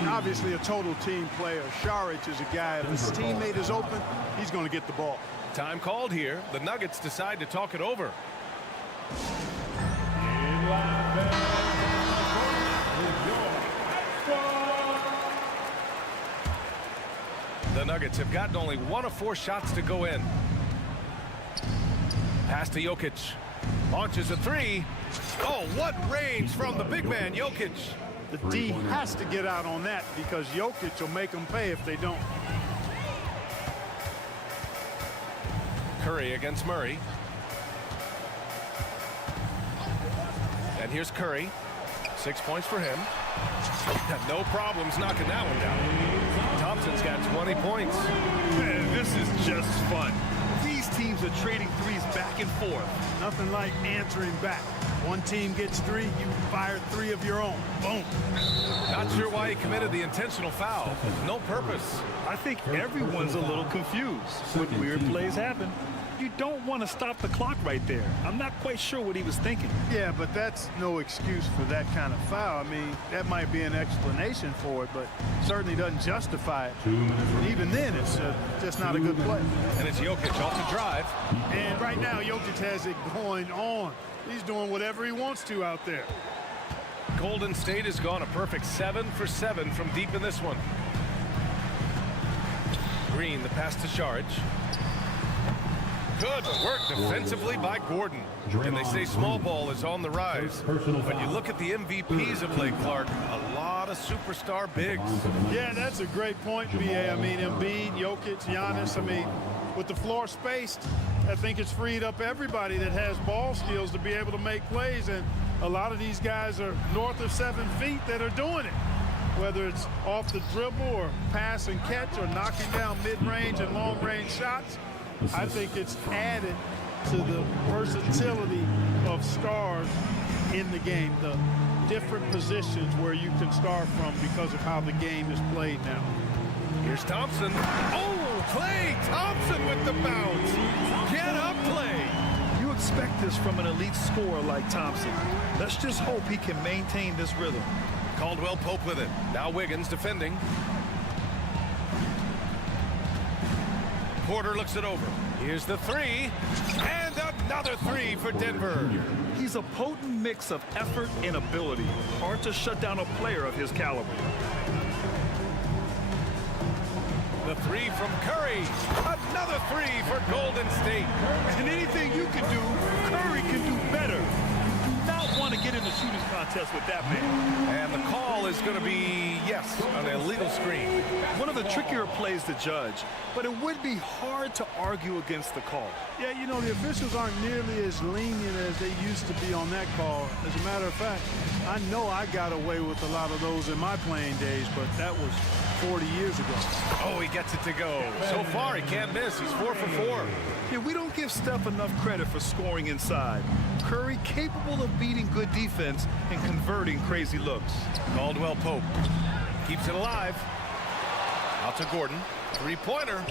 Obviously a total team player. Saric is a guy, if his teammate is open, he's going to get the ball. Time called here. The Nuggets decide to talk it over. The Nuggets have gotten only 1 of 4 shots to go in. Pass to Jokic. Launches a three. Oh, what range from the big man, Jokic. The D has to get out on that because Jokic will make them pay if they don't. Curry against Murray. And here's Curry. 6 points for him. No problems knocking that one down. Thompson's got 20 points. Man, this is just fun. These teams are trading threes back and forth. Nothing like answering back. One team gets 3, you fire 3 of your own. Boom. Not sure why he committed the intentional foul. No purpose. I think everyone's a little confused when weird plays happen. You don't want to stop the clock right there. I'm not quite sure what he was thinking. Yeah, but that's no excuse for that kind of foul. I mean, that might be an explanation for it, but certainly doesn't justify it. Even then, it's just not a good play. And it's Jokic off the drive. And right now, Jokic has it going on. He's doing whatever he wants to out there. Golden State has gone a perfect 7 for 7 from deep in this one. Green, the pass to Saric. Good work defensively by Gordon. And they say small ball is on the rise. When you look at the MVPs of late, Clark, a lot of superstar bigs. Yeah, that's a great point, B.A. I mean, Embiid, Jokic, Giannis. I mean, with the floor spaced, I think it's freed up everybody that has ball skills to be able to make plays. And a lot of these guys are north of 7 feet that are doing it. Whether it's off the dribble or pass and catch or knocking down mid-range and long-range shots, I think it's added to the versatility of stars in the game, the different positions where you can start from because of how the game is played now. Here's Thompson. Oh, Klay Thompson with the bounce. Get up, Klay. You expect this from an elite scorer like Thompson. Let's just hope he can maintain this rhythm. Caldwell Pope with it. Now Wiggins defending. Porter looks it over. Here's the three. And another three for Denver. He's a potent mix of effort and ability. Hard to shut down a player of his caliber. The three from Curry. Another three for Golden State. And anything you can do, Curry can do better. Not want to get in the shooting contest with that man. And the call is going to be, yes, an illegal screen. One of the trickier plays to judge, but it would be hard to argue against the call. Yeah, you know, the officials aren't nearly as lenient as they used to be on that call. As a matter of fact, I know I got away with a lot of those in my playing days, but that was 40 years ago. Oh, he gets it to go. So far, he can't miss. He's 4 for 4. Yeah, we don't give Steph enough credit for scoring inside. Curry capable of beating good defense and converting crazy looks. Caldwell Pope keeps it alive. Out to Gordon. Three-pointer.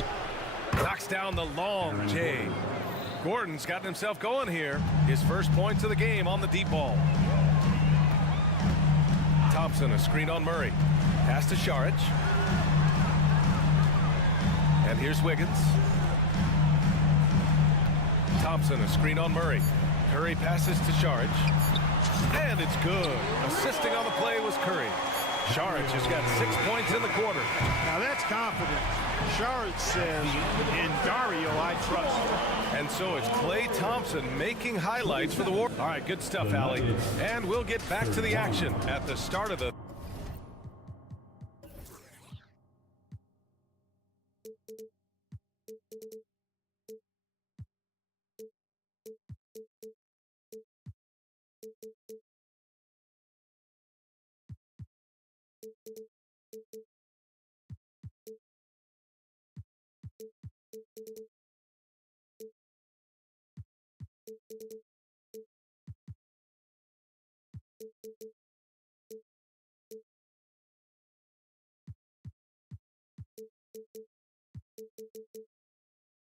Knocks down the long J. Gordon's gotten himself going here. His first points of the game on the deep ball. Thompson, a screen on Murray. Pass to Saric. And here's Wiggins. Thompson, a screen on Murray. Curry passes to Saric. And it's good. Assisting on the play was Curry. Saric has got 6 points in the quarter. Now that's confidence. Saric says, in Dario, I trust. And so it's Klay Thompson making highlights for the Warriors. All right, good stuff, Allie. And we'll get back to the action at the start of the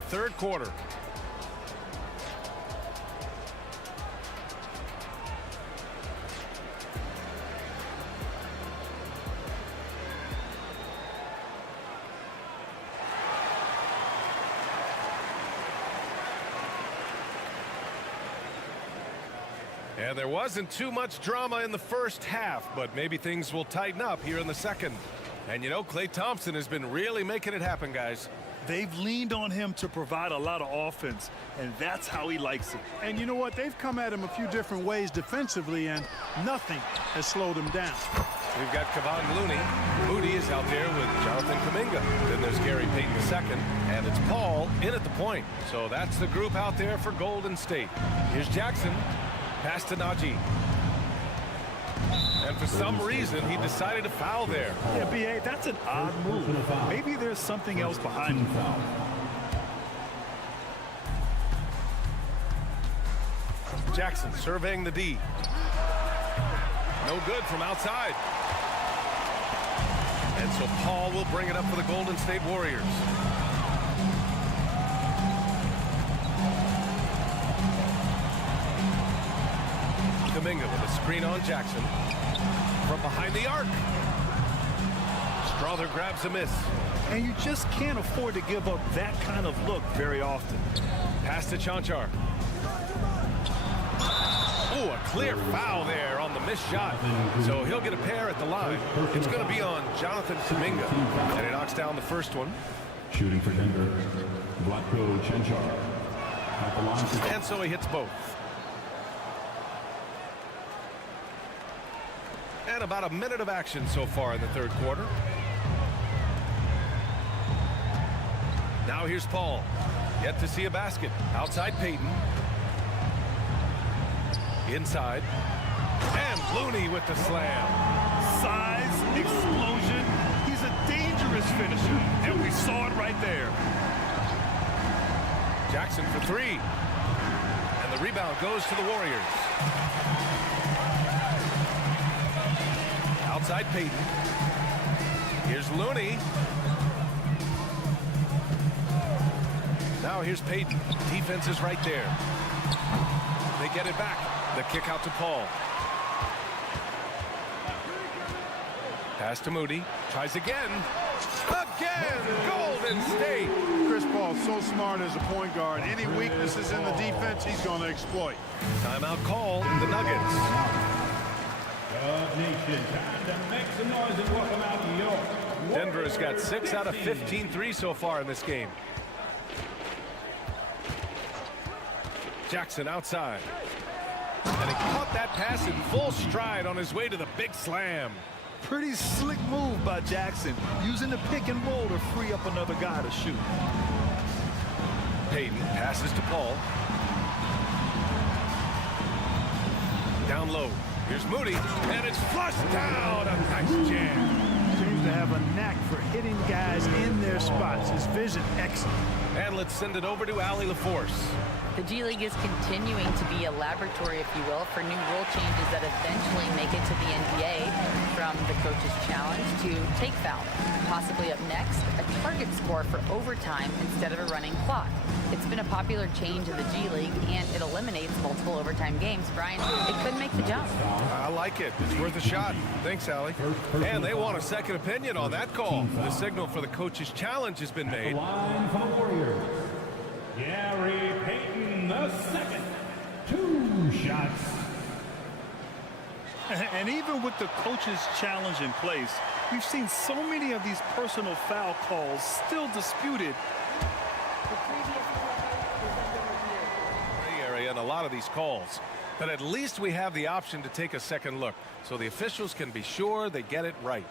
third quarter. And there wasn't too much drama in the first half, but maybe things will tighten up here in the second. And you know, Klay Thompson has been really making it happen, guys. They've leaned on him to provide a lot of offense, and that's how he likes it. And you know what? They've come at him a few different ways defensively, and nothing has slowed him down. We've got Kevon Looney. Moody is out there with Jonathan Kuminga. Then there's Gary Payton II, and it's Paul in at the point. So that's the group out there for Golden State. Here's Jackson. Pass to Najee. And for some reason, he decided to foul there. Yeah, B.A., that's an odd move. Maybe there's something else behind it. Jackson surveying the D. No good from outside. And so Paul will bring it up for the Golden State Warriors. Kuminga with a screen on Jackson. From behind the arc. Strother grabs a miss. And you just can't afford to give up that kind of look very often. Pass to Chanchar. Oh, a clear foul there on the missed shot. So he'll get a pair at the line. It's going to be on Jonathan Kuminga. And he knocks down the first one. Shooting for Denver, Vlatko Chanchar. And so he hits both. And about a minute of action so far in the third quarter. Now here's Paul. Yet to see a basket. Outside Payton. Inside. And Looney with the slam. Size, explosion. He's a dangerous finisher, and we saw it right there. Jackson for three. And the rebound goes to the Warriors. Outside Payton. Here's Looney. Now here's Payton. Defense is right there. They get it back. The kick out to Paul. Pass to Moody. Tries again. Again! Golden State! Chris Paul's so smart as a point guard. Any weaknesses in the defense, he's going to exploit. Timeout call. The Nuggets. Nation, time to make some noise and welcome out York. Denver has got 6 out of 15 threes so far in this game. Jackson outside. And he caught that pass in full stride on his way to the big slam. Pretty slick move by Jackson, using the pick and roll to free up another guy to shoot. Payton passes to Paul. Down low. Here's Moody, and it's flushed down. A nice jam. Seems to have a knack for hitting guys in their spots. His vision, excellent. And let's send it over to Allie LaForce. The G League is continuing to be a laboratory, if you will, for new rule changes that eventually make it to the NBA, from the coach's challenge to take foul. Possibly up next, a target score for overtime instead of a running clock. It's been a popular change in the G League, and it eliminates multiple overtime games. Brian, it could make the jump. I like it. It's worth a shot. Thanks, Allie. And they want a second opinion on that call. The signal for the coach's challenge has been made. Line for the Warriors. Gary Payton, the second. 2 shots. And even with the coach's challenge in place, we've seen so many of these personal foul calls still disputed. Gray area in a lot of these calls. But at least we have the option to take a second look, so the officials can be sure they get it right.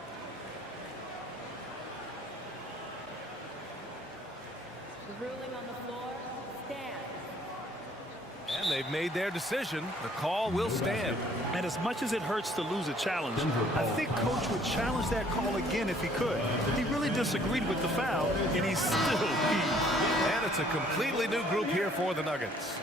The ruling on the floor stands. And they've made their decision. The call will stand. And as much as it hurts to lose a challenge, I think Coach would challenge that call again if he could. He really disagreed with the foul, and he's still beat. And it's a completely new group here for the Nuggets.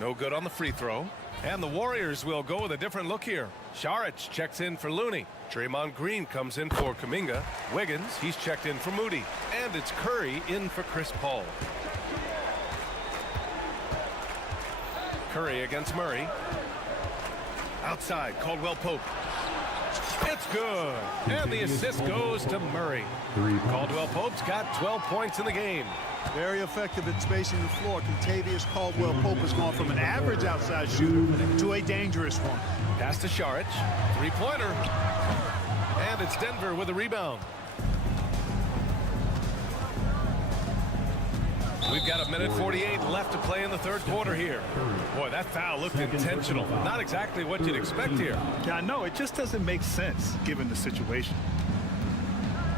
No good on the free throw. And the Warriors will go with a different look here. Saric checks in for Looney. Draymond Green comes in for Kuminga. Wiggins, he's checked in for Moody. And it's Curry in for Chris Paul. Curry against Murray. Outside, Caldwell Pope. It's good. And the assist goes to Murray. Caldwell Pope's got 12 points in the game. Very effective at spacing the floor. Contavious Caldwell Pope has gone from an average outside shooter to a dangerous one. Pass to Saric. Three-pointer. And it's Denver with a rebound. We've got 1:48 left to play in the third quarter here. Boy, that foul looked intentional. Not exactly what you'd expect here. Yeah, I know. It just doesn't make sense given the situation.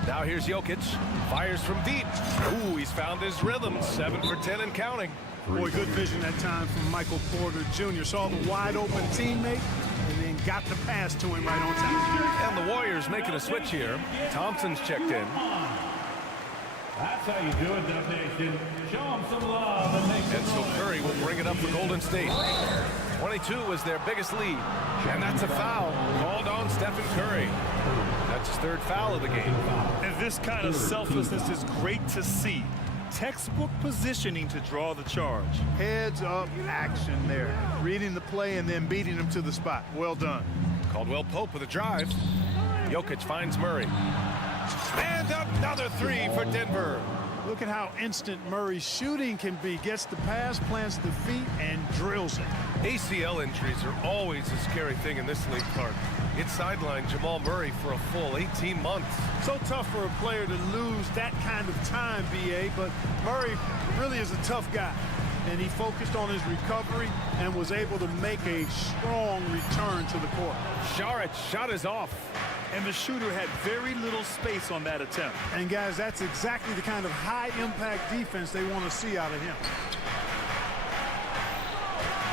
Now here's Jokic. Fires from deep. Ooh, he's found his rhythm. 7 for 10 and counting. Boy, good vision that time from Michael Porter Jr. Saw the wide open teammate and then got the pass to him right on time. And the Warriors making a switch here. Thompson's checked in. That's how you do it, Dub Nation. Show them some love. And so Curry will bring it up for Golden State. 22 was their biggest lead. And that's a foul called on Stephen Curry. That's his third foul of the game. And this kind of selflessness is great to see. Textbook positioning to draw the charge. Heads up action there. Reading the play and then beating him to the spot. Well done. Caldwell Pope with a drive. Jokic finds Murray. And another three for Denver. Look at how instant Murray's shooting can be. Gets the pass, plants the feet, and drills it. ACL injuries are always a scary thing in this league, Clark. It sidelined Jamal Murray for a full 18 months. So tough for a player to lose that kind of time, B.A., but Murray really is a tough guy. And he focused on his recovery and was able to make a strong return to the court. Sharic's shot is off. And the shooter had very little space on that attempt. And guys, that's exactly the kind of high-impact defense they want to see out of him.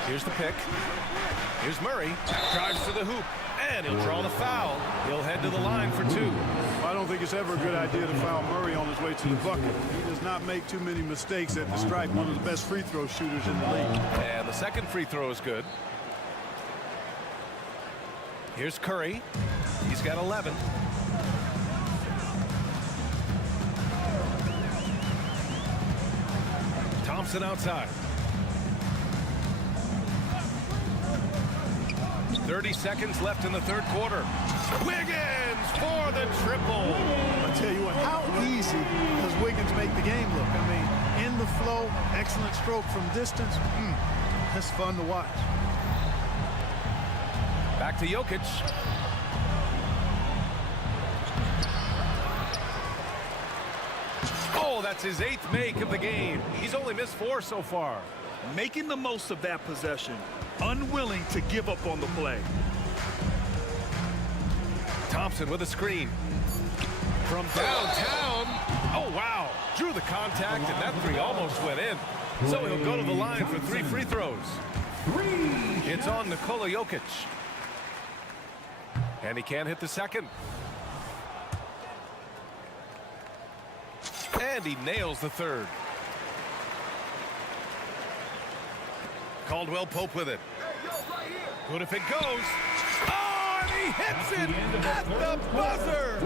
Here's the pick. Here's Murray. Drives to the hoop. And he'll draw the foul. He'll head to the line for two. I don't think it's ever a good idea to foul Murray on his way to the bucket. He does not make too many mistakes at the stripe. One of the best free throw shooters in the league. And the second free throw is good. Here's Curry. He's got 11. Thompson outside. 30 seconds left in the third quarter. Wiggins for the triple. I tell you what, how easy does Wiggins make the game look? I mean, in the flow, excellent stroke from distance. That's fun to watch. Back to Jokic. Oh, that's his 8th make of the game. He's only missed 4 so far. Making the most of that possession. Unwilling to give up on the play. Thompson with a screen. From downtown. Oh, wow. Drew the contact, and that three almost went in. So he'll go to the line for 3 free throws. It's on Nikola Jokic. And he can't hit the second. And he nails the third. Caldwell Pope with it. Good if it goes. Oh, and he hits it at the buzzer.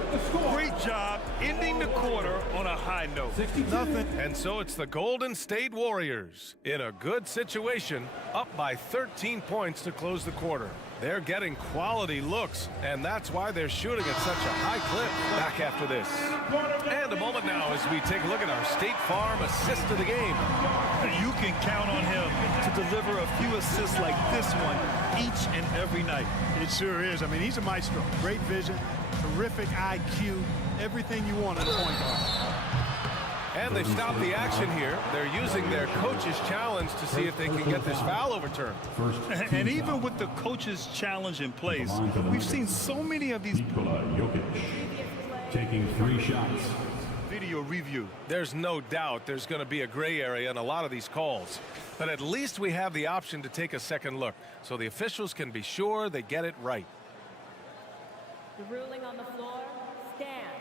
Great job ending the quarter on a high note. Nothing. And so it's the Golden State Warriors in a good situation, up by 13 points to close the quarter. They're getting quality looks, and that's why they're shooting at such a high clip. Back after this. And a moment now as we take a look at our State Farm assist of the game. You can count on him to deliver a few assists like this one each and every night. It sure is. I mean, he's a maestro. Great vision, terrific IQ, everything you want in a point guard. And they've stopped the action here. They're using their coach's challenge to see if they can get this foul overturned. And even with the coach's challenge in place, we've seen so many of these. Jokic taking 3 shots. Video review. There's no doubt there's going to be a gray area in a lot of these calls. But at least we have the option to take a second look, so the officials can be sure they get it right. The ruling on the floor stands.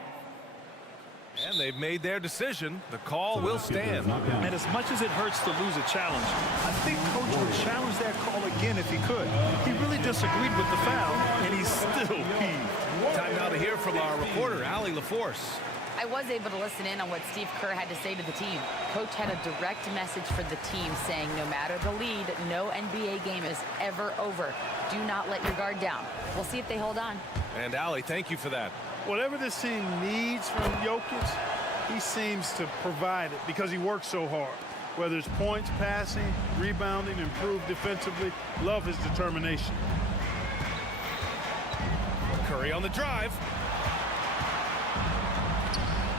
And they've made their decision. The call will stand. And as much as it hurts to lose a challenge, I think Coach would challenge that call again if he could. He really disagreed with the foul, and he's still peeved. Time now to hear from our reporter, Allie LaForce. I was able to listen in on what Steve Kerr had to say to the team. Coach had a direct message for the team saying no matter the lead, no NBA game is ever over. Do not let your guard down. We'll see if they hold on. And Allie, thank you for that. Whatever this team needs from Jokic, he seems to provide it because he works so hard. Whether it's points, passing, rebounding, improved defensively, love his determination. Curry on the drive.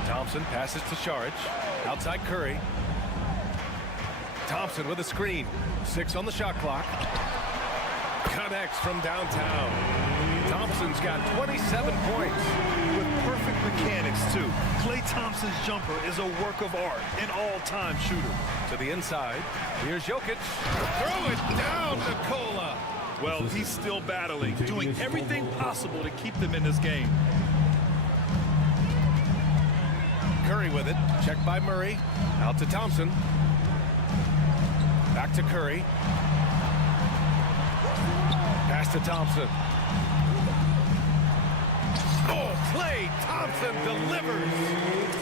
Thompson passes to Saric. Outside Curry. Thompson with a screen. 6 on the shot clock. Connects from downtown. Thompson's got 27 points. With perfect mechanics, too. Klay Thompson's jumper is a work of art, an all-time shooter. To the inside. Here's Jokic. Throw it down, Nikola. Well, he's still battling, doing everything possible to keep them in this game. Curry with it. Checked by Murray. Out to Thompson. Back to Curry. Pass to Thompson. Oh, Klay Thompson delivers.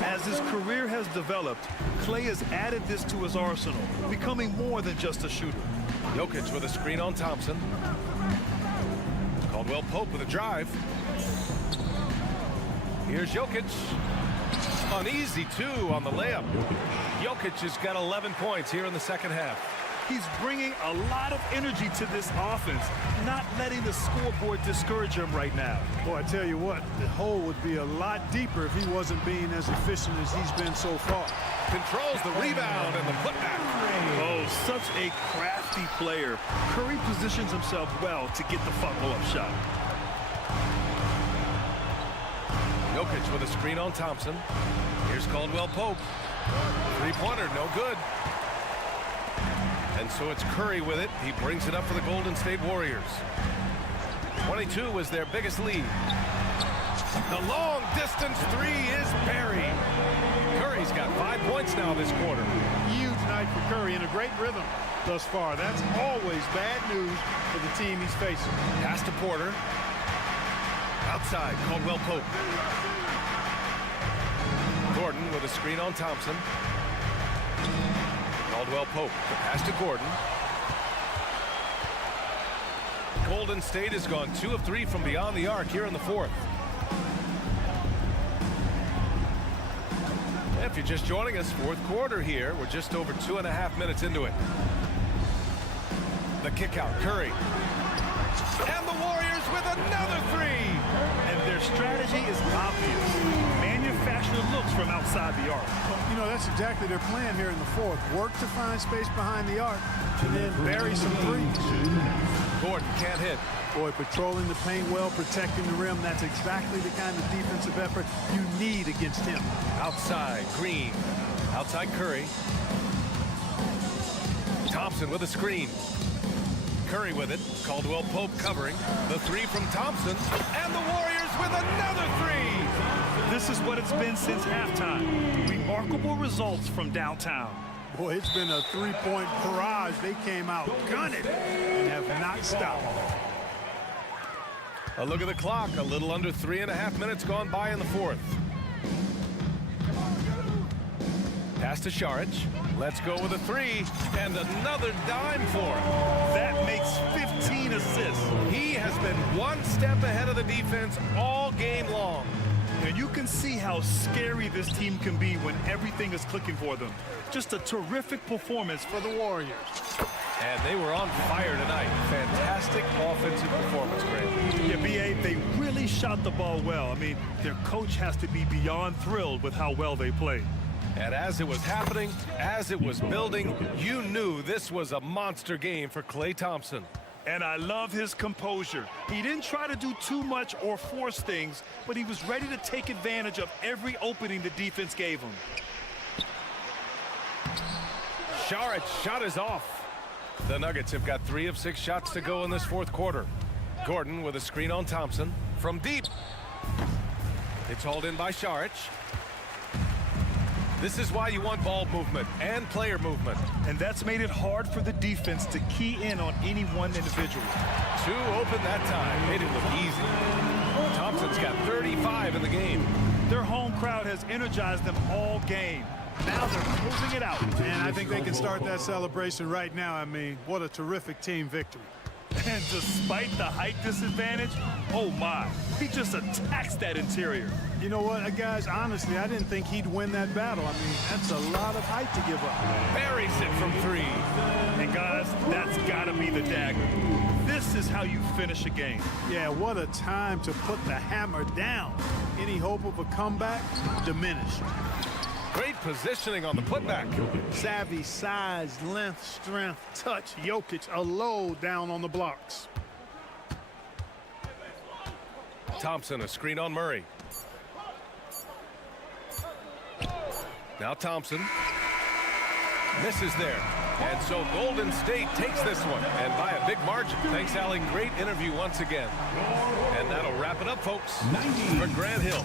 As his career has developed, Klay has added this to his arsenal, becoming more than just a shooter. Jokic with a screen on Thompson. Caldwell Pope with a drive. Here's Jokic. Uneasy, too, on the layup. Jokic has got 11 points here in the second half. He's bringing a lot of energy to this offense, not letting the scoreboard discourage him right now. Boy, I tell you what, the hole would be a lot deeper if he wasn't being as efficient as he's been so far. Controls the rebound and the putback. Oh, such a crafty player. Curry positions himself well to get the follow-up shot. Jokic with a screen on Thompson. Here's Caldwell Pope. Three-pointer, no good. And so it's Curry with it. He brings it up for the Golden State Warriors. 22 was their biggest lead. The long-distance three is buried. Curry's got 5 points now this quarter. Huge night for Curry and a great rhythm thus far. That's always bad news for the team he's facing. Pass to Porter. Outside, Caldwell Pope. Gordon with a screen on Thompson. Caldwell Pope, the pass to Gordon. Golden State has gone 2 of 3 from beyond the arc here in the fourth. If you're just joining us, fourth quarter here. We're just over 2.5 minutes into it. The kick out, Curry. And the Warriors with another three. And their strategy is obvious. Manufacture looks from outside the arc. You know, that's exactly their plan here in the fourth. Work to find space behind the arc and then bury some threes. Gordon can't hit. Boy, patrolling the paint well, protecting the rim. That's exactly the kind of defensive effort you need against him. Outside, Green. Outside, Curry. Thompson with a screen. Curry with it. Caldwell Pope covering. The three from Thompson. And the Warriors with another three. This is what it's been since halftime. Remarkable results from downtown. Boy, it's been a three-point barrage. They came out gunning and have not stopped. A look at the clock. A little under 3.5 minutes gone by in the fourth. Pass to Saric. Let's go with a three. And another dime for him. That makes 15 assists. He has been one step ahead of the defense all game long. And you can see how scary this team can be when everything is clicking for them. Just a terrific performance for the Warriors. And they were on fire tonight. Fantastic offensive performance, Grant. Yeah, B.A., they really shot the ball well. I mean, their coach has to be beyond thrilled with how well they played. And as it was happening, as it was building, you knew this was a monster game for Klay Thompson. And I love his composure. He didn't try to do too much or force things, but he was ready to take advantage of every opening the defense gave him. Saric shot is off. The Nuggets have got 3 of 6 shots to go in this fourth quarter. Gordon with a screen on Thompson from deep. It's hauled in by Saric. This is why you want ball movement and player movement. And that's made it hard for the defense to key in on any one individual. 2 open that time. Made it look easy. Thompson's got 35 in the game. Their home crowd has energized them all game. Now they're closing it out. And I think they can start that celebration right now. I mean, what a terrific team victory. And despite the height disadvantage, oh my, he just attacks that interior. You know what, guys, honestly, I didn't think he'd win that battle. I mean, that's a lot of height to give up. Buries it from 3. And guys, that's gotta be the dagger. This is how you finish a game. Yeah, what a time to put the hammer down. Any hope of a comeback? Diminished. Great positioning on the putback. Savvy, size, length, strength, touch. Jokic, a low down on the blocks. Thompson, a screen on Murray. Now Thompson. Misses there. And so Golden State takes this one, and by a big margin. Thanks, Allen. Great interview once again. And that'll wrap it up, folks. For Grant Hill.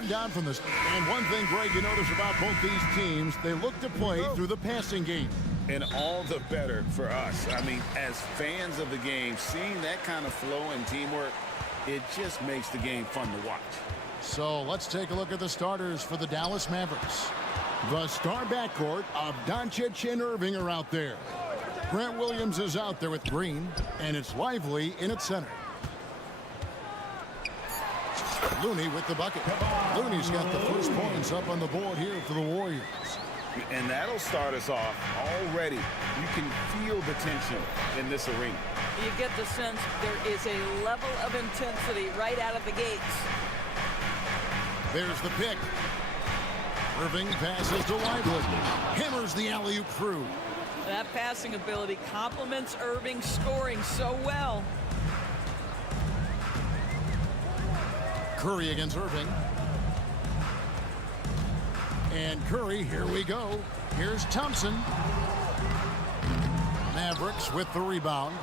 one down from this. And one thing, Greg, you notice about both these teams, they look to play through the passing game. And all the better for us. I mean, as fans of the game, seeing that kind of flow and teamwork, it just makes the game fun to watch. So let's take a look at the starters for the Dallas Mavericks. The star backcourt of Doncic and Irving are out there. Grant Williams is out there with Green, and it's Lively in its center. Looney with the bucket. Looney's got the first points up on the board here for the Warriors. And that'll start us off already. You can feel the tension in this arena. You get the sense there is a level of intensity right out of the gates. There's the pick. Irving passes to Lively. Hammers the alley-oop through. That passing ability complements Irving's scoring so well. Curry against Irving. And Curry, here we go. Here's Thompson. Mavericks with the rebound.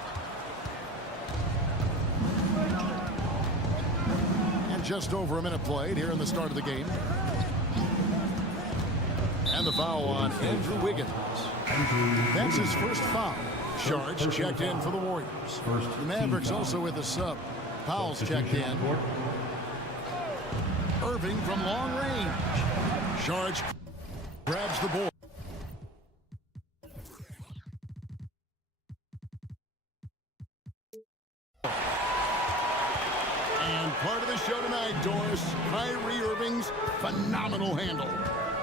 And just over a minute played here in the start of the game. And the foul on Andrew Wiggins. That's his first foul. Sharge checked in for the Warriors. The Mavericks also with a sub. Powell's checked in. Irving from long range. Sharge grabs the board. And part of the show tonight, Doris, Kyrie Irving's phenomenal handle.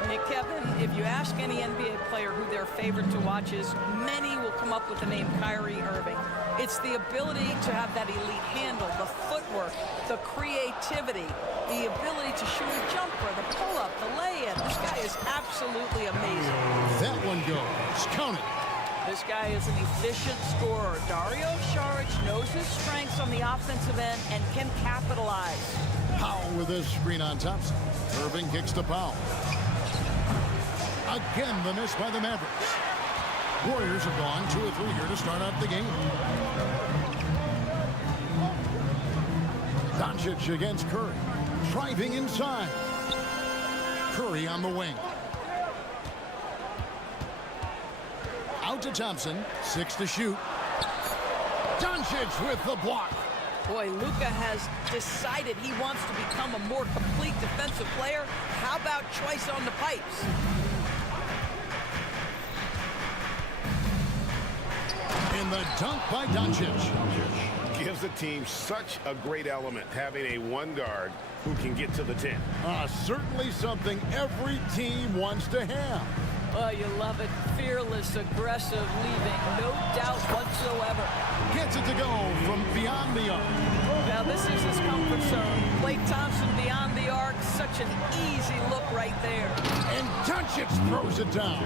Hey, Kevin, if you ask any NBA player who their favorite to watch is, many will come up with the name Kyrie Irving. It's the ability to have that elite handle, the footwork, the creativity, the ability to shoot a jumper, the pull-up, the lay-in. This guy is absolutely amazing. That one goes. Count it. This guy is an efficient scorer. Dario Saric knows his strengths on the offensive end and can capitalize. Powell with his screen on Thompson. Irving kicks to Powell. Again, the miss by the Mavericks. Warriors have gone 2 or 3 here to start out the game. Doncic against Curry. Driving inside. Curry on the wing. Out to Thompson. 6 to shoot. Doncic with the block. Boy, Luka has decided he wants to become a more complete defensive player. How about choice on the pipes? In the dunk by Doncic. Gives the team such a great element, having a one guard who can get to the 10. Certainly something every team wants to have. Oh, you love it. Fearless, aggressive, leaving. No doubt whatsoever. Gets it to go from beyond the arc. Now, this is his comfort zone. Klay Thompson beyond the arc. Such an easy look right there. And Doncic throws it down.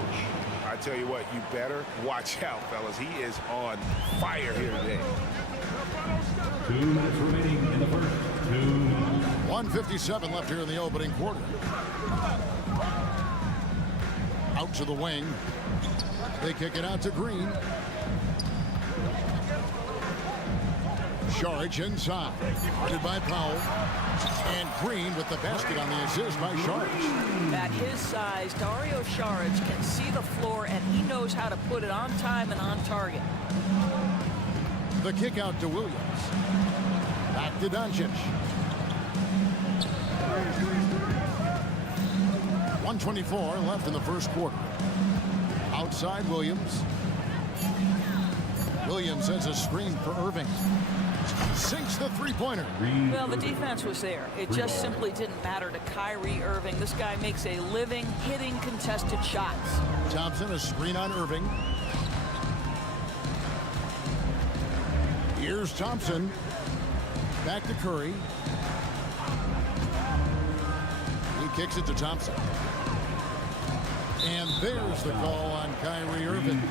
I tell you what, you better watch out, fellas. He is on fire here today. 2 minutes remaining in the first. 1:57 left here in the opening quarter. Out to the wing. They kick it out to Green. Sharge inside. Guarded by Powell. And Green with the basket on the assist by Sharge. At his size, Dario Saric can see the floor, and he knows how to put it on time and on target. The kick out to Williams. Back to Doncic. 1:24 left in the first quarter. Outside Williams. Williams has a screen for Irving. Sinks the three-pointer. Well, the defense was there. It just simply didn't matter to Kyrie Irving. This guy makes a living hitting contested shots. Thompson, a screen on Irving. Here's Thompson. Back to Curry. He kicks it to Thompson. And there's the call on Kyrie Irving.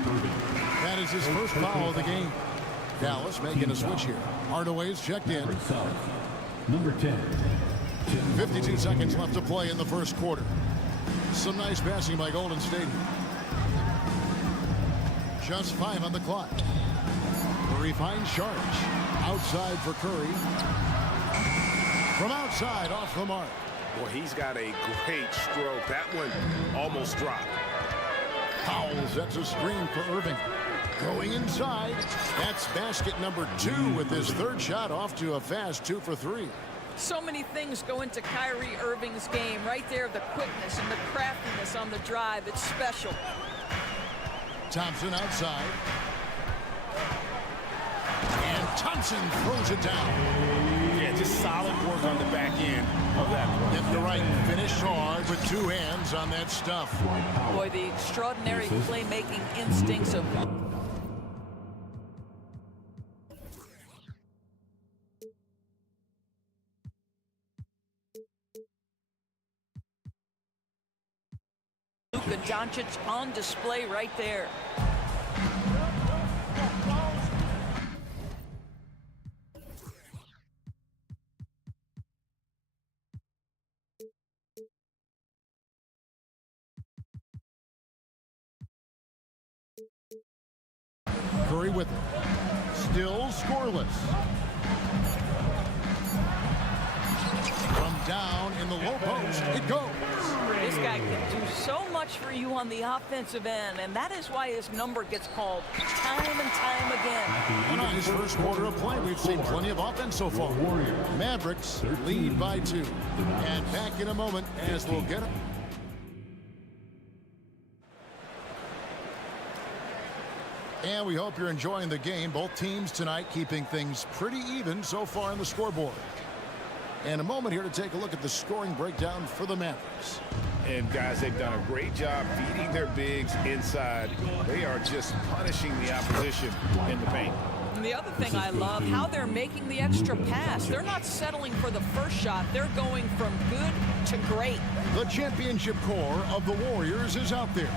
That is his first foul of the game. Dallas making a switch here. Hardaway's checked in. Number 10. 52 seconds left to play in the first quarter. Some nice passing by Golden State. Just 5 on the clock. Curry finds Sharge. Outside for Curry. From outside, off the mark. Well, he's got a great stroke. That one almost dropped. Powell sets a screen for Irving. Going inside. That's basket number 2 with his third shot off to a fast 2 for 3. So many things go into Kyrie Irving's game. Right there, the quickness and the craftiness on the drive. It's special. Thompson outside. And Thompson throws it down. Yeah, just solid work on the back end of that play. Get the right finish hard with 2 hands on that stuff. Boy, the extraordinary playmaking instincts of Luka Doncic on display right there. Curry with it. Still scoreless. From down in the low post, it goes. This guy can do so much for you on the offensive end, and that is why his number gets called time and time again. And on his first quarter of play, we've seen plenty of offense so far. Mavericks lead by 2. And back in a moment as we'll get it. And we hope you're enjoying the game. Both teams tonight keeping things pretty even so far on the scoreboard. And a moment here to take a look at the scoring breakdown for the Mavericks. And guys, they've done a great job feeding their bigs inside. They are just punishing the opposition in the paint. And the other thing I love, how they're making the extra pass. They're not settling for the first shot. They're going from good to great. The championship core of the Warriors is out there.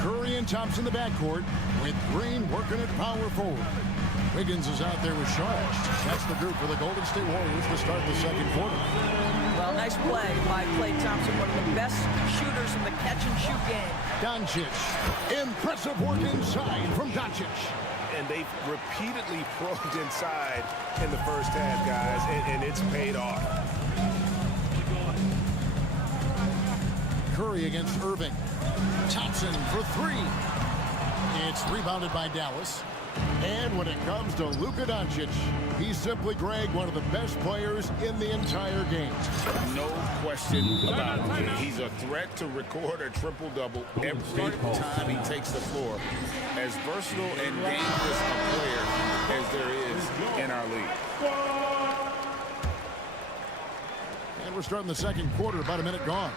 Curry and Thompson in the backcourt with Green working at power forward. Wiggins is out there with Sharp. That's the group for the Golden State Warriors to start the second quarter. Well, nice play by Klay Thompson, one of the best shooters in the catch-and-shoot game. Doncic. Impressive work inside from Doncic. And they've repeatedly probed inside in the first half, guys, and it's paid off. Curry against Irving. Thompson for 3. It's rebounded by Dallas. And when it comes to Luka Doncic, he's simply, Greg, one of the best players in the entire game. No question about it. He's a threat to record a triple-double every time he takes the floor. As versatile and dangerous a player as there is in our league. And we're starting the second quarter, about a minute gone.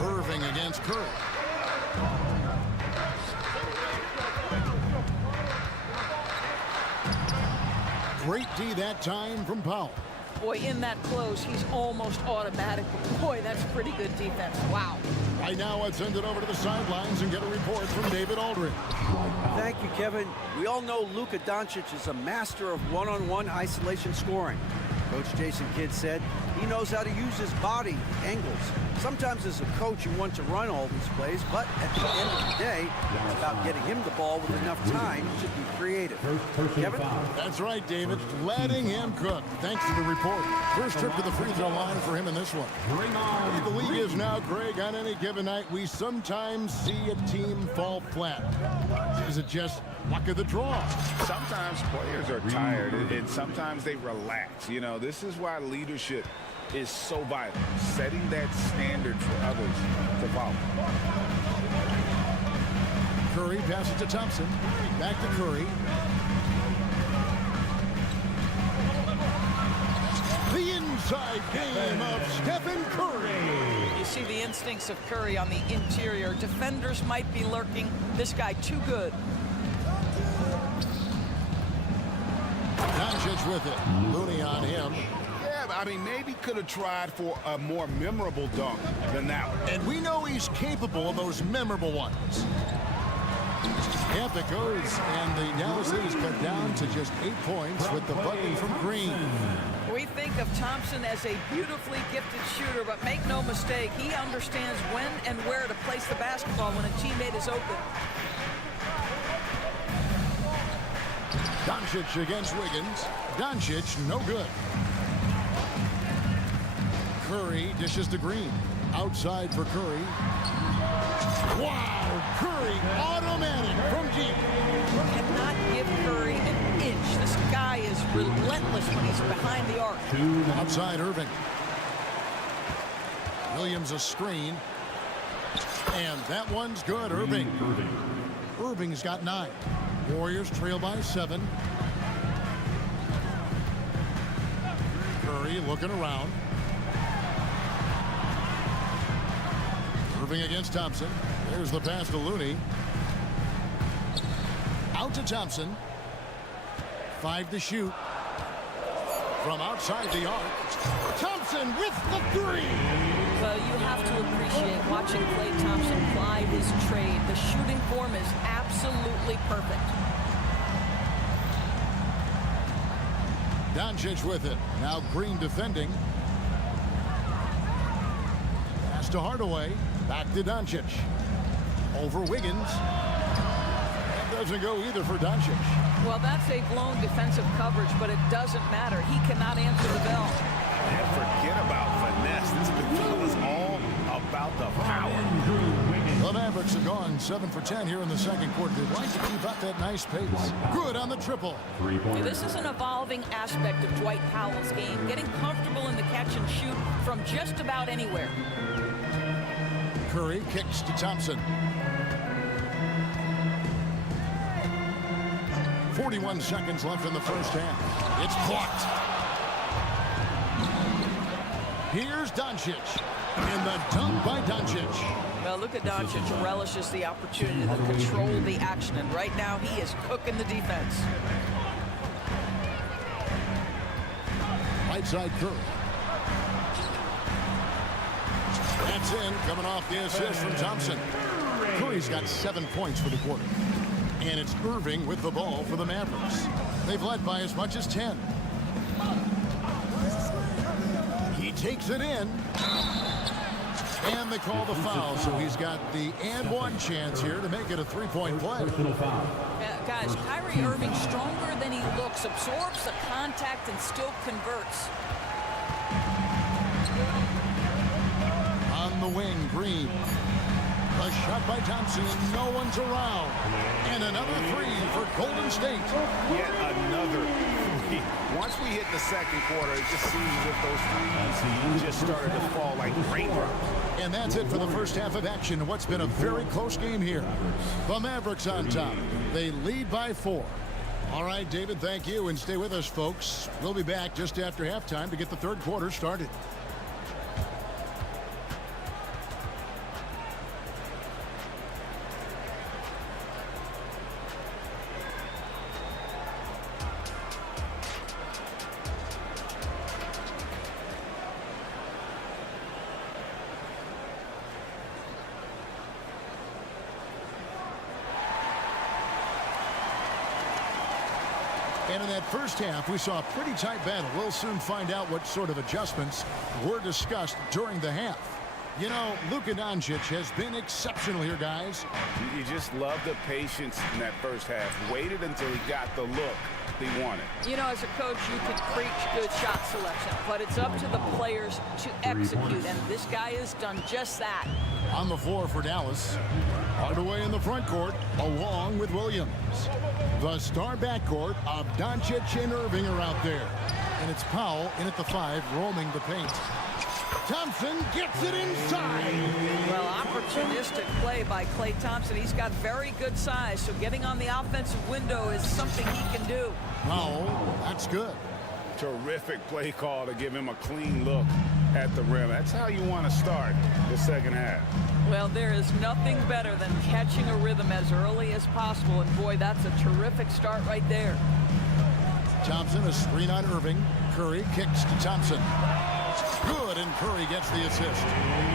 Irving against Curry. Great D that time from Powell. Boy, in that close, he's almost automatic. But boy, that's pretty good defense. Wow. Right now, let's send it over to the sidelines and get a report from David Aldridge. Thank you, Kevin. We all know Luka Doncic is a master of one-on-one isolation scoring. Coach Jason Kidd said he knows how to use his body, angles. Sometimes as a coach, you want to run all these plays, but at the end of the day, it's about getting him the ball with enough time to be creative. Kevin? That's right, David. Letting him cook. Thanks to the report. First trip to the free throw line for him in this one. The league is now, Greg, on any given night, we sometimes see a team fall flat. Is it just luck of the draw? Sometimes players are tired, and sometimes they relax. You know, this is why leadership is so vital, setting that standard for others to follow. Curry passes to Thompson. Back to Curry. The inside game of Stephen Curry. You see the instincts of Curry on the interior. Defenders might be lurking. This guy too good. Doncic with it. Looney on him. I mean, maybe could have tried for a more memorable dunk than that one. And we know he's capable of those memorable ones. Yep, it goes, and the Dallas Leafs cut down to just 8 points with the bucket from Green. We think of Thompson as a beautifully gifted shooter, but make no mistake, he understands when and where to place the basketball when a teammate is open. Doncic against Wiggins. Doncic, no good. Curry dishes to Green. Outside for Curry. Wow! Curry automatic from deep. You cannot give Curry an inch. This guy is relentless when he's behind the arc. Outside Irving. Williams a screen. And that one's good. Irving. Irving's got 9. Warriors trail by 7. Curry looking around. Irving against Thompson. There's the pass to Looney. Out to Thompson. 5 to shoot. From outside the arc. Thompson with the 3. Well, you have to appreciate watching Klay Thompson ply his trade. The shooting form is absolutely perfect. Doncic with it. Now Green defending. Pass to Hardaway. Back to Doncic. Over Wiggins. That doesn't go either for Doncic. Well, that's a blown defensive coverage, but it doesn't matter. He cannot answer the bell. And forget about finesse. This is all about the power. The Mavericks have gone 7 for 10 here in the second quarter. They'd like to keep up that nice pace. Good on the triple. This is an evolving aspect of Dwight Powell's game, getting comfortable in the catch and shoot from just about anywhere. Curry kicks to Thompson. 41 seconds left in the first half. It's blocked. Here's Doncic. And the dunk by Doncic. Well, Luka Doncic relishes the opportunity to control the action, and right now he is cooking the defense. Right side Curry. That's in, coming off the assist from Thompson. Curry's got 7 points for the quarter. And it's Irving with the ball for the Mavericks. They've led by as much as 10. He takes it in. And they call the foul, so he's got the and one chance here to make it a three-point play. Guys, Kyrie Irving, stronger than he looks, absorbs the contact and still converts. On the wing, Green. A shot by Thompson, and no one's around. And another 3 for Golden State. Yet another 3. Once we hit the second quarter, it just seems as if those 3s just started to fall like raindrops. And that's it for the first half of action. What's been a very close game here. The Mavericks on top. They lead by 4. All right, David, thank you. And stay with us, folks. We'll be back just after halftime to get the third quarter started. And in that first half, we saw a pretty tight battle. We'll soon find out what sort of adjustments were discussed during the half. You know, Luka Doncic has been exceptional here, guys. You just love the patience in that first half. Waited until he got the look he wanted. You know, as a coach, you can preach good shot selection, but it's up to the players to execute, and this guy has done just that. On the floor for Dallas. Hardaway in the front court, along with Williams. The star backcourt of Doncic and Irving are out there. And it's Powell in at the 5, roaming the paint. Thompson gets it inside. Well, opportunistic play by Klay Thompson. He's got very good size, so getting on the offensive window is something he can do. Powell, that's good. Terrific play call to give him a clean look at the rim. That's how you want to start the second half. Well, there is nothing better than catching a rhythm as early as possible, and boy, that's a terrific start right there. Thompson, a screen on Irving. Curry kicks to Thompson. Good, and Curry gets the assist.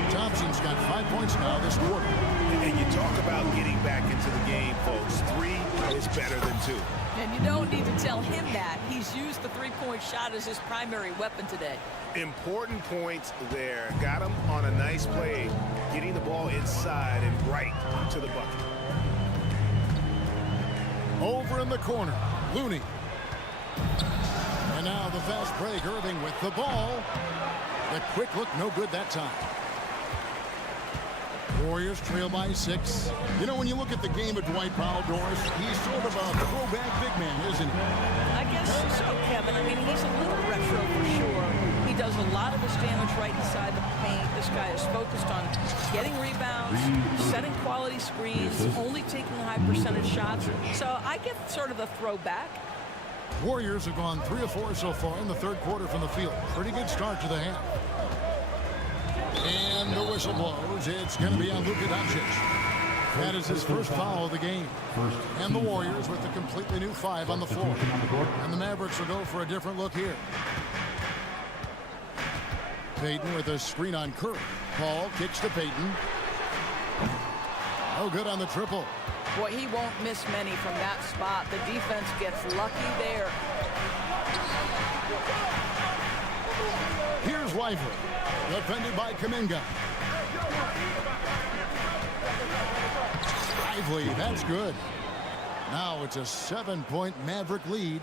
Thompson's got 5 points now this quarter. And you talk about getting back into the game, folks. 3 is better than 2. And you don't need to tell him that. He's used the three-point shot as his primary weapon today. Important points there. Got him on a nice play, getting the ball inside and right to the bucket. Over in the corner, Looney. And now the fast break, Irving with the ball. The quick look, no good that time. Warriors trail by 6. You know, when you look at the game of Dwight Powell, Doris, he's sort of a throwback big man, isn't he? I guess so, Kevin. I mean, he's a little retro for sure. He does a lot of his damage right inside the paint. This guy is focused on getting rebounds, setting quality screens, only taking high percentage shots. So I get sort of the throwback. Warriors have gone 3 of 4 so far in the third quarter from the field. Pretty good start to the half. And the whistle blows. It's going to be on Luka Doncic. That is his first foul of the game. And the Warriors with a completely new 5 on the floor. And the Mavericks will go for a different look here. Payton with a screen on Curry. Paul kicks to Payton. No good on the triple. Boy, he won't miss many from that spot. The defense gets lucky there. Here's Lively. Defended by Kuminga. Lively, that's good. Now it's a 7-point Maverick lead.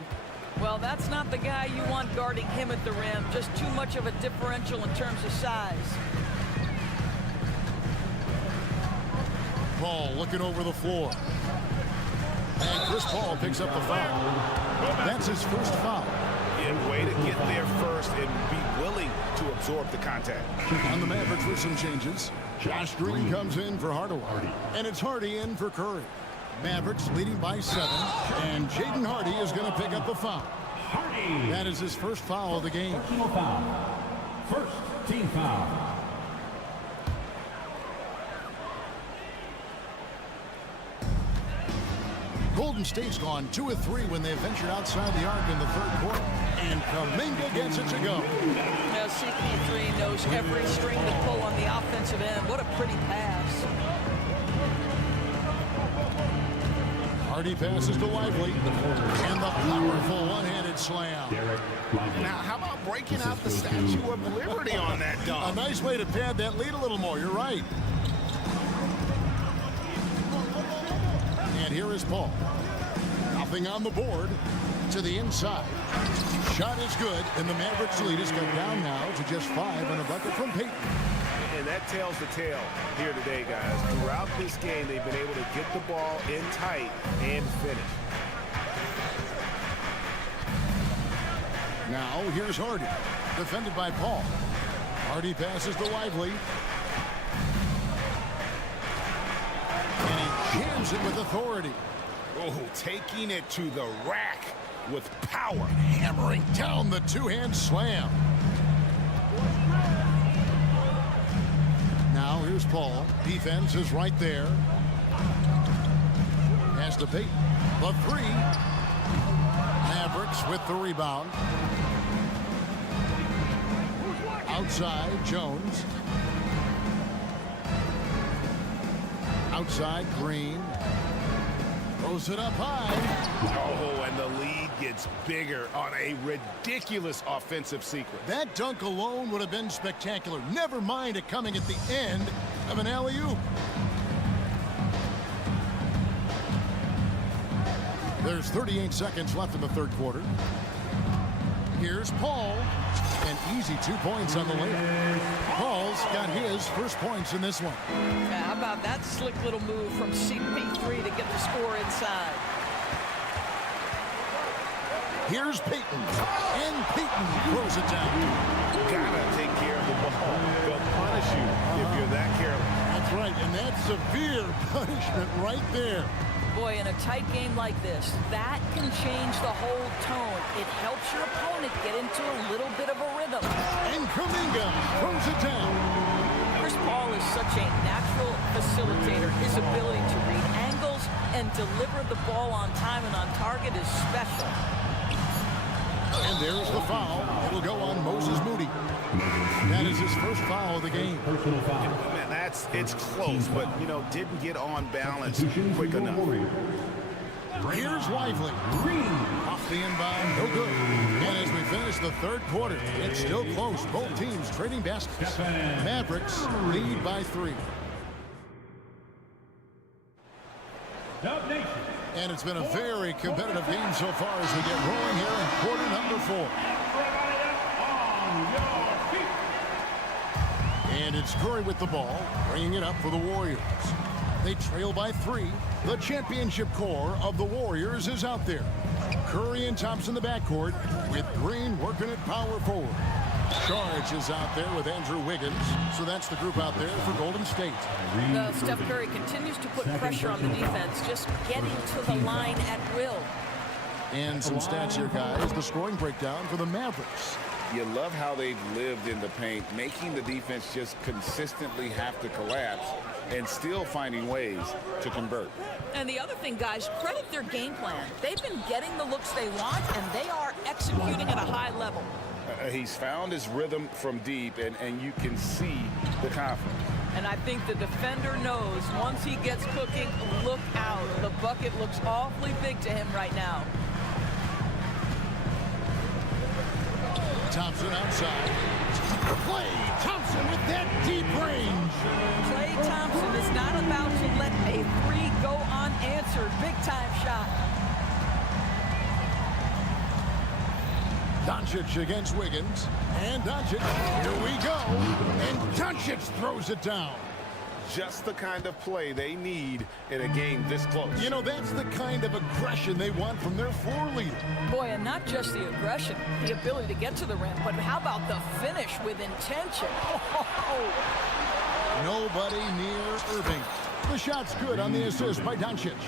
Well, that's not the guy you want guarding him at the rim. Just too much of a differential in terms of size. Paul looking over the floor. And Chris Paul picks up the foul. That's his first foul. Yeah, way to get there first and be willing to absorb the contact. On the Mavericks with some changes. Josh Green comes in for Hardaway. And it's Hardy in for Curry. Mavericks leading by 7. And Jaden Hardy is going to pick up the foul. That is his first foul of the game. First team foul. Golden State's gone 2 of 3 when they ventured outside the arc in the third quarter. And Kuminga gets it to go. Now, CP3 knows every string to pull on the offensive end. What a pretty pass. Hardy passes to Lively. And the powerful one-handed slam. Now, how about breaking out the Statue of Liberty on that dunk? A nice way to pad that lead a little more. You're right. And here is Paul. Nothing on the board. To the inside. Shot is good, and the Mavericks lead is cut down now to just 5 on a bucket from Payton. And that tells the tale here today, guys. Throughout this game, they've been able to get the ball in tight and finish. Now, here's Hardy. Defended by Paul. Hardy passes to Lively. And he jams it with authority. Oh, taking it to the rack with power. Hammering down the two-hand slam. Now here's Paul. Defense is right there. Pass to Payton. The 3. Mavericks with the rebound. Outside, Jones. Outside, Green. Throws it up high. Oh, and the lead gets bigger on a ridiculous offensive sequence. That dunk alone would have been spectacular. Never mind it coming at the end of an alley-oop. There's 38 seconds left in the third quarter. Here's Paul. An easy 2 points on the layup. Paul's got his first points in this one. Yeah, how about that slick little move from CP3 to get the score inside? Here's Payton. And Payton throws it down. Gotta take care of the ball. They'll punish you if you're that careless. That's right, and that's severe punishment right there. Boy, in a tight game like this, that can change the whole tone. It helps your opponent get into a little bit of a rhythm. And Kuminga throws it down. Chris Paul is such a natural facilitator. His ability to read angles and deliver the ball on time and on target is special. And there's the foul. It'll go on Moses Moody. That is his first foul of the game. Personal foul. Man, it's close, but, you know, didn't get on balance quick enough. Here's Lively. Off the inbound, no good. And as we finish the third quarter, it's still close. Both teams trading baskets. Mavericks lead by 3. And it's been a very competitive game so far as we get rolling here in quarter number 4. And it's Curry with the ball, bringing it up for the Warriors. They trail by 3. The championship core of the Warriors is out there. Curry and Thompson in the backcourt, with Green working at power forward. Charge is out there with Andrew Wiggins. So that's the group out there for Golden State. Steph Curry continues to put pressure on the defense, just getting to the line at will. And some stats here, guys. The scoring breakdown for the Mavericks. You love how they've lived in the paint, making the defense just consistently have to collapse and still finding ways to convert. And the other thing, guys, credit their game plan. They've been getting the looks they want, and they are executing at a high level. He's found his rhythm from deep, and you can see the confidence. And I think the defender knows once he gets cooking, look out. The bucket looks awfully big to him right now. Thompson outside. Klay Thompson with that deep range. Klay Thompson is not about to let a 3 go unanswered. Big time shot. Doncic against Wiggins. And Doncic, here we go. And Doncic throws it down. Just the kind of play they need in a game this close. You know, that's the kind of aggression they want from their floor leader. Boy, and not just the aggression, the ability to get to the rim, but how about the finish with intention? Oh. Nobody near Irving. The shot's good on the assist by Doncic.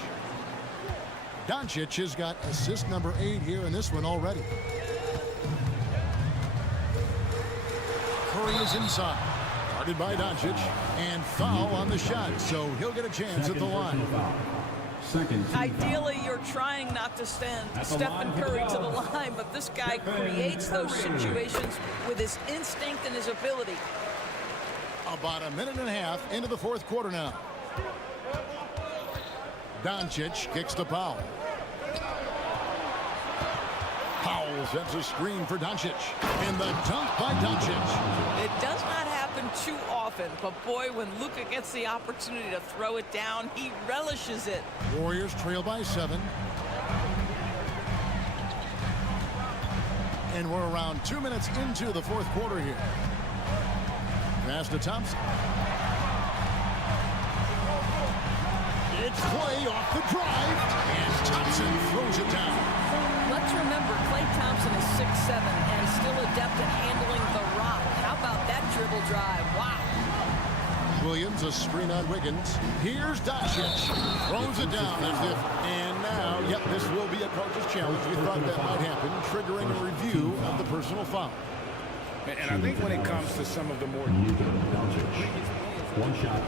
Doncic has got assist number 8 here in this one already. Curry is inside. Guarded by Doncic, and foul on the shot, so he'll get a chance at the line. Ideally, you're trying not to send Stephen Curry to the line, but this guy creates those situations with his instinct and his ability. About a minute and a half into the fourth quarter now. Doncic kicks the foul. Powell sets a screen for Doncic. And the dunk by Doncic. It does not happen too often, but boy, when Luka gets the opportunity to throw it down, he relishes it. Warriors trail by 7. And we're around 2 minutes into the fourth quarter here. Pass to Thompson. It's Klay off the drive. And Thompson throws it down. Let's remember, Klay Thompson is 6'7" and still adept at handling the rock. How about that dribble drive? Wow. Williams, a screen on Wiggins. Here's Doncic. Throws it down as if. And now, yep, this will be a coach's challenge. We thought that might happen, triggering a review of the personal foul. And I think when it comes to some of the more... One shot.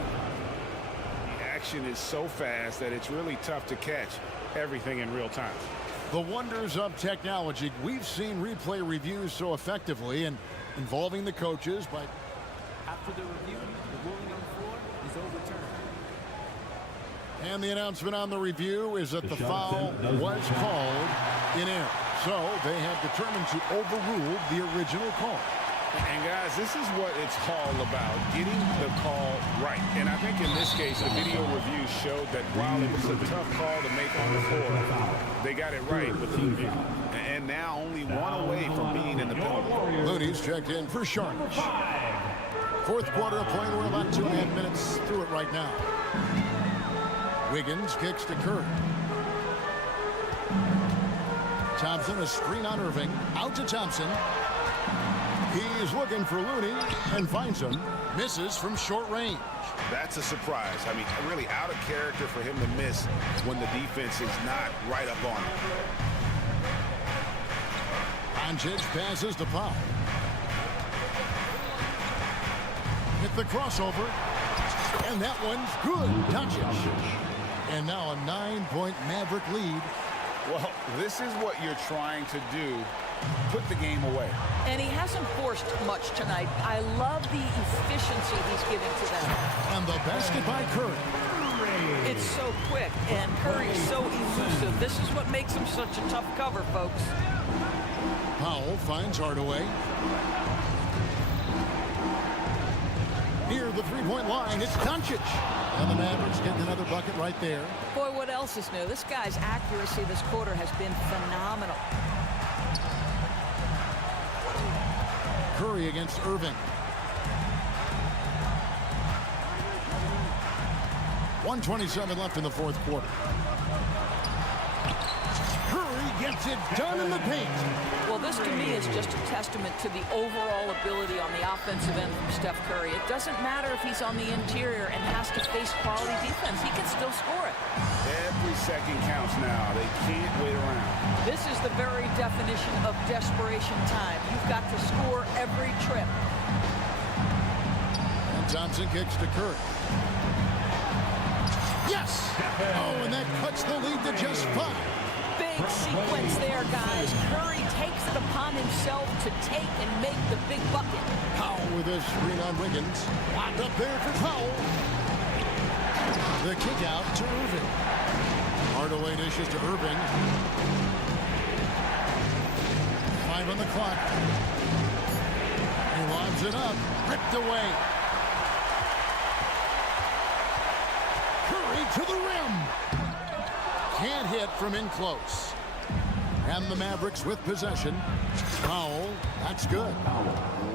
The action is so fast that it's really tough to catch everything in real time. The wonders of technology. We've seen replay reviews so effectively and involving the coaches by... After the review, the ruling on the floor is overturned. And the announcement on the review is that the foul was called in error. So they have determined to overrule the original call. And guys, this is what it's all about, getting the call right. And I think in this case, the video review showed that while it was a tough call to make on the floor, they got it right with the review. And now only one away from being in the penalty. Looney's checked in for Sharp. Fourth quarter of play. We're about 2.5 minutes through it right now. Wiggins kicks to Curry. Thompson, a screen on Irving. Out to Thompson. He's looking for Looney and finds him. Misses from short range. That's a surprise. I mean, really out of character for him to miss when the defense is not right up on him. Doncic passes to Powell. Hit the crossover. And that one's good. Doncic. And now a 9-point Maverick lead. Well, this is what you're trying to do. Put the game away. And he hasn't forced much tonight. I love the efficiency he's giving to them. And the basket by Curry. It's so quick, and Curry's so elusive. This is what makes him such a tough cover, folks. Powell finds Hardaway. Near the three-point line, it's Doncic. And the Mavericks get another bucket right there. Boy, what else is new? This guy's accuracy this quarter has been phenomenal. Curry against Irving. 1:27 left in the fourth quarter. Curry gets it done in the paint. Well, this to me is just a testament to the overall ability on the offensive end from Steph Curry. It doesn't matter if he's on the interior and has to face quality defense. He can still score it. Every second counts now. They can't wait around. This is the very definition of desperation time. You've got to score every trip. And Thompson kicks to Curry. Yes! Oh, and that cuts the lead to just 5. Big sequence there, guys. Curry takes it upon himself to take and make the big bucket. Powell with a screen on Wiggins. Locked up there for Powell. The kick out to Irving. Hardaway dishes to Irving. 5 on the clock. He lobs it up. Ripped away. Curry to the rim. Can't hit from in close. And the Mavericks with possession. Powell, that's good.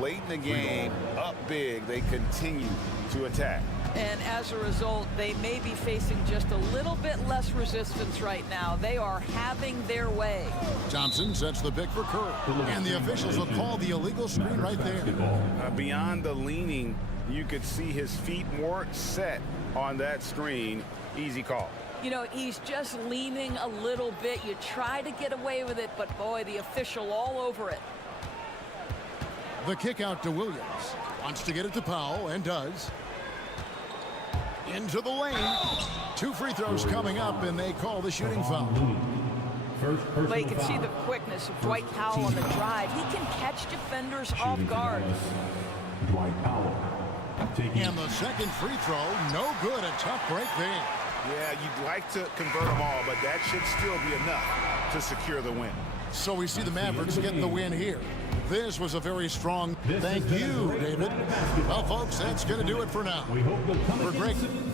Late in the game, up big, they continue to attack. And as a result, they may be facing just a little bit less resistance right now. They are having their way. Thompson sets the pick for Curry. And the officials will call the illegal screen right there. Beyond the leaning, you could see his feet weren't set on that screen. Easy call. You know, he's just leaning a little bit. You try to get away with it, but boy, the official all over it. The kick out to Williams. Wants to get it to Powell, and does. Into the lane. 2 free throws coming up, and they call the shooting foul. But you can see the quickness of Dwight Powell on the drive. He can catch defenders off guard. Dwight Powell. And the second free throw, no good. A tough break there. Yeah, you'd like to convert them all, but that should still be enough to secure the win. So we see the Mavericks get the win here. This was a very strong thank you, David. Well, folks, that's going to do it for now. We hope you'll come For again Greg, soon.